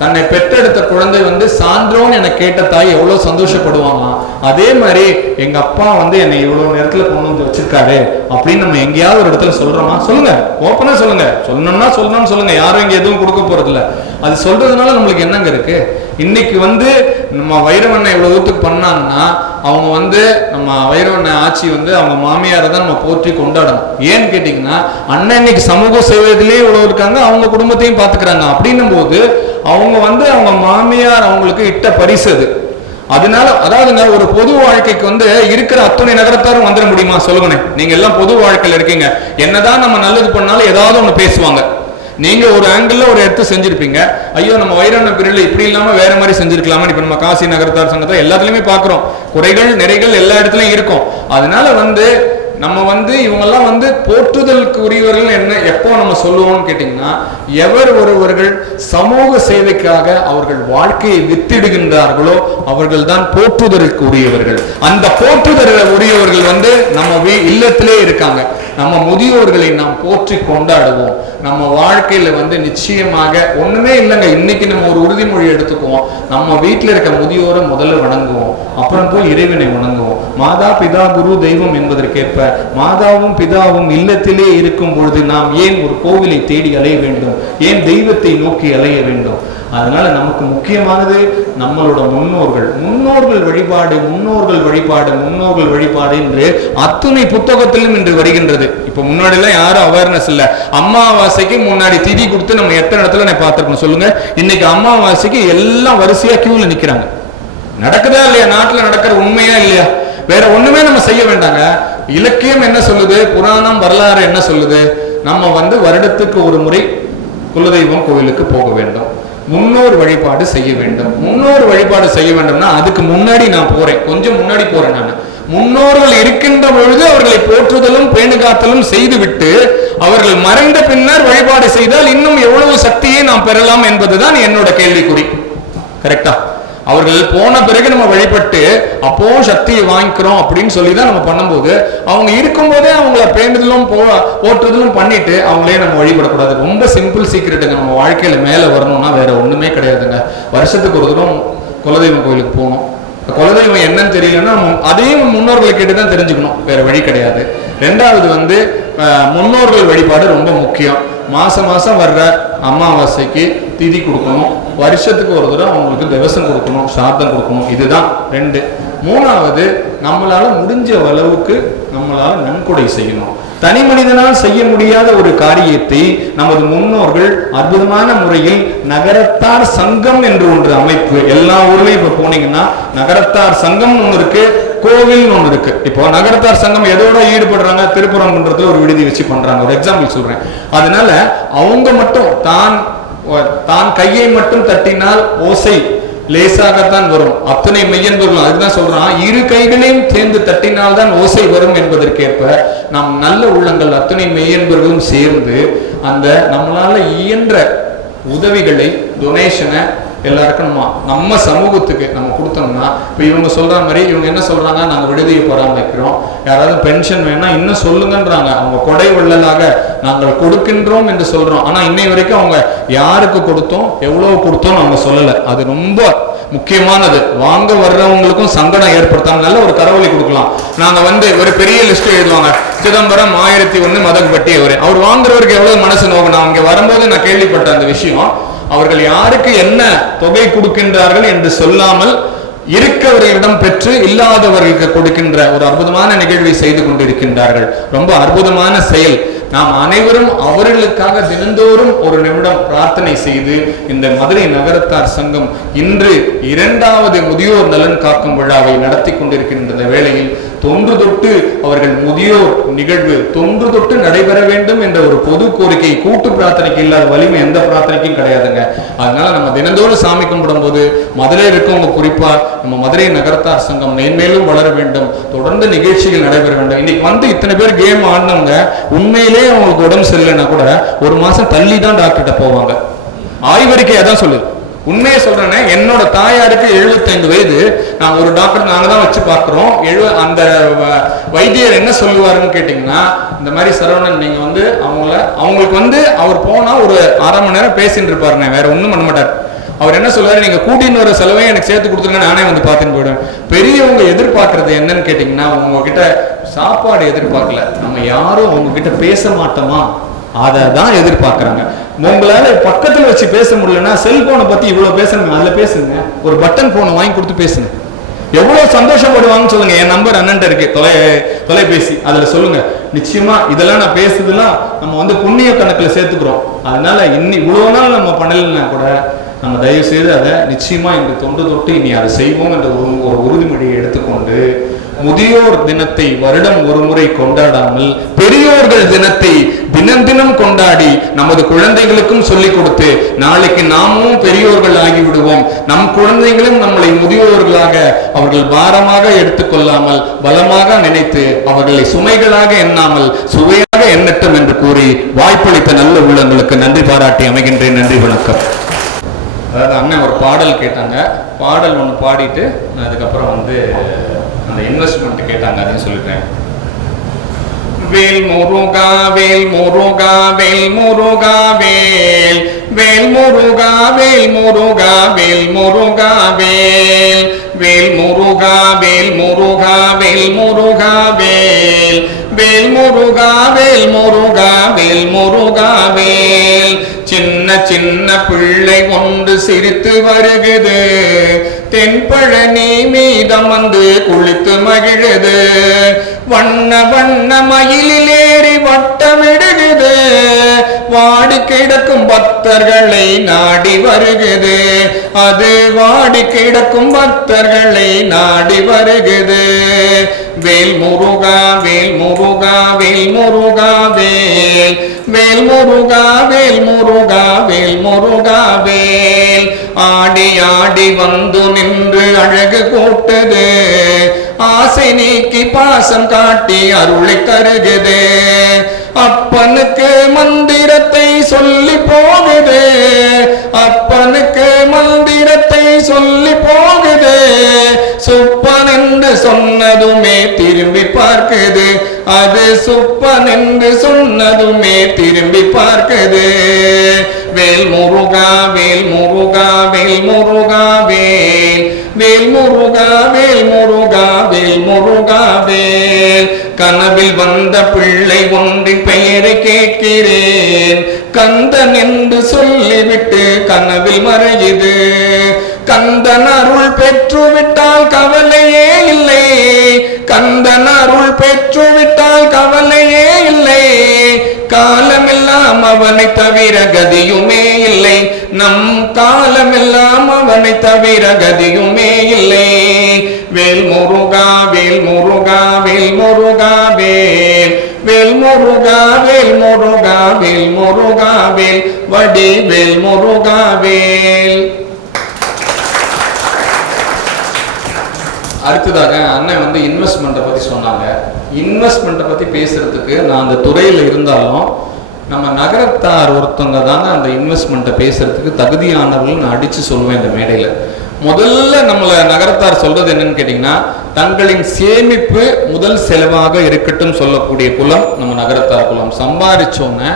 தன்னை பெற்றெடுத்த குழந்தை வந்து சான்றோன்னு என்னை கேட்ட தாய் எவ்வளவு சந்தோஷப்படுவாங்களாம். அதே மாதிரி எங்க அப்பா வந்து என்னை இவ்வளவு நேரத்துல கொண்டு வந்து வச்சிருக்காரு அப்படின்னு நம்ம எங்கேயாவது ஒரு இடத்துல சொல்றோமா? சொல்லுங்க, ஓப்பனா சொல்லுங்க. சொல்லணும்னு சொல்லுங்க, யாரும் இங்க எதுவும் கொடுக்க போறது இல்ல. அது சொல்றதுனால நம்மளுக்கு என்னங்க இருக்கு? இன்னைக்கு வந்து நம்ம வைரவண்ணை இவ்வளவு தூரத்துக்கு பண்ணாங்கன்னா அவங்க வந்து நம்ம வைரவண்ண ஆட்சி வந்து அவங்க மாமியாரை தான் நம்ம போற்றி கொண்டாடணும். ஏன்னு கேட்டீங்கன்னா அண்ணன் இன்னைக்கு சமூக சேவையிலேயே இவ்வளவு இருக்காங்க, அவங்க குடும்பத்தையும் பாத்துக்கிறாங்க. அப்படின்னும் போது அவங்க வந்து அவங்க மாமியார் அவங்களுக்கு இட்ட பரிசு அது. அதனால அதாவதுங்க ஒரு பொது வாழ்க்கைக்கு வந்து இருக்கிற அத்துணை நகரத்தாரும் வந்துட முடியுமா சொல்லுங்கண்ணே? நீங்க எல்லாம் பொது வாழ்க்கையில இருக்கீங்க, என்னதான் நம்ம நல்லது பண்ணாலும் ஏதாவது ஒண்ணு பேசுவாங்க. நீங்க ஒரு ஆங்கிள் ஒரு எடுத்து செஞ்சிருப்பீங்க, ஐயோ நம்ம வைரவண்ண பிரிவில் இப்படி இல்லாம வேற மாதிரி செஞ்சிருக்கலாமா. இப்ப நம்ம காசி நகரத்தார் சங்கத்துல எல்லாத்துலயுமே பாக்குறோம் குறைகள் நிறைகள் எல்லா இடத்துலயும் இருக்கும். அதனால வந்து நம்ம வந்து இவங்கெல்லாம் வந்து போற்றுதலுக்கு உரியவர்கள் என்ன எப்போ நம்ம சொல்லுவோம்னு கேட்டீங்கன்னா, எவர் ஒருவர்கள் சமூக சேவைக்காக அவர்கள் வாழ்க்கையை வித்திடுகின்றார்களோ அவர்கள் தான் போற்றுதலுக்கு உரியவர்கள். அந்த போற்றுதல் உரியவர்கள் வந்து நம்ம இல்லத்திலே இருக்காங்க. நம்ம முதியோர்களை நாம் போற்றி கொண்டாடுவோம். நம்ம வாழ்க்கையில வந்து நிச்சயமாக ஒண்ணுமே இல்லைங்க. இன்னைக்கு நம்ம ஒரு உறுதிமொழி எடுத்துக்குவோம், நம்ம வீட்டுல இருக்க முதியோரை முதல்ல வணங்குவோம், அப்புறம் போய் இறைவனை வணங்குவோம். மாதா பிதா குரு தெய்வம் என்பதற்கேற்ப மாதாவும் பிதாவும் இல்லத்திலே இருக்கும் பொழுது நாம் ஏன் ஒரு கோவிலை தேடி அலைய வேண்டும், ஏன் தெய்வத்தை நோக்கி அலைய வேண்டும்? அதனால நமக்கு முக்கியமானது நம்மளோட முன்னோர்கள் வழிபாடு, முன்னோர்கள் வழிபாடு என்று அத்துணை புத்தகத்திலும் இன்று வருகின்றது. இப்ப முன்னாடி எல்லாம் யாரும் அவேர்னஸ் இல்ல. அமாவாசைக்கு முன்னாடி திதி கொடுத்து நம்ம எத்தனை இடத்துல நான் பார்த்திருக்கோம் சொல்லுங்க. இன்னைக்கு அமாவாசைக்கு எல்லாம் வரிசையா கியூல நிக்கிறாங்க. நடக்குதா இல்லையா? நாட்டுல நடக்கிற உண்மையா இல்லையா? வேற ஒண்ணுமே நம்ம செய்ய வேண்டாங்க. இலக்கியம் என்ன சொல்லுது, புராணம் வரலாறு என்ன சொல்லுது? நம்ம வந்து வருடத்துக்கு ஒரு முறை குலதெய்வம் கோவிலுக்கு போக வேண்டும், முன்னோர் வழிபாடு செய்ய வேண்டும். முன்னோர் வழிபாடு செய்ய வேண்டும்னா அதுக்கு முன்னாடி நான் போறேன், கொஞ்சம் முன்னாடி போறேன். நான் முன்னோர்கள் இருக்கின்ற பொழுது அவர்களை போற்றுதலும் பேணுகாத்தலும் செய்துவிட்டு அவர்கள் மறைந்த பின்னர் வழிபாடு செய்தால் இன்னும் எவ்வளவு சக்தியை நாம் பெறலாம் என்பதுதான் என்னோட கேள்விக்குறி. கரெக்டா? அவர்கள் போன பிறகு நம்ம வழிபட்டு அப்போ சக்தியை வாங்கிக்கிறோம் அப்படின்னு சொல்லிதான் நம்ம பண்ணும்போது, அவங்க இருக்கும் போதே அவங்கள பேண்டுதலும் போற்றுதலும் பண்ணிட்டு அவங்களே நம்ம வழிபடக்கூடாது. ரொம்ப சிம்பிள் சீக்கிரட்டுங்க. நம்ம வாழ்க்கையில மேல வரணும்னா வேற ஒண்ணுமே கிடையாதுங்க. வருஷத்துக்கு ஒரு தூரம் குலதெய்வம் கோயிலுக்கு போகணும். குலதெய்வம் என்னன்னு தெரியலன்னா அதையும் முன்னோர்களை கேட்டுதான் தெரிஞ்சுக்கணும், வேற வழி கிடையாது. ரெண்டாவது வந்து முன்னோர்கள் வழிபாடு ரொம்ப முக்கியம். மாசம் வர்ற அமாவாசைக்கு திதி கொடுக்கணும், வருஷத்துக்கு ஒரு தடவை அவங்களுக்கு திவசம் கொடுக்கணும், சாதம் கொடுக்கணும். இதுதான் 2. மூணாவது நம்மளால முடிஞ்ச அளவுக்கு நம்மளால நன்கொடை செய்யணும். தனி மனிதனால் செய்ய முடியாத ஒரு காரியத்தை நமது முன்னோர்கள் அற்புதமான முறையில் நகரத்தார் சங்கம் என்று ஒன்று அமைப்பு, எல்லா ஊர்லயும் இப்ப போனீங்கன்னா நகரத்தார் சங்கம் ஒன்று இருக்கு, கோவில் ஒன்று இருக்கு. இப்போ நகரத்தார் சங்கம் எதோட ஈடுபடுறாங்க, திருப்பரங்குன்றத்துல ஒரு விடுதி வச்சு பண்றாங்க. ஒரு எக்ஸாம்பிள் சொல்றேன். அதனால அவங்க மட்டும் தான் கையை மட்டும் தட்டினால் ஓசை லேசாகத்தான் வரும், அத்தனை மெய்யன்பர்களும் அதுதான் சொல்றான், இரு கைகளையும் சேர்ந்து தட்டினால்தான் ஓசை வரும் என்பதற்கேற்ப நாம் நல்ல உள்ளங்கள் அத்தனை மெய்யன்பர்களும் சேர்ந்து அந்த நம்மளால இயன்ற உதவிகளை டொனேஷனை எல்லாருக்கும் நம்ம சமூகத்துக்கு நம்ம கொடுத்தோம்னா, இப்போ இவங்க சொல்ற மாதிரி இவங்க என்ன சொல்றாங்க, நாங்க விடுதியை பராமரிக்கிறோம், யாராவது பென்ஷன் வேணா இன்னும் சொல்லுங்கன்றாங்க. அவங்க கொடை வள்ளலாக நாங்கள் கொடுக்கின்றோம் என்று சொல்றோம். ஆனா இன்னை வரைக்கும் அவங்க யாருக்கு கொடுத்தோம் எவ்வளவு கொடுத்தோம் அவங்க சொல்லல. அது ரொம்ப முக்கியமானது. வாங்க வர்றவங்களுக்கும் சங்கடம் ஏற்படுத்தாம நல்ல ஒரு கரவொலி கொடுக்கலாம். நாங்க வந்து ஒரு பெரிய லிஸ்ட் எழுதுவாங்க, சிதம்பரம் 1001 மதகுபட்டி அவர் வாங்குறவருக்கு எவ்வளவு மனசு நோக்கணும். அவங்க வரும்போது நான் கேள்விப்பட்ட அந்த விஷயம், அவர்கள் யாருக்கு என்ன தொகை கொடுக்கின்றார்கள் என்று சொல்லாமல் இருக்கவர்களிடம் பெற்று இல்லாதவர்களுக்கு கொடுக்கின்ற ஒரு அற்புதமான நிகழ்வை செய்து கொண்டிருக்கின்றார்கள். ரொம்ப அற்புதமான செயல். நாம் அனைவரும் அவர்களுக்காக தினந்தோறும் ஒரு நிமிடம் பிரார்த்தனை செய்து இந்த மதுரை நகரத்தார் சங்கம் இன்று 2வது முதியோர் நலன் காக்கும் விழாவை நடத்தி கொண்டிருக்கின்ற வேளையில் தொன்று தொட்டு அவர்கள் முதியோர் நிகழ்வு தொன்று தொட்டு நடைபெற வேண்டும் என்ற ஒரு பொது கோரிக்கை, கூட்டு பிரார்த்தனைக்கு இல்லாத வலிமை எந்த பிரார்த்தனைக்கும் கிடையாதுங்க. அதனால நம்ம தினந்தோறும் சாமி கும்பிடும் போது மதுரையில் இருக்கவங்க, குறிப்பா நம்ம மதுரை நகரத்தார் சங்கம் மேன்மேலும் வளர வேண்டும், தொடர்ந்து நிகழ்ச்சிகள் நடைபெற வேண்டும். இன்னைக்கு வந்து இத்தனை பேர் கேம் ஆடினவங்க உண்மையிலே அவங்களுக்கு உடம்பு சரியில்லைன்னா கூட 1 மாசம் தள்ளி தான் டாக்டர்கிட்ட போவாங்க. ஆய்வறிக்கை அதான் சொல்லுது. உண்மையை சொல்றேன்னு, என்னோட தாயாருக்கு 75 வயது. நான் ஒரு டாக்டர் நாங்க தான் வச்சு பார்க்கிறோம். அந்த வைத்தியர் என்ன சொல்லுவாருன்னு கேட்டீங்கன்னா, இந்த மாதிரி சரவணன் நீங்க வந்து அவங்களுக்கு வந்து அவர் போனா ஒரு 1/2 மணி நேரம் பேசிட்டு இருப்பாருண்ணே, வேற ஒண்ணும் பண்ண மாட்டார். அவர் என்ன சொல்லுவாரு, நீங்க கூட்டின்னு வர செலவை எனக்கு சேர்த்து கொடுத்துருங்க, நானே வந்து பார்த்துன்னு போயிடுவேன். பெரியவங்க எதிர்பார்க்கறது என்னன்னு கேட்டீங்கன்னா, உங்ககிட்ட சாப்பாடு எதிர்பார்க்கல, நம்ம யாரும் அவங்க கிட்ட பேச மாட்டோமா அதை தான் எதிர்பார்க்கறாங்க. உங்களால பக்கத்துல வச்சு பேச முடியலன்னா செல்போனை பத்தி இவ்வளவு பேசணுங்க, அதுல பேசுங்க. ஒரு பட்டன் போனை வாங்கி கொடுத்து பேசுங்க. எவ்வளவு சந்தோஷப்படுவாங்கன்னு சொல்லுங்க. என் நம்பர் அண்ணன் இருக்கு, தொலைபேசி, அதுல சொல்லுங்க. நிச்சயமா இதெல்லாம் நான் பேசுறதுலாம் நம்ம வந்து புண்ணிய கணக்குல சேர்த்துக்கிறோம். அதனால இவ்வளவு நாள் நம்ம பண்ணலன்னா கூட நம்ம தயவு செய்து அதை நிச்சயமா இன்று தொண்டு தொட்டு இனி அதை செய்வோம் என்ற ஒரு உறுதிமொழியை எடுத்துக்கொண்டு, முதியோர் தினத்தை வருடம் ஒரு முறை கொண்டாடாமல் பெரியோர்கள் தினத்தை தினம் தினம் கொண்டாடி நமது குழந்தைகளுக்கும் சொல்லிக் கொடுத்து நாளைக்கு நாமும் பெரியோர்கள் ஆகிவிடுவோம். நம் குழந்தைகளும் நம்மளை முதியோர்களாக அவர்கள் பாரமாக எடுத்துக்கொள்ளாமல் பலமாக நினைத்து அவர்களை சுமைகளாக எண்ணாமல் சுவையாக எண்ணட்டும் என்று கூறி வாய்ப்பளித்த நல்ல உள்ளங்களுக்கு நன்றி பாராட்டி அமைகின்றேன். நன்றி, வணக்கம். அதாவது அண்ணன் ஒரு பாடல் கேட்டாங்க, பாடல் ஒன்று பாடிட்டு அதுக்கப்புறம் வந்து அந்த இன்வெஸ்ட்மெண்ட் கேட்டாங்க, அதையும் சொல்லிட்டேன். வேல் முருகா வேல் முருகா வேல் முருகா வேல் வேல் முருகா வேல் முருகா வேல் முருகா வேல் வேல் முருகா வேல் முருகா வேல் முருகா வேல் வேல் முருகா வேல் முருகா வேல் முருகா வேல். சின்ன சின்ன பிள்ளை ஒன்று சிரித்து வருகுது, தென்பழனி மீதம் வந்து குளித்து மகிழுது, வண்ண வண்ண மயிலில் ஏறி வட்டமிடுகுது, வாடி கிடக்கும் பக்தர்களை நாடி வருகுது, அது வாடி கிடக்கும் பக்தர்களை நாடி வருகுது. வேல் முருகா வேல் முருகா வேல் முருகா வேல் வேல் முருகா வேல் முருகா வேல் முருகா வேல். ஆடி ஆடி வந்து நின்று அழகு கூட்டுது, ஆசை நீக்கி பாசம் காட்டி அருளை தருகுது, அப்பனுக்கு மந்திரத்தை சொல்லி போகுது, அப்பனுக்கு மந்திரத்தை சொல்லி போகுது, சுப்பன் என்று சொன்னதுமே திரும்பி பார்க்குது, அது சுப்பன் என்று சொன்னதுமே திரும்பி பார்க்குது. வேல் முருகா வேல் முருகா வேல் முருகா வேல் வேல் முருகா வேல் முருகா வேல் முருகா வேல். கனவில் வந்த பிள்ளை ஒன்றின் பெயரை கேட்கிறேன், கந்தன் என்று சொல்லிவிட்டு கனவில் மறையுது, கந்தன் அருள் பெற்றுவிட்டால் கவலையே இல்லை, கந்தன் அருள் பெற்றுவிட்டால் கவலையே இல்லை, காலமெல்லாம் அவனை தவிர கதியுமே இல்லை, நம் காலமெல்லாம் அவனை தவிர கதியுமே இல்லை. வேல் முருகா வேல் முருகா வேல் முருகா வேல் வேல் முருகா வேல் முருகா வேல் முருகா வேல் வடி வேல் முருகா வேல். அடுத்ததாக அண்ணன் வந்து இன்வெஸ்ட்மெண்ட்டை பற்றி சொன்னாங்க. இன்வெஸ்ட்மெண்ட்டை பற்றி பேசுறதுக்கு நான் அந்த துறையில் இருந்தாலும் நம்ம நகரத்தார் ஒருத்தவங்க தாங்க அந்த இன்வெஸ்ட்மெண்ட்டை பேசுறதுக்கு தகுதியானவர்கள் நான் அடித்து சொல்லுவேன் இந்த மேடையில். முதல்ல நம்மளை நகரத்தார் சொல்றது என்னன்னு கேட்டிங்கன்னா, தங்களின் சேமிப்பு முதல் செலவாக இருக்கட்டும் சொல்லக்கூடிய குலம் நம்ம நகரத்தார் குலம். சம்பாதிச்சோன்னு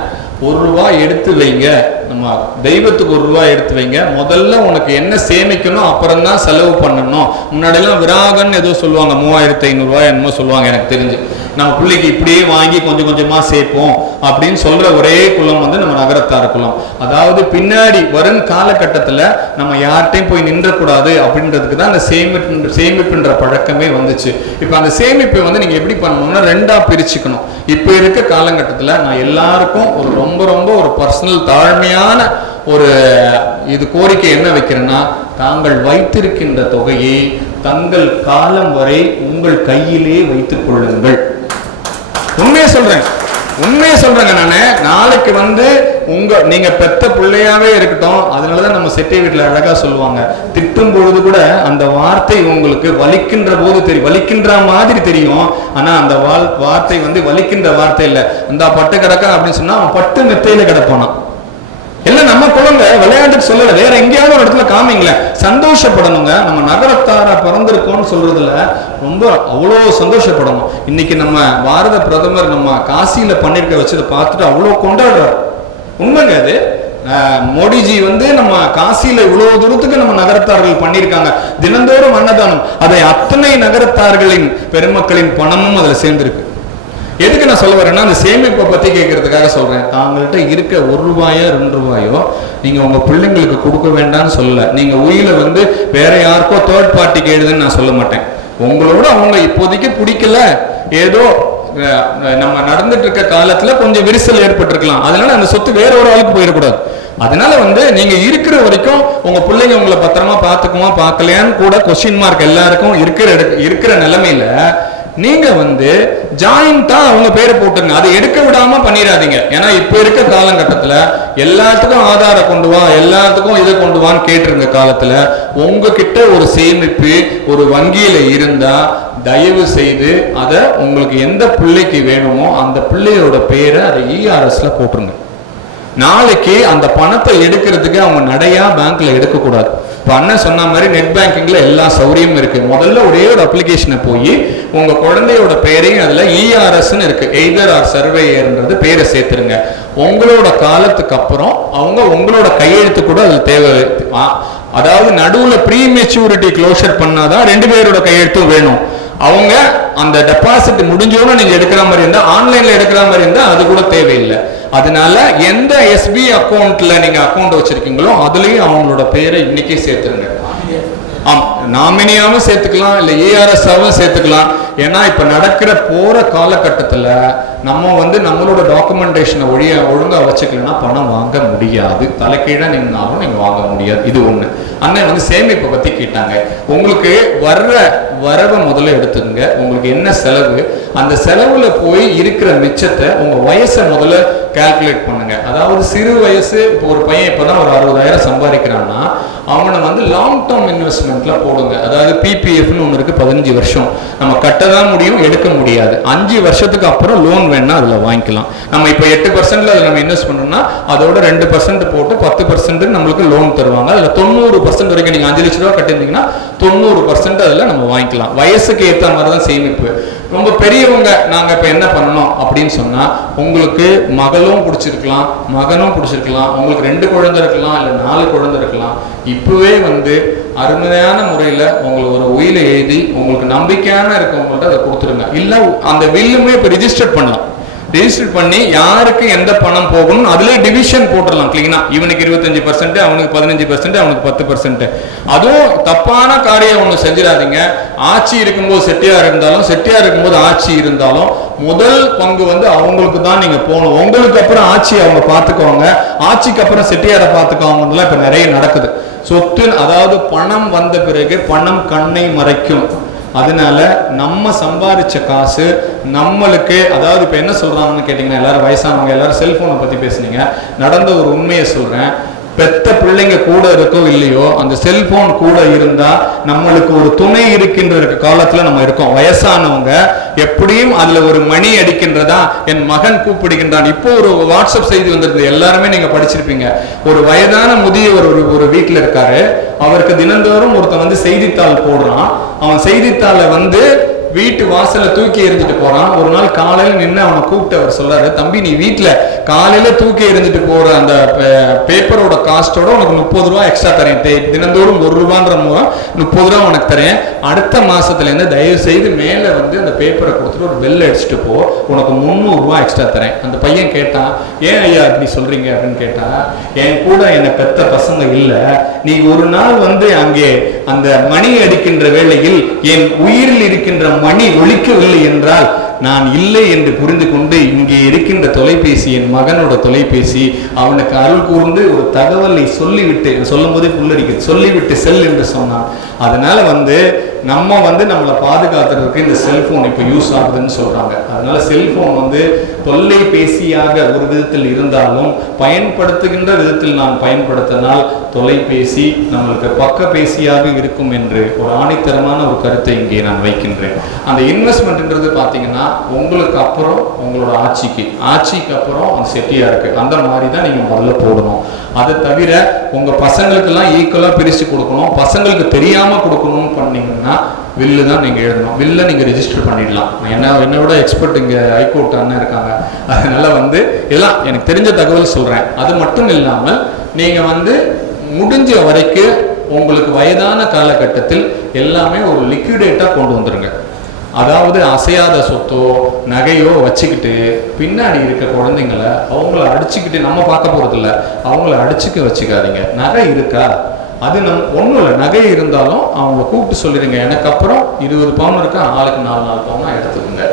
₹1 எடுத்து வைங்க, நம்ம தெய்வத்துக்கு ₹1 எடுத்து வைங்க, முதல்ல உனக்கு என்ன சேமிக்கணும் அப்புறம் தான் செலவு பண்ணணும். முன்னாடியெல்லாம் விராகன்னு ஏதோ சொல்லுவாங்க, ₹3500 என்னமோ சொல்லுவாங்க, எனக்கு தெரிஞ்சு நம்ம பிள்ளைக்கு இப்படியே வாங்கி கொஞ்சம் கொஞ்சமா சேர்ப்போம் அப்படின்னு சொல்ற ஒரே குலம் வந்து நம்ம நகரத்தார் குலம். அதாவது பின்னாடி வரும் காலகட்டத்தில் நம்ம யார்கிட்டையும் போய் நின்றக்கூடாது அப்படின்றதுக்கு தான் அந்த சேமிப்புன்ற பழக்கமே வந்துச்சு. இப்போ அந்த சேமிப்பை வந்து நீங்க எப்படி பண்ணணும்னா 2ஆ பிரிச்சுக்கணும். இப்போ இருக்க காலகட்டத்தில் நான் எல்லாருக்கும் ஒரு ரொம்ப ரொம்ப ஒரு பர்சனல் தாழ்மையான ஒரு இது கோரிக்கை என்ன வைக்கிறேன்னா, தாங்கள் வைத்திருக்கின்ற தொகையை தங்கள் காலம் வரை உங்கள் கையிலே வைத்துக் கொள்ளுங்கள். உண்மையை சொல்றேங்க நானு. நாளைக்கு வந்து நீங்க பெத்த பிள்ளையாவே இருக்கட்டும், அதனாலதான் நம்ம செட்டை வீட்டுல அழகா சொல்லுவாங்க, திட்டும் பொழுது கூட அந்த வார்த்தை உங்களுக்கு வலிக்கின்ற போது தெரியும், வலிக்கின்ற மாதிரி தெரியும், ஆனா அந்த வார்த்தை வந்து வலிக்கின்ற வார்த்தை இல்லை. அந்த பட்டு கிடக்கா அப்படின்னு சொன்னா அவன் பட்டு மெத்தையில கிடப்பானா. எல்லாம் நம்ம குழந்தை விளையாட்டுக்கு சொல்லல, வேற எங்கேயாவது ஒரு இடத்துல காமிங்களேன். சந்தோஷப்படணுங்க. நம்ம நகரத்தாரா பிறந்திருக்கோம்னு சொல்றதுல ரொம்ப அவ்வளோ சந்தோஷப்படணும். இன்னைக்கு நம்ம பாரத பிரதமர் நம்ம காசியில பண்ணிருக்க வச்சதை பார்த்துட்டு அவ்வளோ கொண்டாடுறாரு. உண்மைங்க அது. மோடிஜி வந்து நம்ம காசியில இவ்வளவு தூரத்துக்கு நம்ம நகரத்தார்கள் பண்ணியிருக்காங்க. தினந்தோறும் அன்னதானம், அதை அத்தனை நகரத்தார்களின் பெருமக்களின் பணமும் அதுல சேர்ந்திருக்கு. எதுக்கு நான் சொல்ல வரேன்னா அந்த சேமிப்பை பத்தி கேட்கறதுக்காக சொல்றேன். தாங்கள்கிட்ட இருக்க 1 ரூபாயோ 2 ரூபாயோ நீங்க உங்க பிள்ளைங்களுக்கு கொடுக்க வேண்டாம்னு சொல்லல. நீங்க உயில வந்து வேற யாருக்கோ தேர்ட் பார்ட்டிக்கு எழுதுன்னு நான் சொல்ல மாட்டேன். உங்களோட அவங்க இப்போதைக்கு பிடிக்கல, ஏதோ நம்ம நடந்துட்டு இருக்க காலத்துல கொஞ்சம் விரிசல் ஏற்பட்டிருக்கலாம், அதனால அந்த சொத்து வேற ஒரு ஆளுக்கு போயிடக்கூடாது. அதனால வந்து நீங்க இருக்கிற வரைக்கும் உங்க பிள்ளைங்க உங்களை பத்திரமா பாத்துக்குமா பார்க்கலையான்னு கூட கொஸ்டின் மார்க் எல்லாருக்கும் இருக்கிற நிலைமையில நீங்க வந்து ஜாயிண்டா அவங்க பேரை போட்டுங்க. அதை எடுக்க விடாம பண்ணிடாதீங்க. ஏன்னா இப்ப இருக்க காலகட்டத்துல எல்லாத்துக்கும் ஆதார கொண்டு வா, எல்லாத்துக்கும் இதை கொண்டு வான்னு கேட்டிருந்த காலத்துல உங்ககிட்ட ஒரு சேமிப்பு ஒரு வங்கியில இருந்தா தயவு செய்து அதை உங்களுக்கு எந்த பிள்ளைக்கு வேணுமோ அந்த பிள்ளையோட பேரை அதை ERSல போட்டுருங்க. நாளைக்கு அந்த பணத்தை எடுக்கிறதுக்கு அவங்க நடையா பேங்க்ல எடுக்கக்கூடாது. இப்போ அண்ணன் சொன்ன மாதிரி நெட் பேங்கிங்ல எல்லா சௌகரியமும் இருக்கு. முதல்ல ஒரே ஒரு அப்ளிகேஷனை போய் உங்க குழந்தையோட பேரையும் அதுல ERSன்னு இருக்கு, எய்தர் ஆர் சர்வேயர்ன்றது பேரை சேர்த்துருங்க. உங்களோட காலத்துக்கு அப்புறம் அவங்க உங்களோட கையெழுத்து கூட அது தேவை. அதாவது நடுவுல ப்ரீ மெச்சூரிட்டி க்ளோஷர் பண்ணாதான் 2 பேரோட கையெழுத்தும் வேணும். அவங்க அந்த டெபாசிட் முடிஞ்சோன்னு நீங்க எடுக்கிற மாதிரி இருந்தா, ஆன்லைன்ல எடுக்கிற மாதிரி இருந்தா அது கூட தேவையில்லை. அதனால எந்த SB அக்கௌண்ட்ல நீங்க அக்கௌண்ட் வச்சிருக்கீங்களோ அதுலயும் அவங்களோட பேரை இன்னைக்கே சேர்த்துருங்க. நாமினியாவும் சேர்த்துக்கலாம், இல்ல ERS-ஆவும் சேர்த்துக்கலாம். ஏன்னா இப்ப நடக்கிற போற காலகட்டத்துல நம்ம வந்து நம்மளோட டாக்குமெண்டேஷனை ஒழுங்கா வச்சுக்கலன்னா பணம் வாங்க முடியாது. தலைக்கீழா நின்னாலும் நீங்க வாங்க முடியாது. இது ஒண்ணு. அண்ணன் வந்து சேமிப்பை பத்தி கேட்டாங்க. உங்களுக்கு வரவை முதல்ல எடுத்துங்க. உங்களுக்கு என்ன செலவு, அந்த செலவுல போய் இருக்கிற மிச்சத்தை உங்க வயசை முதல்ல கால்குலேட் பண்ணுங்க. அதாவது சிறு வயசு, இப்போ ஒரு பையன் இப்பதான் ஒரு 60,000 சம்பாதிக்கிறான்னா அவனை வந்து லாங் டேர்ம் இன்வெஸ்ட்மெண்ட்ல போடுங்க. அதாவது PPFன்னு ஒன்று இருக்கு, 15 வருஷம் நம்ம கட்டதான் முடியும், எடுக்க முடியாது. 5 வருஷத்துக்கு அப்புறம் லோன் வேணா அதுல வாங்கிக்கலாம். நம்ம இப்போ 8% அதுல நம்ம இன்வெஸ்ட் பண்ணோம்னா அதோட 2% போட்டு 10% நம்மளுக்கு லோன் தருவாங்க. அதுல 90% வரைக்கும் நீங்க 5 லட்ச ரூபா கட்டியிருந்தீங்கன்னா 90% அதுல நம்ம வாங்கிக்கலாம். வயசுக்கு ஏற்ற மாதிரி தான் சேமிப்பு. ரொம்ப பெரியவங்க நாங்க இப்ப என்ன பண்ணணும் அப்படின்னு சொன்னா, உங்களுக்கு மகளும் பிடிச்சிருக்கலாம், மகனும் பிடிச்சிருக்கலாம், உங்களுக்கு 2 குழந்தை இருக்கலாம், இல்ல 4 குழந்தை இருக்கலாம். இப்பவே வந்து அருமையான முறையில உங்களுக்கு ஒரு உயிரை எழுதி உங்களுக்கு நம்பிக்கையான இருக்கவங்கள்ட்ட அதை கொடுத்துருங்க. இல்ல அந்த வில்லுமே இப்ப ரிஜிஸ்டர் பண்ணலாம். ரெஜிஸ்டர் பண்ணி யாருக்கு எந்த பணம் போகணும் அதுல டிவிஷன் போட்டுடலாம் கிளீனா. இவனுக்கு 25%, அவனுக்கு 15%, அவனுக்கு 10%. அதுவும் தப்பான காரியம் ஒண்ணு செஞ்சிடாதீங்க. ஆட்சி இருக்கும்போது செட்டியார் இருந்தாலும், செட்டியார் இருக்கும்போது ஆட்சி இருந்தாலும் முதல் பங்கு வந்து அவங்களுக்கு தான் நீங்க போகணும். உங்களுக்கு அப்புறம் ஆட்சி அவங்க பார்த்துக்குவாங்க, ஆட்சிக்கு அப்புறம் செட்டியாரை பார்த்துக்குவாங்கலாம் இப்ப நிறைய நடக்குது. சொத்து, அதாவது பணம் வந்த பிறகு பணம் கண்ணை மறைக்கும். அதனால நம்ம சம்பாதிச்ச காசு நம்மளுக்கு, அதாவது இப்ப என்ன சொல்றாங்கன்னு கேட்டீங்கன்னா, எல்லாரும் வயசானவங்க எல்லாரும் செல்போனை பத்தி பேசுனீங்க. நடந்த ஒரு உண்மையை சொல்றேன். பெத்த பிள்ளைங்க கூட இருக்கோ இல்லையோ, அந்த செல்போன் கூட இருந்தா நம்மளுக்கு ஒரு துணை இருக்கின்ற காலத்துல நம்ம இருக்கோம். வயசானவங்க எப்படியும் அதுல ஒரு மணி அடிக்கின்றதா, என் மகன் கூப்பிடுகின்றான். இப்போ ஒரு வாட்ஸ்அப் செய்தி வந்திருக்கு, எல்லாருமே நீங்க படிச்சிருப்பீங்க. ஒரு வயதான முதியவர் ஒரு வீட்டுல இருக்காரு. அவருக்கு தினந்தோறும் ஒருத்தன் வந்து செய்தித்தாள் போடுறான். அவன் செய்தித்தாளை வந்து வீட்டு வாசல்ல தூக்கி எறிஞ்சிட்டு போறான். ஒரு நாள் காலையில நின்று அவனை கூப்பிட்டு அவர் சொல்றாரு, தம்பி நீ வீட்டுல காலையில தூக்கி எறிஞ்சிட்டு போற அந்த பேப்பரோட காஸ்டோட உனக்கு 30 ரூபா எக்ஸ்ட்ரா தரேன். தினந்தோறும் 1 ரூபான்ற 30 ரூபா உனக்கு தரேன். அடுத்த மாசத்துல இருந்து தயவு செய்து மேல வந்து அந்த பேப்பரை கொடுத்துட்டு ஒரு பெல் அடிச்சுட்டு போ, உனக்கு 300 ரூபா எக்ஸ்ட்ரா தரேன். அந்த பையன் கேட்டான், ஏன் ஐயா அப்படி சொல்றீங்க அப்படின்னு கேட்டா, என் கூட என்னை பெத்த பசங்க இல்ல, நீ ஒரு நாள் வந்து அங்கே அந்த மணி அடிக்கின்ற வேளையில் என் உயிரில் இருக்கின்ற மணி ஒலிக்கவில்லை என்றால் நான் இல்லை என்று புரிந்து கொண்டு இங்கே இருக்கின்ற தொலைபேசி என் மகனோட தொலைபேசி, அவனுக்கு அருள் கூர்ந்து ஒரு தகவலை சொல்லிவிட்டு, சொல்லும் போதே புல்லரிக்குது, சொல்லிவிட்டு செல் என்று சொன்னான். அதனால வந்து நம்ம வந்து நம்மளை பாதுகாத்துறதுக்கு இந்த செல்போன் இப்ப யூஸ் ஆகுதுன்னு சொல்றாங்க. அதனால செல்போன் வந்து தொல்லைபேசியாக ஒரு விதத்தில் இருந்தாலும் பயன்படுத்துகின்ற விதத்தில் நாம் பயன்படுத்தினால் தொலைபேசி நம்மளுக்கு பக்க பேசியாக இருக்கும் என்று ஒரு ஆணித்தரமான ஒரு கருத்தை இங்கே நான் வைக்கின்றேன். அந்த இன்வெஸ்ட்மெண்ட்ன்றது பார்த்தீங்கன்னா உங்களுக்கு அப்புறம் உங்களோட ஆட்சிக்கு அப்புறம் அந்த செட்டியா இருக்கு. அந்த மாதிரி தான் நீங்க முதல்ல போடணும். அதை தவிர உங்க பசங்களுக்கெல்லாம் ஈக்குவலா பிரிச்சு கொடுக்கணும். பசங்களுக்கு தெரியாம கொடுக்கணும்னு பண்ணீங்கன்னா வில்லு தான் நீங்க எழுதணும். வில்ல நீங்க ரெஜிஸ்டர் பண்ணிடலாம். என்னோட எக்ஸ்பர்ட் இங்க ஹைகோர்ட் அண்ணன் இருக்காங்க. அதனால வந்து இதெல்லாம் எனக்கு தெரிஞ்ச தகவல் சொல்றேன். அது மட்டும் இல்லாமல் நீங்க வந்து முடிஞ்ச வரைக்கும் உங்களுக்கு வயதான காலகட்டத்தில் எல்லாமே ஒரு லிக்விடேட்டா கொண்டு வந்துருங்க. அதாவது அசையாத சொத்தோ நகையோ வச்சுக்கிட்டு பின்னாடி இருக்க குழந்தைங்களை அவங்கள அடிச்சுக்கிட்டு நம்ம பார்க்க போறது இல்லை, அவங்கள அடிச்சுக்க வச்சுக்காதீங்க. நகை இருக்கா, அது ஒன்றும் இல்லை, நகை இருந்தாலும் அவங்கள கூப்பிட்டு சொல்லிடுங்க, எனக்கு அப்புறம் 20 பவுன் இருக்கா, ஆளுக்கு 4 பவுனா எடுத்துக்கோங்க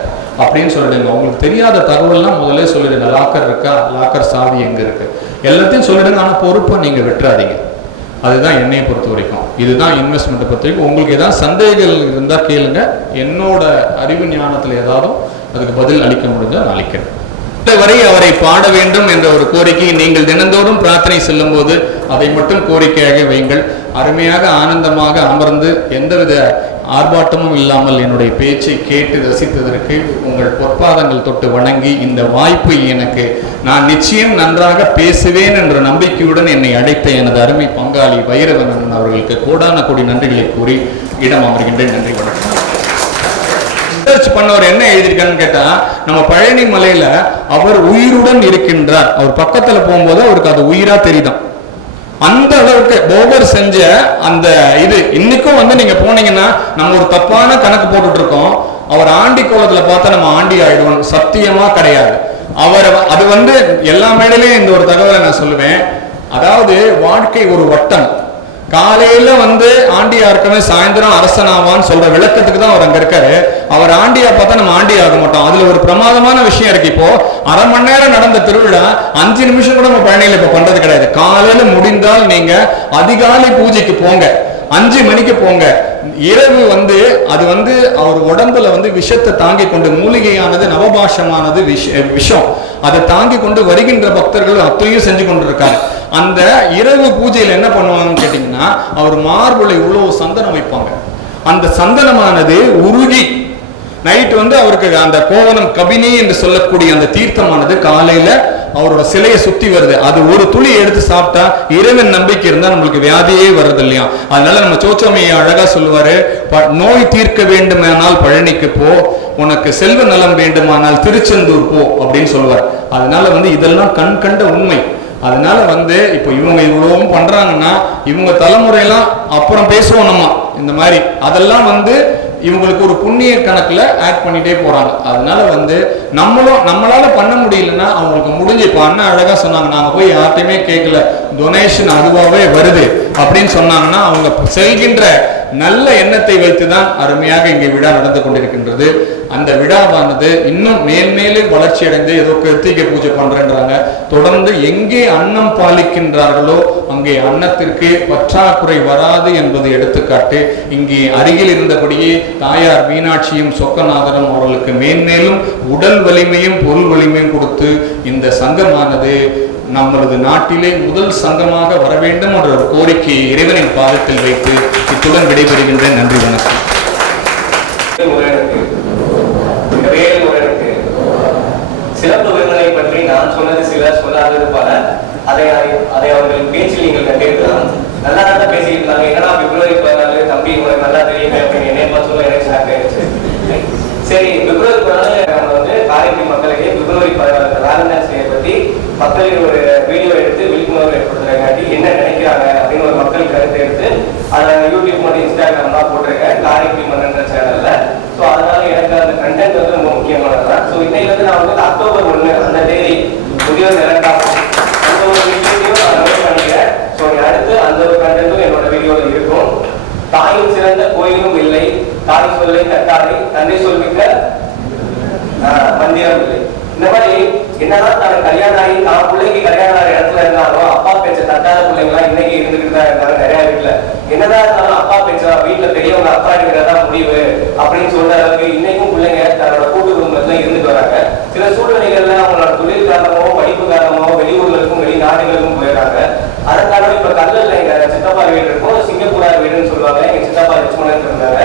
அப்படின்னு சொல்லிடுங்க. உங்களுக்கு தெரியாத தகவல்லாம் முதல்ல சொல்லிடுங்க. லாக்கர் இருக்கா, லாக்கர் சாவி எங்கே இருக்கு, எல்லாத்தையும் சொல்லிடுங்க. ஆனால் பொறுப்பை நீங்கள் விட்டுறாதீங்க. அதுதான் என்னையை பொறுத்த வரைக்கும். இதுதான் இன்வெஸ்ட்மெண்ட்டை பொறுத்த வரைக்கும். உங்களுக்கு ஏதாவது சந்தேகங்கள் இருந்தால் கேளுங்க. என்னோட அறிவு ஞானத்தில் ஏதாவது அதுக்கு பதில் அளிக்க முடிஞ்சால் நான் அளிக்கிறேன். வரை அவரை பாட வேண்டும் என்ற ஒரு கோரிக்கை நீங்கள் தினந்தோறும் பிரார்த்தனை செல்லும் போது அதை மட்டும் கோரிக்கையாக வைங்கள். அருமையாக ஆனந்தமாக அமர்ந்து எந்தவித ஆர்ப்பாட்டமும் இல்லாமல் என்னுடைய பேச்சை கேட்டு ரசித்ததற்கு உங்கள் பொற்பாதங்கள் தொட்டு வணங்கி, இந்த வாய்ப்பு எனக்கு நான் நிச்சயம் நன்றாக பேசுவேன் என்ற நம்பிக்கையுடன் என்னை அழைத்த எனது அருமை பங்காளி வைரவன் அவர்களுக்கு கோடான கோடி நன்றிகளை கூறி இடம் அமர்கின்றேன். நன்றி, வணக்கம். ரிசர்ச் பண்ணவர் என்ன எழுதியிருக்கான்னு கேட்டா, நம்ம பழனி மலையில அவர் உயிருடன் இருக்கின்றார். அவர் பக்கத்துல போகும்போது அவருக்கு அது உயிரா தெரியுதான். அந்த அளவுக்கு போகர் செஞ்ச அந்த இது இன்னைக்கும் நீங்க போனீங்கன்னா நம்ம ஒரு தப்பான கணக்கு போட்டுட்டு இருக்கோம். அவர் ஆண்டி கோலத்துல பார்த்தா நம்ம ஆண்டி ஆயிடுவோம். சத்தியமா கிடையாது. அவர் அது எல்லா மேடையிலையும் இந்த ஒரு தகவலை நான் சொல்லுவேன். அதாவது வாழ்க்கை ஒரு வட்டம். காலையில ஆண்டியா இருக்கவே சாயந்தரம் அரசனாவான்னு சொல்ற விளக்கத்துக்கு தான் அவர் அங்க இருக்காரு. அவர் ஆண்டியா பார்த்தா நம்ம ஆண்டி ஆக மாட்டோம். அதுல ஒரு பிரமாதமான விஷயம் இருக்கு. இப்போ அரை மணி நேரம் நடந்த திருவிழா 5 நிமிஷம் கூட நம்ம பழனியில இப்ப பண்றது கிடையாது. காலையில முடிந்தால் நீங்க அதிகாலை பூஜைக்கு போங்க, 5 மணிக்கு போங்க. இரவு அது அவர் உடம்புல விஷத்தை தாங்கி கொண்டு, மூலிகையானது நவபாஷமானது விஷம், அதை தாங்கி கொண்டு வருகின்ற பக்தர்கள் அத்தையும் செஞ்சு கொண்டு இருக்காரு. அந்த இரவு பூஜையில என்ன பண்ணுவாங்கன்னு கேட்டீங்கன்னா, அவர் மார்புல இவ்வளவு சந்தனம் வைப்பாங்க. அந்த சந்தனமானது உருகி நைட் அவருக்கு அந்த கோவனம் கபினி என்று சொல்லக்கூடிய அந்த தீர்த்தமானது காலையில அவரோட சிலையை சுத்தி வருது. அது ஒரு துளி எடுத்து சாப்பிட்டா இறைவன் நம்பிக்கை இருந்தா நம்மளுக்கு வியாதியே வருது இல்லையா? அதனால நம்ம சோச்சோமையை அழகா சொல்லுவாரு, நோய் தீர்க்க வேண்டுமானால் பழனிக்கு போ, உனக்கு செல்வ நலம் வேண்டுமானால் திருச்செந்தூர் போ அப்படின்னு சொல்லுவார். அதனால இதெல்லாம் கண் கண்ட உண்மை. அதனால இப்போ இவங்க இவ்வளவும் பண்றாங்கன்னா இவங்க தலைமுறையெல்லாம் அப்புறம் பேசுவோம் நம்ம இந்த மாதிரி. அதெல்லாம் இவங்களுக்கு ஒரு புண்ணிய கணக்குல ஆட் பண்ணிட்டே போறாங்க. அதனால நம்மளால பண்ண முடியலன்னா அவங்களுக்கு முடிஞ்சு, இப்ப அண்ணா அழகா சொன்னாங்க, நாங்க போய் யார்ட்டையுமே கேட்கல, டொனேஷன் அதுவாகவே வருது அப்படின்னு சொன்னாங்கன்னா அவங்க செல்கின்ற நல்ல எண்ணத்தை வைத்துதான் அருமையாக இங்கே விழா நடந்து கொண்டிருக்கின்றது. அந்த விழாவானது இன்னும் மேல்மேலும் வளர்ச்சி அடைந்து ஏதோ கிருத்திகை பூஜை பண்றேன்றாங்க. தொடர்ந்து எங்கே அன்னம் பாலிக்கின்றார்களோ அங்கே அன்னத்திற்கு பற்றாக்குறை வராது என்பது எடுத்துக்காட்டு. இங்கே அருகில் இருந்தபடியே தாயார் மீனாட்சியும் சொக்கநாதனும் அவர்களுக்கு மேன்மேலும் உடல் வலிமையும் பொருள் வலிமையும் கொடுத்து இந்த சங்கமானது நம்மளது நாட்டிலே முதல் சங்கமாக வர வேண்டும் என்ற ஒரு கோரிக்கையை இறைவனின் பாதத்தில் வைத்து இத்துடன் விடைபெறுகின்றேன். நன்றி, வணக்கம். சிறப்பு விருந்தினை பற்றி நான் சொன்னது சில, சொல்லாதது பல. அதை அவர்கள் பேச்சில் நீங்கள் கண்டிருக்கலாம். நல்லா தான் பேசிட்டு இருந்தாங்க. என்னன்னா பிப்ரவரி 14 தம்பி உனக்கு நல்லா தெரியுமே அப்படின்னு என்ன சொல்ல எனக்கு ஷாக் ஆயிடுச்சு. சரி, பிப்ரவரி 14 நம்ம காரைக்குடி மக்களுக்கு பிப்ரவரி 14 வேலண்டைன்ஸ் டே பத்தி மக்களின் ஒரு வீடியோ எடுத்து விழிப்புணர்வு ஏற்படுத்துறதுக்காண்டி என்ன நினைக்கிறாங்க அப்படின்னு ஒரு மக்கள் கருத்து எடுத்து அதை யூடியூப் மற்றும் இன்ஸ்டாகிராம்லாம் போட்டிருக்கேன், காரைக்குடி மன்னன்ற சேனல்ல. ஸோ அதனால எனக்கு அந்த கண்டென்ட் ரொம்ப முக்கியமானதுதான். ஸோ இன்னைக்கு நான் அக்டோபர் 1 அந்த தேதி முதியோர் இரண்டாம் அந்த ஒரு விஷயத்தையும் நான் நோட் பண்ணிக்கிறேன். ஸோ அடுத்து அந்த ஒரு கண்டென்ட்டும் என்னோட வீடியோவில் இருக்கும். தாயின் சிறந்த கோயிலும் இல்லை, தாய் சொல்லை தட்டாரை, தந்தை சொல்மிக்க மந்திரம் இல்லை. இந்த மாதிரி என்னதான் தான் கல்யாணம் ஆகி தான் பிள்ளைக்கு கல்யாணம் ஆகிற இடத்துல இருந்தாலும் அப்பா பேச்ச தட்டாத பிள்ளைங்களாம் இன்னைக்கு இருந்துகிட்டு தான் இருந்தாங்க நிறைய வீட்டுல. என்னதான் இருந்தாலும் அப்பா பேச்சா வீட்டுல பெரியவங்க அப்பா எடுக்கிறதா முடிவு அப்படின்னு சொல்ற அளவுக்கு இன்னைக்கும் பிள்ளைங்க தன்னோட கூட்டு குடும்பத்துல இருந்துட்டு வராங்க. சில சூழ்நிலைகள்ல அவங்களோட தொழில் காரணமோ படிப்பு காரணமோ வெளியூர்களுக்கும் வெளிநாடுகளுக்கும் போயிடுறாங்க. அதன் காரணம் இப்ப கல்லல்ல எங்க சித்தப்பா வீடு இருக்கும், சிங்கப்பூரார் வீடுன்னு சொல்லுவாங்க. எங்க சித்தப்பா லட்சுமணன் இருந்தாங்க.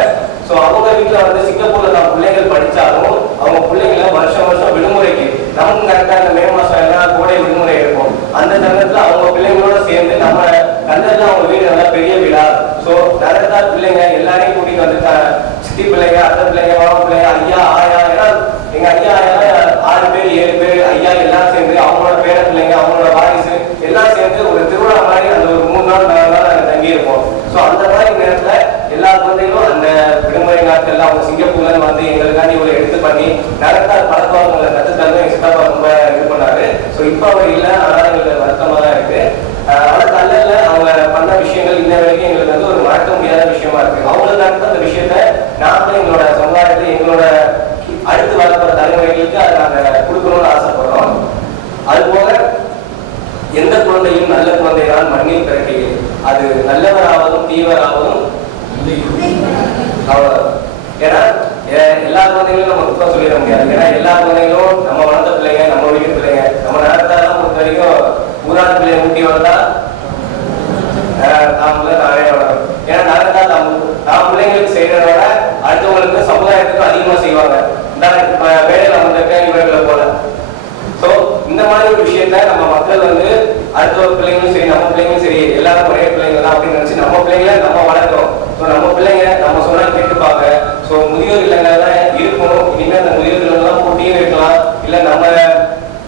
ஸோ அவங்க வீட்டுல சிங்கப்பூர்ல தான் பிள்ளைகள் படிச்சாலும் அவங்க பிள்ளைங்களை வருஷம் விடுமுறைக்கு, நமக்கு கரெக்டா இந்த மே மாசம் எல்லாம் கோடை விடுமுறை இருக்கும். அந்த சமயத்துல அவங்க பிள்ளைங்களோட சேர்ந்து நம்ம கல்லல்ல அவங்க வீடு நல்லா பெரிய வீடா. ஸோ நிறைய பிள்ளைங்க எல்லாரையும் கூட்டிட்டு வந்துட்டாங்க. சித்தி பிள்ளைங்க, அத்தை பிள்ளைங்க, மாமா பிள்ளைங்க, ஐயா ஆயா. ஏன்னா எங்க ஐயா ஆயா 6 பேர் 7 பேர் ஐயா எல்லாம் சேர்ந்து அவங்களோட பேர பிள்ளைங்க அவங்களோட வாரிசு எல்லாம் சேர்ந்து ஒரு திருவிழா மாதிரி அந்த ஒரு 3 நாள் 4 நாள் நாங்க தங்கி இருப்போம். ஸோ அந்த மாதிரி நேரத்துல எல்லா குழந்தைகளும் அந்த விடுமுறை நாட்கள்ல அவங்க சிங்கப்பூர்ல வந்து எங்களுக்காண்டி ஒரு எடுத்து பண்ணி நகரத்தார் பழக்கவங்களை கற்றுத்தரணும் எங்க சித்தப்பா ரொம்ப இது பண்ணாரு. ஸோ இப்போ அவர் இல்லை, ஆனால் எங்களுக்கு வருத்தமாக தான் இருக்கு. ஆனால் கல்லல்ல அவங்க பண்ண விஷயங்கள் இன்ன வரைக்கும் எங்களுக்கு வந்து ஒரு மறக்க முடியாத விஷயமா இருக்கு. அவங்களுக்கு அடுத்த அந்த விஷயத்த நாங்களும் எங்களோட சமுதாயத்தில் எங்களோட அடுத்து வரப்போற தலைமுறைகளுக்கு அதை நாங்கள் கொடுக்கணும்னு ஆசைப்படுறோம். அதுபோக எந்த குழந்தையும் நல்ல குழந்தைதான் மண்ணில் பிறக்கையில், அது நல்லவராவதும் தீவராவதும் ஏன்னா எல்லா குழந்தைகளும் நம்ம குற்றம் சொல்லிட முடியாது. ஏன்னா எல்லா குழந்தைகளும் நம்ம வளர்ந்த பிள்ளைங்க, நம்ம வீட்டு பிள்ளைங்க. நம்ம நேரத்தாலும் பொறுத்த வரைக்கும் ஊராத பிள்ளைய ஊட்டி வளர்த்தா நானே வளரும். ஏன்னா நகரத்தா நாம் பிள்ளைங்களுக்கு செய்யறதோட அடுத்தவங்களுக்கு சமுதாயத்துக்கும் அதிகமா செய்வாங்க. வேலையில வந்திருக்க இவர்களை போல. ஸோ இந்த மாதிரி ஒரு விஷயத்த நம்ம மக்கள் வந்து அடுத்த ஒரு பிள்ளைங்களும் சரி, நம்ம பிள்ளைங்களும் சரி, எல்லாரும் ஒரே பிள்ளைங்க தான் அப்படின்னு நினைச்சு நம்ம பிள்ளைங்கள நம்ம வளர்க்கிறோம். ஸோ நம்ம பிள்ளைங்க நம்ம சொன்னா கேட்டுப்பாங்க. ஸோ முதியோர் இல்லங்கள்லாம் இருக்கணும். இனிமேல் அந்த முதியோர் இல்லங்கள்லாம் கூட்டியும் இருக்கலாம், இல்லை நம்ம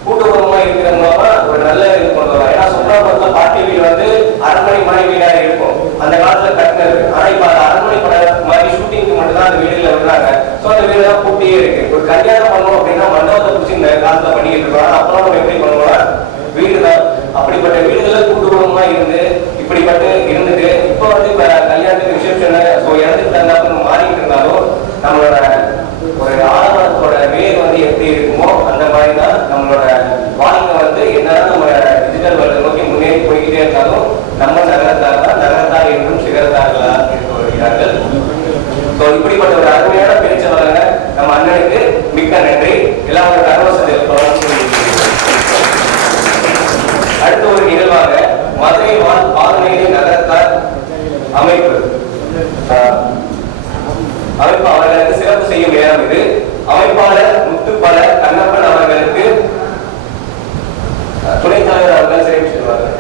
கூட்டு குடும்பமா இருக்கிற மூலமா ஒரு நல்ல இது கொண்டு வரலாம். ஏன்னா சுற்றுலாப்புறத்துல பாட்டி வீடு வந்து அரண்மனை மாதிரி வீடா இருக்கும், அந்த காலத்துல கட்டினது. ஆனா இப்ப அது அரண்மனை பட மாதிரி ஷூட்டிங்க்கு மட்டும் தான் அந்த வீடுல விடுறாங்க. ஸோ அந்த வீடு தான் கூட்டியே இருக்கு. ஒரு கல்யாணம் பண்ணணும் அப்படின்னா மண்டபத்தை பிடிச்சி இந்த காலத்துல பண்ணிக்கிட்டு இருக்கோம். அப்புறம் நம்ம எப்படி பண்ணுவோம், வீடு தான். அப்படிப்பட்ட வீடுகளை கூட்டு குடும்பமா இருந்து இப்படிப்பட்டு இருந்துட்டு இப்போ வந்து இப்ப கல்யாணத்துக்கு ரிசப்ஷன் இடத்துக்கு தந்தாப்புன்னு மாறிக்கிட்டு இருந்தாலும் நம்மளோட ஒரு ஆடம்பரத்தோட வேர் வந்து எப்படி இருக்குமோ அந்த மாதிரி தான் நம்மளோட வாழ்க்கை வந்து என்னதான் நம்ம டிஜிட்டல் வேர்ல்டை நோக்கி முன்னேறி போய்கிட்டே இருந்தாலும் நம்ம நகரத்தார் தான் நகரத்தார் என்றும் சிகரத்தார்களாக இருந்து வருகிறார்கள். ஸோ இப்படிப்பட்ட ஒரு அருமையான பேச்சாளராக நம்ம அண்ணனுக்கு மிக்க நன்றி. எல்லாம் ஒரு கர்வசத்தில் அடுத்த ஒரு நிகழ்வாக மதுரை வாழ் பாதுநேரி நகரத்தார் அமைப்பு அவர்களுக்கு சிறப்பு செய்யும் நேரம் இது. அமைப்பாளர் முத்துப்பல கண்ணப்பன் அவர்களுக்கு துணைத் தலைவர் அவர்கள் சிறப்பு செய்வார்கள்.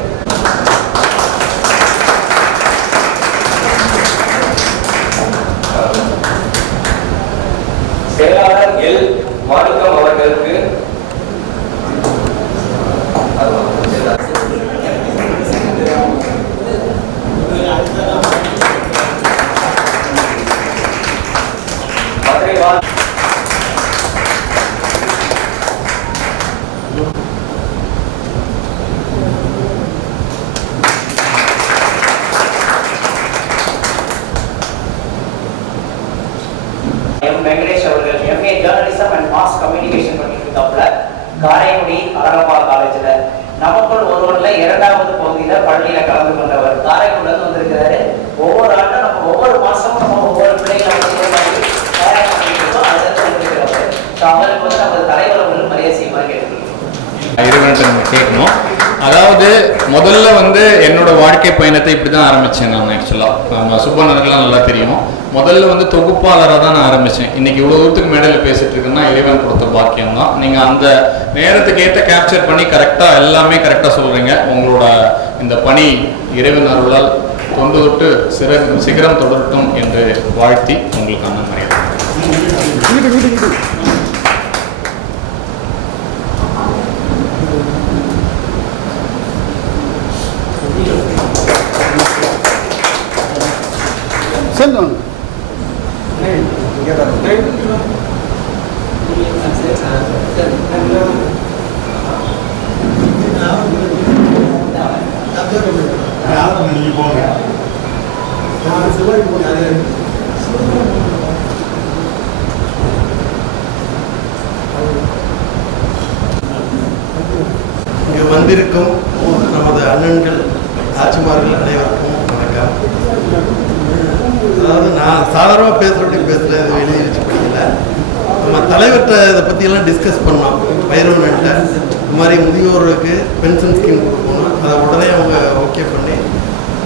செயலாளர் எல் மாணிக்கம் அவர்களுக்கு வெங்கடேஷ் அவர்கள் MA journalism and mass communication பண்ணிட்டு இருக்காப்புல காரைக்குடி அழகப்பா காலேஜ்ல நமக்குள் ஒருவர்ல 2வது பகுதியில பள்ளியில கலந்து கொண்டவர். காரைக்குடில இருந்து வந்திருக்கிறாரு. ஒவ்வொரு ஆண்டும் நம்ம ஒவ்வொரு மாசமும் நம்ம ஒவ்வொரு பிள்ளைகளை தயார் பண்ணிட்டு இருக்கோம். அதுல இருந்து வந்திருக்கிறவர். அவருக்கு வந்து நம்ம தலைவர் அவர்கள் மரியாதை செய்யுமாறு கேட்டுக்கணும். கேட்கணும். அதாவது முதல்ல வந்து என்னோட வாழ்க்கை பயணத்தை இப்படி தான் ஆரம்பித்தேன். நான் ஆக்சுவலாக சுப்பனர்கள்லாம் நல்லா தெரியும். முதல்ல வந்து தொகுப்பாளராக தான் நான் ஆரம்பித்தேன். இன்றைக்கி இவ்வளோ தூரத்துக்கு மேடையில் பேசிகிட்டு இருக்குன்னா இறைவன் கொடுத்த பாக்கியம் தான். நீங்கள் அந்த நேரத்துக்கு ஏற்ற கேப்சர் பண்ணி கரெக்டாக எல்லாமே கரெக்டாக சொல்கிறீங்க. உங்களோட இந்த பணி இறைவன் அருளால் தொண்டு தொட்டு சிகரம் தொடரட்டும் என்று வாழ்த்தி உங்களுக்கான மரியாதை. இங்கே வந்திருக்கும் நமது அண்ணன்கள் ஆட்சிமார்கள் அனைவருக்கும் வணக்கம். அதாவது நான் சாதாரணமாக பேசுகிறபடி பேசல, இது எழுதி வச்சு படிக்கல. நம்ம தலைவர்கிட்ட இதை பற்றியெல்லாம் டிஸ்கஸ் பண்ணோம். வைரவன்கிட்ட இந்த மாதிரி முதியோருக்கு பென்ஷன் ஸ்கீம் கொடுக்கணும். அதை உடனே அவங்க ஓகே பண்ணி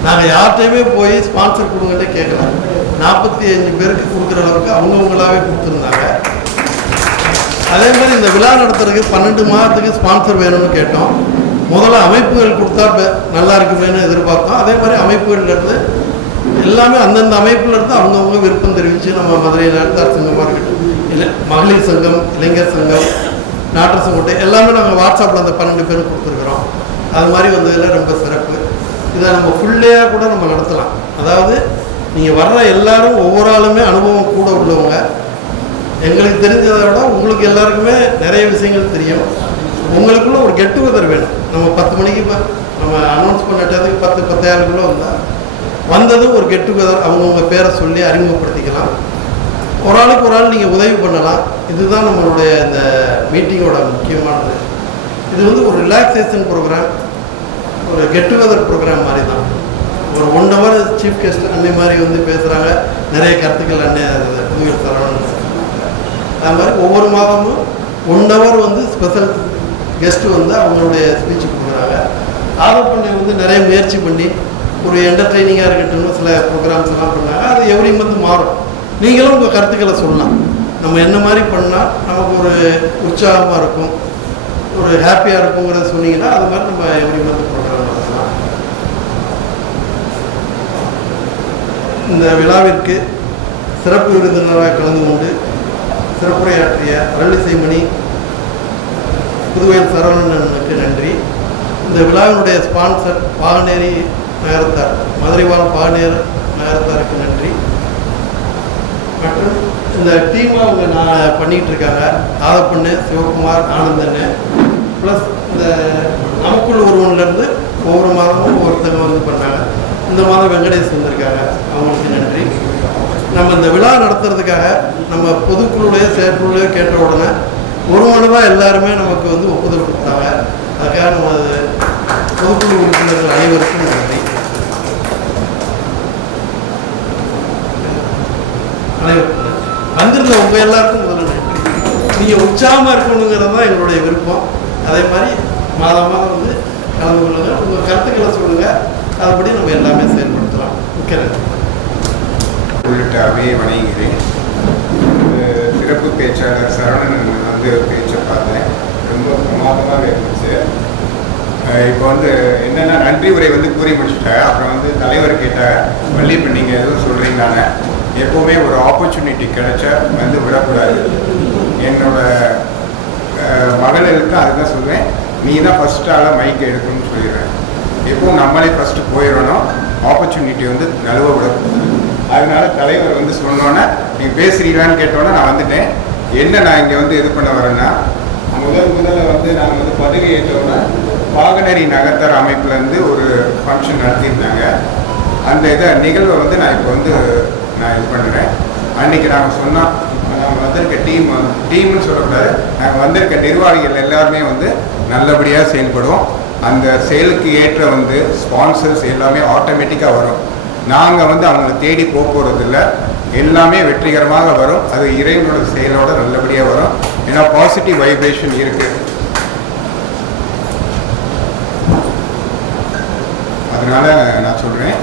நாங்கள் யார்கிட்டையுமே போய் ஸ்பான்சர் கொடுங்கட்டே கேட்கல. 45 பேருக்கு கொடுக்குற அளவுக்கு அவங்கவுங்களாவே கொடுத்துருந்தாங்க. அதே மாதிரி இந்த விழா நடத்துறதுக்கு 12 மாதத்துக்கு ஸ்பான்சர் வேணும்னு கேட்டோம். முதல்ல அமைப்புகள் கொடுத்தா நல்லா இருக்குமேனு எதிர்பார்த்தோம். அதே மாதிரி அமைப்புகள்லேருந்து எல்லாமே அந்தந்த அமைப்புலேருந்து அவங்கவுங்க விருப்பம் தெரிவித்து நம்ம மதுரையில் இருந்தார் சங்கமாக இருக்கட்டும், இல்லை மகளிர் சங்கம், இளைஞர் சங்கம், நாட்டு சங்கோட்டை எல்லாமே நாங்கள் வாட்ஸ்அப்பில் அந்த 12 பேரும் கொடுத்துருக்குறோம். அது மாதிரி வந்ததில் ரொம்ப சிறப்பு. இதை நம்ம ஃபுல்லேயாக கூட நம்ம நடத்தலாம். அதாவது நீங்கள் வர்ற எல்லாரும் ஒவ்வொரு ஆளுமே அனுபவம் கூட உள்ளவங்க. எங்களுக்கு தெரிஞ்சதை விட உங்களுக்கு எல்லாருக்குமே நிறைய விஷயங்கள் தெரியும். உங்களுக்குள்ள ஒரு கெட் டுகெதர் வேணும். நம்ம 10 மணிக்கு நம்ம அனௌன்ஸ் பண்ணிட்டதுக்கு 10-10:30 வந்ததும் ஒரு கெட் டுகெதர் அவங்கவுங்க பேரை சொல்லி அறிமுகப்படுத்திக்கலாம். ஒரு ஆளுக்கு ஒரு ஆள் நீங்கள் உதவி பண்ணலாம். இதுதான் நம்மளுடைய இந்த மீட்டிங்கோட முக்கியமானது. இது வந்து ஒரு ரிலாக்ஸேஷன் ப்ரோக்ராம், ஒரு கெட் டுகெதர் ப்ரோக்ராம் மாதிரி தான். ஒரு 1 hour சீஃப் கெஸ்ட் அன்னை மாதிரி வந்து பேசுகிறாங்க, நிறைய கருத்துக்கள் அன்னை புதுவில் சரவணன். அது மாதிரி ஒவ்வொரு மாதமும் 1 hour வந்து ஸ்பெஷல் கெஸ்ட்டு வந்து அவங்களுடைய ஸ்பீச் கொடுக்குறாங்க. ஆதப்பண்ணை வந்து நிறைய முயற்சி பண்ணி ஒரு என்டர்டெய்னிங்காக இருக்கட்டும் சில ப்ரோக்ராம்ஸ் எல்லாம் பண்ணாங்க. அது எவ்ரி மந்த் மாறும். நீங்களும் உங்கள் கருத்துக்களை சொல்லலாம். நம்ம என்ன மாதிரி பண்ணால் நமக்கு ஒரு உற்சாகமாக இருக்கும், ஒரு ஹாப்பியாக இருக்குங்கிறத சொன்னீங்கன்னா அது மாதிரி நம்ம எவ்ரி மந்த் ப்ரோக்ராம் நடத்தலாம். இந்த விழாவிற்கு சிறப்பு விருந்தினராக கலந்து கொண்டு சிறப்புரையாற்றிய அரளிசைமணி புதுவையில் சரவணனுக்கு நன்றி. இந்த விழாவினுடைய ஸ்பான்சர் பாகனேரி நகரத்தார், மதுரை வாழ் பாகனேர் நகரத்தாருக்கு நன்றி. மற்றும் இந்த டீமை அவங்க நான் பண்ணிகிட்டு இருக்காங்க. ஆதப்பண்ணு, சிவகுமார், ஆனந்தன்னு ப்ளஸ் இந்த நமக்குள் ஒருவன்லேருந்து ஒவ்வொரு மாதமும் ஒவ்வொருத்தங்க வந்து பண்ணாங்க. இந்த மாதம் வெங்கடேஷ் வந்திருக்காங்க, அவங்களுக்கு நன்றி. நம்ம இந்த விழா நடத்துறதுக்காக நம்ம பொதுக்குழுடைய செயற்குழுடைய கேட்ட உடனே ஒரு மனதாக எல்லாருமே நமக்கு வந்து ஒப்புதல் கொடுத்தாங்க. அதுக்காக நம்ம பொதுக்குழு உறுப்பினர்கள் அனைவருக்கும் நன்றி. வந்திருந்த உங்கள் எல்லாருக்கும் முதல்ல நன்றி. நீங்கள் உற்சாகமாக இருக்கணுங்கிறது தான் எங்களுடைய விருப்பம். அதே மாதிரி மாதம் வந்து கலந்து கொள்ளுங்கள், உங்கள் கருத்துக்களை சொல்லுங்கள், அதுபடி நம்ம எல்லாமே செயல்படுத்தலாம். ஓகே, உள்ளிட்ட அவையை வணங்குகிறேன். சிறப்பு பேச்சாளர் சரவணன் வந்து பேச்சை பார்த்தேன், ரொம்ப பிரமாதமாக இருந்துச்சு. இப்போ வந்து என்னென்னா நன்றி உரை வந்து கூறி முடிச்சுட்டேன். அப்புறம் வந்து தலைவர் கேட்டால் வள்ளி இப்போ நீங்கள் எதுவும் சொல்கிறீங்களான்னு. எப்போவுமே ஒரு ஆப்பர்ச்சுனிட்டி கிடைச்சா வந்து விடக்கூடாது. என்னோட மகளிருக்கு அதுதான் சொல்லுவேன், நீ தான் ஃபஸ்ட்டு ஆளாக மைக் எடுக்கணும்னு சொல்லிடுவேன். எப்பவும் நம்மளே ஃபஸ்ட்டு போயிடணும், ஆப்பர்ச்சுனிட்டி வந்து நழுவ விடக்கூடாது. அதனால தலைவர் வந்து சொன்னோன்னே நீங்கள் பேசுகிறீங்களான்னு கேட்டோன்னே நான் வந்துட்டேன். என்ன நான் இங்கே வந்து இது பண்ண வரேன்னா, முதல்ல வந்து நான் வந்து பதவி ஏற்றோன்னா பாகனேரி நகர்த்தார் அமைப்புலேருந்து ஒரு ஃபங்க்ஷன் நடத்தியிருந்தாங்க. அந்த நிகழ்வை வந்து நான் இப்போ வந்து நான் இது பண்ணுறேன். அன்றைக்கி நாங்கள் சொன்னோம், நாங்கள் வந்திருக்க டீம்னு சொல்லக்கூடாது, நாங்கள் வந்திருக்க நிர்வாகிகள் எல்லாருமே வந்து நல்லபடியாக செயல்படுவோம். அந்த செயலுக்கு ஏற்ற வந்து ஸ்பான்சர்ஸ் எல்லாமே ஆட்டோமேட்டிக்காக வரும். நாங்கள் வந்து அவங்களை தேடி போகிறதில்ல, எல்லாமே வெற்றிகரமாக வரும். அது இறைவனோட செயலோட நல்லபடியாக வரும். ஏன்னா பாசிட்டிவ் வைப்ரேஷன் இருக்குது. அதனால் நான் சொல்கிறேன்,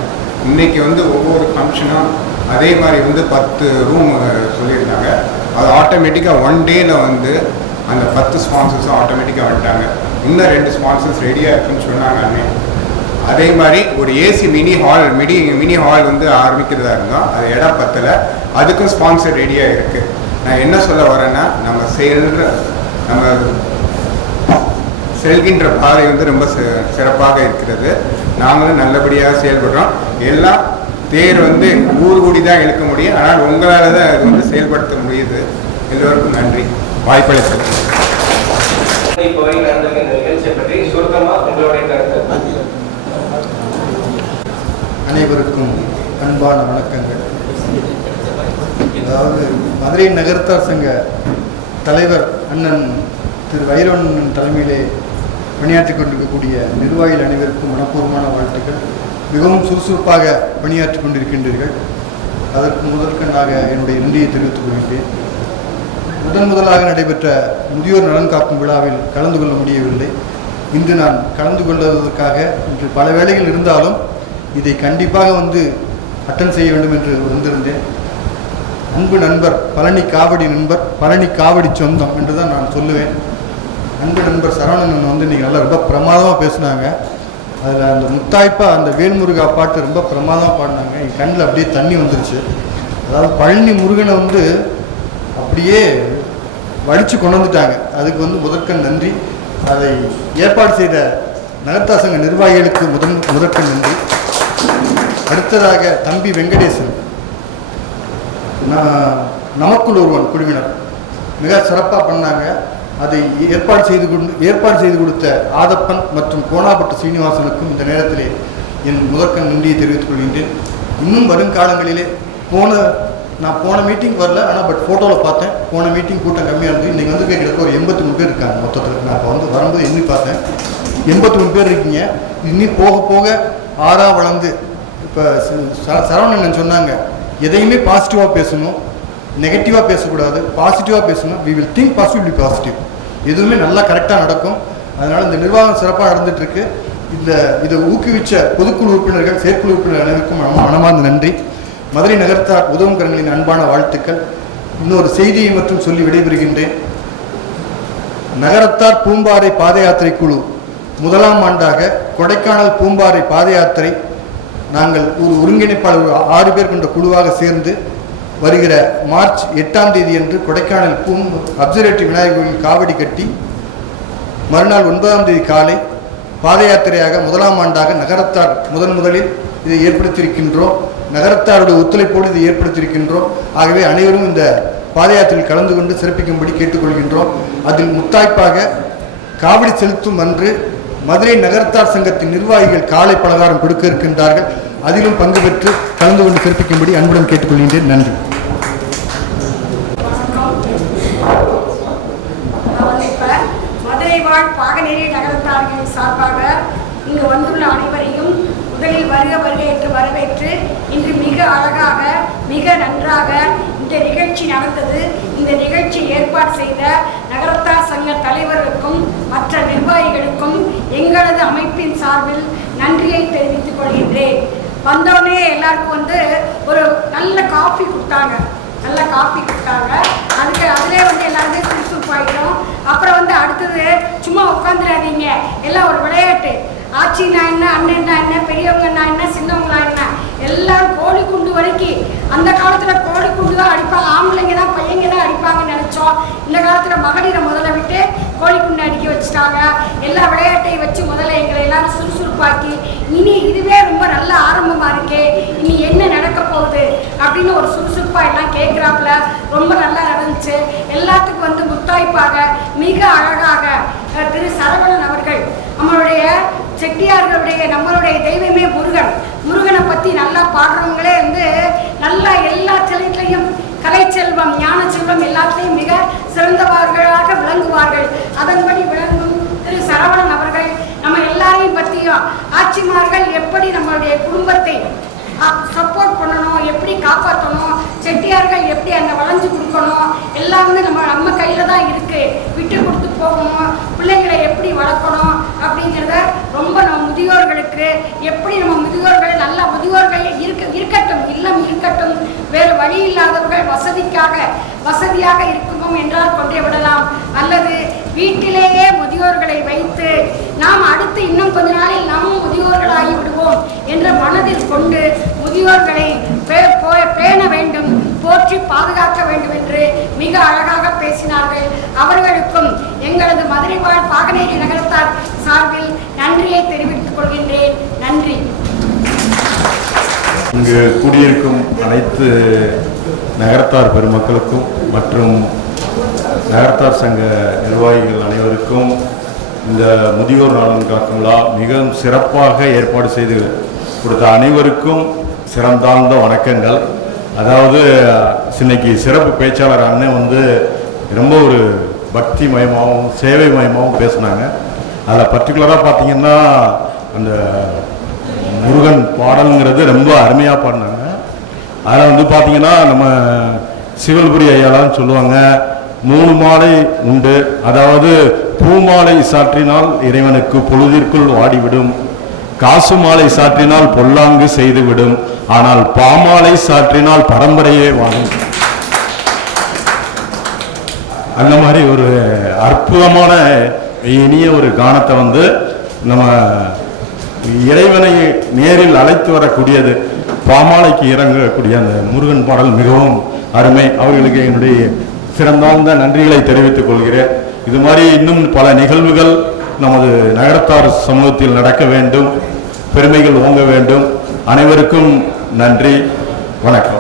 இன்றைக்கி வந்து ஒவ்வொரு ஃபங்க்ஷனும் அதே மாதிரி வந்து 10 ரூம் சொல்லியிருந்தாங்க. அது ஆட்டோமேட்டிக்காக 1 டேயில் வந்து அந்த 10 ஸ்பான்சர்ஸும் ஆட்டோமேட்டிக்காக வந்துட்டாங்க. இன்னும் 2 ஸ்பான்சர்ஸ் ரெடியாக இருக்குன்னு சொன்னாங்க அண்ணே. அதே மாதிரி ஒரு ஏசி மினி ஹால் வந்து ஆரம்பிக்கிறதா இருந்தோம், அது இடம் பத்தலை, அதுக்கும் ஸ்பான்சர் ரெடியாக இருக்குது. நான் என்ன சொல்ல வரேன்னா, நம்ம செல்கின்ற பாதை வந்து ரொம்ப சிறப்பாக இருக்கிறது. நாங்களும் நல்லபடியாக செயல்படுறோம். எல்லாம் தேர் வந்து ஊர் கூடி தான் இழுக்க முடியும், ஆனால் உங்களால் தான் அது வந்து செயல்படுத்த முடியுது. எல்லோருக்கும் நன்றி, வாய்ப்பளித்தது. இப்போ நடந்த நிகழ்ச்சியை பற்றி சுருக்கமாக உங்களுடைய கருத்து. அனைவருக்கும் அன்பான வணக்கங்கள். அதாவது மதுரை நகர்த்தார் சங்க தலைவர் அண்ணன் திரு வைரவண்ணன் தலைமையிலே பணியாற்றி கொண்டிருக்கக்கூடிய நிர்வாகிகள் அனைவருக்கும் மனப்பூர்வமான வாழ்த்துக்கள். மிகவும் சுறுசுறுப்பாக பணியாற்றி கொண்டிருக்கின்றீர்கள். அதற்கு முதற்கண்ணாக என்னுடைய நன்றியை தெரிவித்துக் கொள்கிறேன். முதலாக நடைபெற்ற முதியோர் நலன் காக்கும் விழாவில் கலந்து கொள்ள முடியவில்லை. இன்று நான் கலந்து கொள்வதற்காக இன்று பல வேளைகள் இருந்தாலும் இதை கண்டிப்பாக வந்து அட்டன் செய்ய வேண்டும் என்று வந்திருந்தேன். அன்பு நண்பர் பழனி காவடி நண்பர், பழனி காவடி சொந்தம் என்று தான் நான் சொல்லுவேன். அன்பு நண்பர் சரவணன் வந்து இன்றைக்கி நல்லா ரொம்ப பிரமாதமாக பேசினாங்க. அதில் அந்த முத்தாய்ப்பாக அந்த வேல்முருகா பாட்டு ரொம்ப பிரமாதமாக பாடினாங்க. என் கண்ணில் அப்படியே தண்ணி வந்துருச்சு. அதாவது பழனி முருகனை வந்து அப்படியே வடித்து கொண்டு வந்துட்டாங்க. அதுக்கு வந்து முதற்கண் நன்றி. அதை ஏற்பாடு செய்த நகர்த்தார் சங்க நிர்வாகிகளுக்கு முதற்கண் நன்றி. அடுத்ததாக தம்பி வெங்கடேசன், நமக்குள் ஒருவன் குழுவினர் மிக சிறப்பாக பண்ணாங்க. அதை ஏற்பாடு செய்து கொடுத்த ஆதப்பன் மற்றும் கோணாப்பட்டு சீனிவாசனுக்கும் இந்த நேரத்திலே என் முதற்கண் நன்றியை தெரிவித்துக் கொள்கின்றேன். இன்னும் வருங்காலங்களிலே நான் போன மீட்டிங் வரல, ஆனால் ஃபோட்டோவில் பார்த்தேன். போன மீட்டிங் கூட்டம் கம்மியாக இருந்தது. இன்றைக்கி வந்து கிட்டத்தட்ட ஒரு 83 பேர் இருக்காங்க மொத்தத்தில். நான் இப்போ வரும்போது எண்ணி பார்த்தேன், 83 பேர் இருக்கீங்க. இன்னும் போக போக ஆறாக வளர்ந்து இப்போ சரவணன் சொன்னாங்க, எதையுமே பாசிட்டிவாக பேசணும், நெகட்டிவாக பேசக்கூடாது, பாசிட்டிவாக பேசணும். We will think positive, be positive. எதுவுமே நல்லா கரெக்டாக நடக்கும். அதனால் இந்த நிர்வாகம் சிறப்பாக நடந்துகிட்ருக்கு. இதை ஊக்குவிச்ச பொதுக்குழு உறுப்பினர்கள், செயற்குழு உறுப்பினர் அனைவருக்கும் மனமார்ந்த நன்றி. மதுரை நகரத்தார் உதவும் கரங்களின் அன்பான வாழ்த்துக்கள். இன்னொரு செய்தியை மற்றும் சொல்லி விடைபெறுகின்றேன். நகரத்தார் பூம்பாறை பாத யாத்திரை குழு முதலாம் ஆண்டாக கொடைக்கானல் பூம்பாறை பாத யாத்திரை நாங்கள் ஒரு ஒருங்கிணைப்பாளர் 6 பேர் கொண்ட குழுவாக சேர்ந்து வருகிற மார்ச் 8ஆம் தேதி அன்று கொடைக்கானல் அப்சர்வேட்டரி விநாயகர் கோயில் காவடி கட்டி மறுநாள் 9ஆம் தேதி காலை பாத யாத்திரையாக முதலாம் ஆண்டாக நகரத்தார் முதலில் இதை ஏற்படுத்தியிருக்கின்றோம். நகரத்தாருடைய ஒத்துழைப்போடு இதை ஏற்படுத்தியிருக்கின்றோம். ஆகவே அனைவரும் இந்த பாத யாத்திரையில் கலந்து கொண்டு சிறப்பிக்கும்படி கேட்டுக்கொள்கின்றோம். அதில் முத்தாய்ப்பாக காவடி செலுத்தும் அன்று மதுரை நகரத்தார் சங்கத்தின் நிர்வாகிகள் காலை பலகாரம் கொடுக்க இருக்கின்றார்கள். அதிலும் பங்கு பெற்று கலந்து கொண்டு சிறப்பிக்கும்படி அன்புடன் கேட்டுக்கொள்கின்றேன். நன்றி. மதுரை வாழ் பாகநேரி நகரத்தார்கள் சார்பாக இங்கு வந்துள்ள அனைவரையும் முதலில் வருக என்று வரவேற்று இன்று மிக அழகாக மிக நன்றாக இந்த நிகழ்ச்சி நடந்தது. இந்த நிகழ்ச்சி ஏற்பாடு செய்த நகரத்தார் சங்க தலைவர்களுக்கும் மற்ற நிர்வாகிகளுக்கும் எங்களது அமைப்பின் சார்பில் நன்றியை தெரிவித்துக் கொள்கின்றேன். வந்தோடனே எல்லாருக்கும் ஒரு நல்ல காஃபி கொடுத்தாங்க. அதுக்கு அதிலே எல்லாருமே சுறுசுறுப்பாயிடும். அப்புறம் அடுத்தது சும்மா உட்காந்துடாதீங்க, எல்லாம் ஒரு விளையாட்டு. ஆச்சின்னா என்ன, அண்ணன்னா என்ன, பெரியவங்கன்னா என்ன, சின்னவங்களா என்ன, எல்லாரும் கோழி குண்டு வரைக்கும். அந்த காலத்தில் கோழி குண்டு தான் அடிப்பாங்க, ஆம்பளைங்க தான் பையங்க தான் அடிப்பாங்கன்னு நினச்சோம். இந்த காலத்தில் மகளிரை முதல்ல விட்டு கோழி குண்டு அடிக்க வச்சுட்டாங்க. எல்லா விளையாட்டையும் வச்சு முதல்ல எங்களை எல்லாரும் சுறுசுறுப்பாக்கி, இனி இதுவே ரொம்ப நல்ல ஆரம்பமாக இருக்கே, இனி என்ன நடக்க போகுது அப்படின்னு ஒரு சுறுசுறுப்பாக எல்லாம் கேட்குறாப்புல. ரொம்ப நல்லா நடந்துச்சு. எல்லாத்துக்கும் முத்தாய்ப்பாக மிக அழகாக திரு சரவணன் அவர்கள் நம்மளுடைய செட்டியார்களுடைய நம்மளுடைய தெய்வமே முருகனை பற்றி நல்லா பாடுறவங்களே நல்லா எல்லா தலையிலையும் கலைச்செல்வம் ஞான செல்வம் எல்லாத்தையும் மிக சிறந்தவர்களாக விளங்குவார்கள். அதன்படி விளங்கும் திரு சரவணன் அவர்கள் நம்ம எல்லாரையும் பற்றியும் ஆட்சிமார்கள் எப்படி நம்மளுடைய குடும்பத்தை சப்போர்ட் பண்ணணும், எப்படி காப்பாற்றணும், செட்டியார்கள் எப்படி அந்த வளைஞ்சு கொடுக்கணும், எல்லாம் நம்ம கையில் தான் இருக்குது. விட்டு கொடுத்து போகணும், பிள்ளைங்களை எப்படி வளர்க்கணும் அப்படிங்கிறத ரொம்ப நம்ம முதியோர்களுக்கு எப்படி நம்ம முதியோர்கள் நல்ல முதியோர்கள் இருக்கட்டும், இல்லம் இருக்கட்டும், வேறு வழி இல்லாதவர்கள் வசதியாக இருக்கணும் என்றால் கொண்டே விடலாம். அல்லது வீட்டிலேயே முதியோர்களை வைத்து நாம் அடுத்து இன்னும் கொஞ்ச நாளில் நாமும் முதியோர்களாகி விடுவோம் என்ற மனதில் கொண்டு முதியோர்களை பேண வேண்டும், போற்றி பாதுகாக்க வேண்டும் என்று மிக அழகாக பேசினார்கள். அவர்களுக்கும் எங்களது மதுரை வாழ் பாகநேரி நகரத்தார் சார்பில் நன்றியை தெரிவித்துக் கொள்கின்றேன். நன்றி. இங்கு குடியிருக்கும் அனைத்து நகரத்தார் பெருமக்களுக்கும் மற்றும் நகரத்தார் சங்க நிர்வாகிகள் அனைவருக்கும் இந்த முதியோர் நலன் காக்கும் விழா மிகவும் சிறப்பாக ஏற்பாடு செய்து கொடுத்த அனைவருக்கும் சிறந்தாழ்ந்த வணக்கங்கள். அதாவது இன்னைக்கு சிறப்பு பேச்சாளர் அண்ணன் ரொம்ப ஒரு பக்தி மயமாகவும் சேவை மயமாகவும் பேசினாங்க. அதில் பர்டிகுலராக பார்த்தீங்கன்னா அந்த முருகன் பாடலுங்கிறது ரொம்ப அருமையாக பாடினாங்க. அதில் பார்த்தீங்கன்னா நம்ம சிவல்புரி ஐயாலாம் சொல்லுவாங்க, 3 மாலை உண்டு. அதாவது பூமாலை சாற்றினால் இறைவனுக்கு பொழுதிற்குள் வாடிவிடும், காசு மாலை சாற்றினால் பொல்லாங்கு செய்துவிடும், ஆனால் பாமாலை சாற்றினால் பரம்பரையே வாழும். அந்த மாதிரி ஒரு அற்புதமான இனிய ஒரு கானத்தை நம்ம இறைவனை நேரில் அழைத்து வரக்கூடியது. பாமாலைக்கு இறங்கக்கூடிய அந்த முருகன் பாடல் மிகவும் அருமை. அவர்களுக்கு என்னுடைய சிறந்தார்ந்த நன்றிகளை தெரிவித்துக் கொள்கிறேன். இது மாதிரி இன்னும் பல நிகழ்வுகள் நமது நகரத்தார் சமூகத்தில் நடக்க வேண்டும், பெருமைகள் ஓங்க வேண்டும். அனைவருக்கும் நன்றி, வணக்கம்.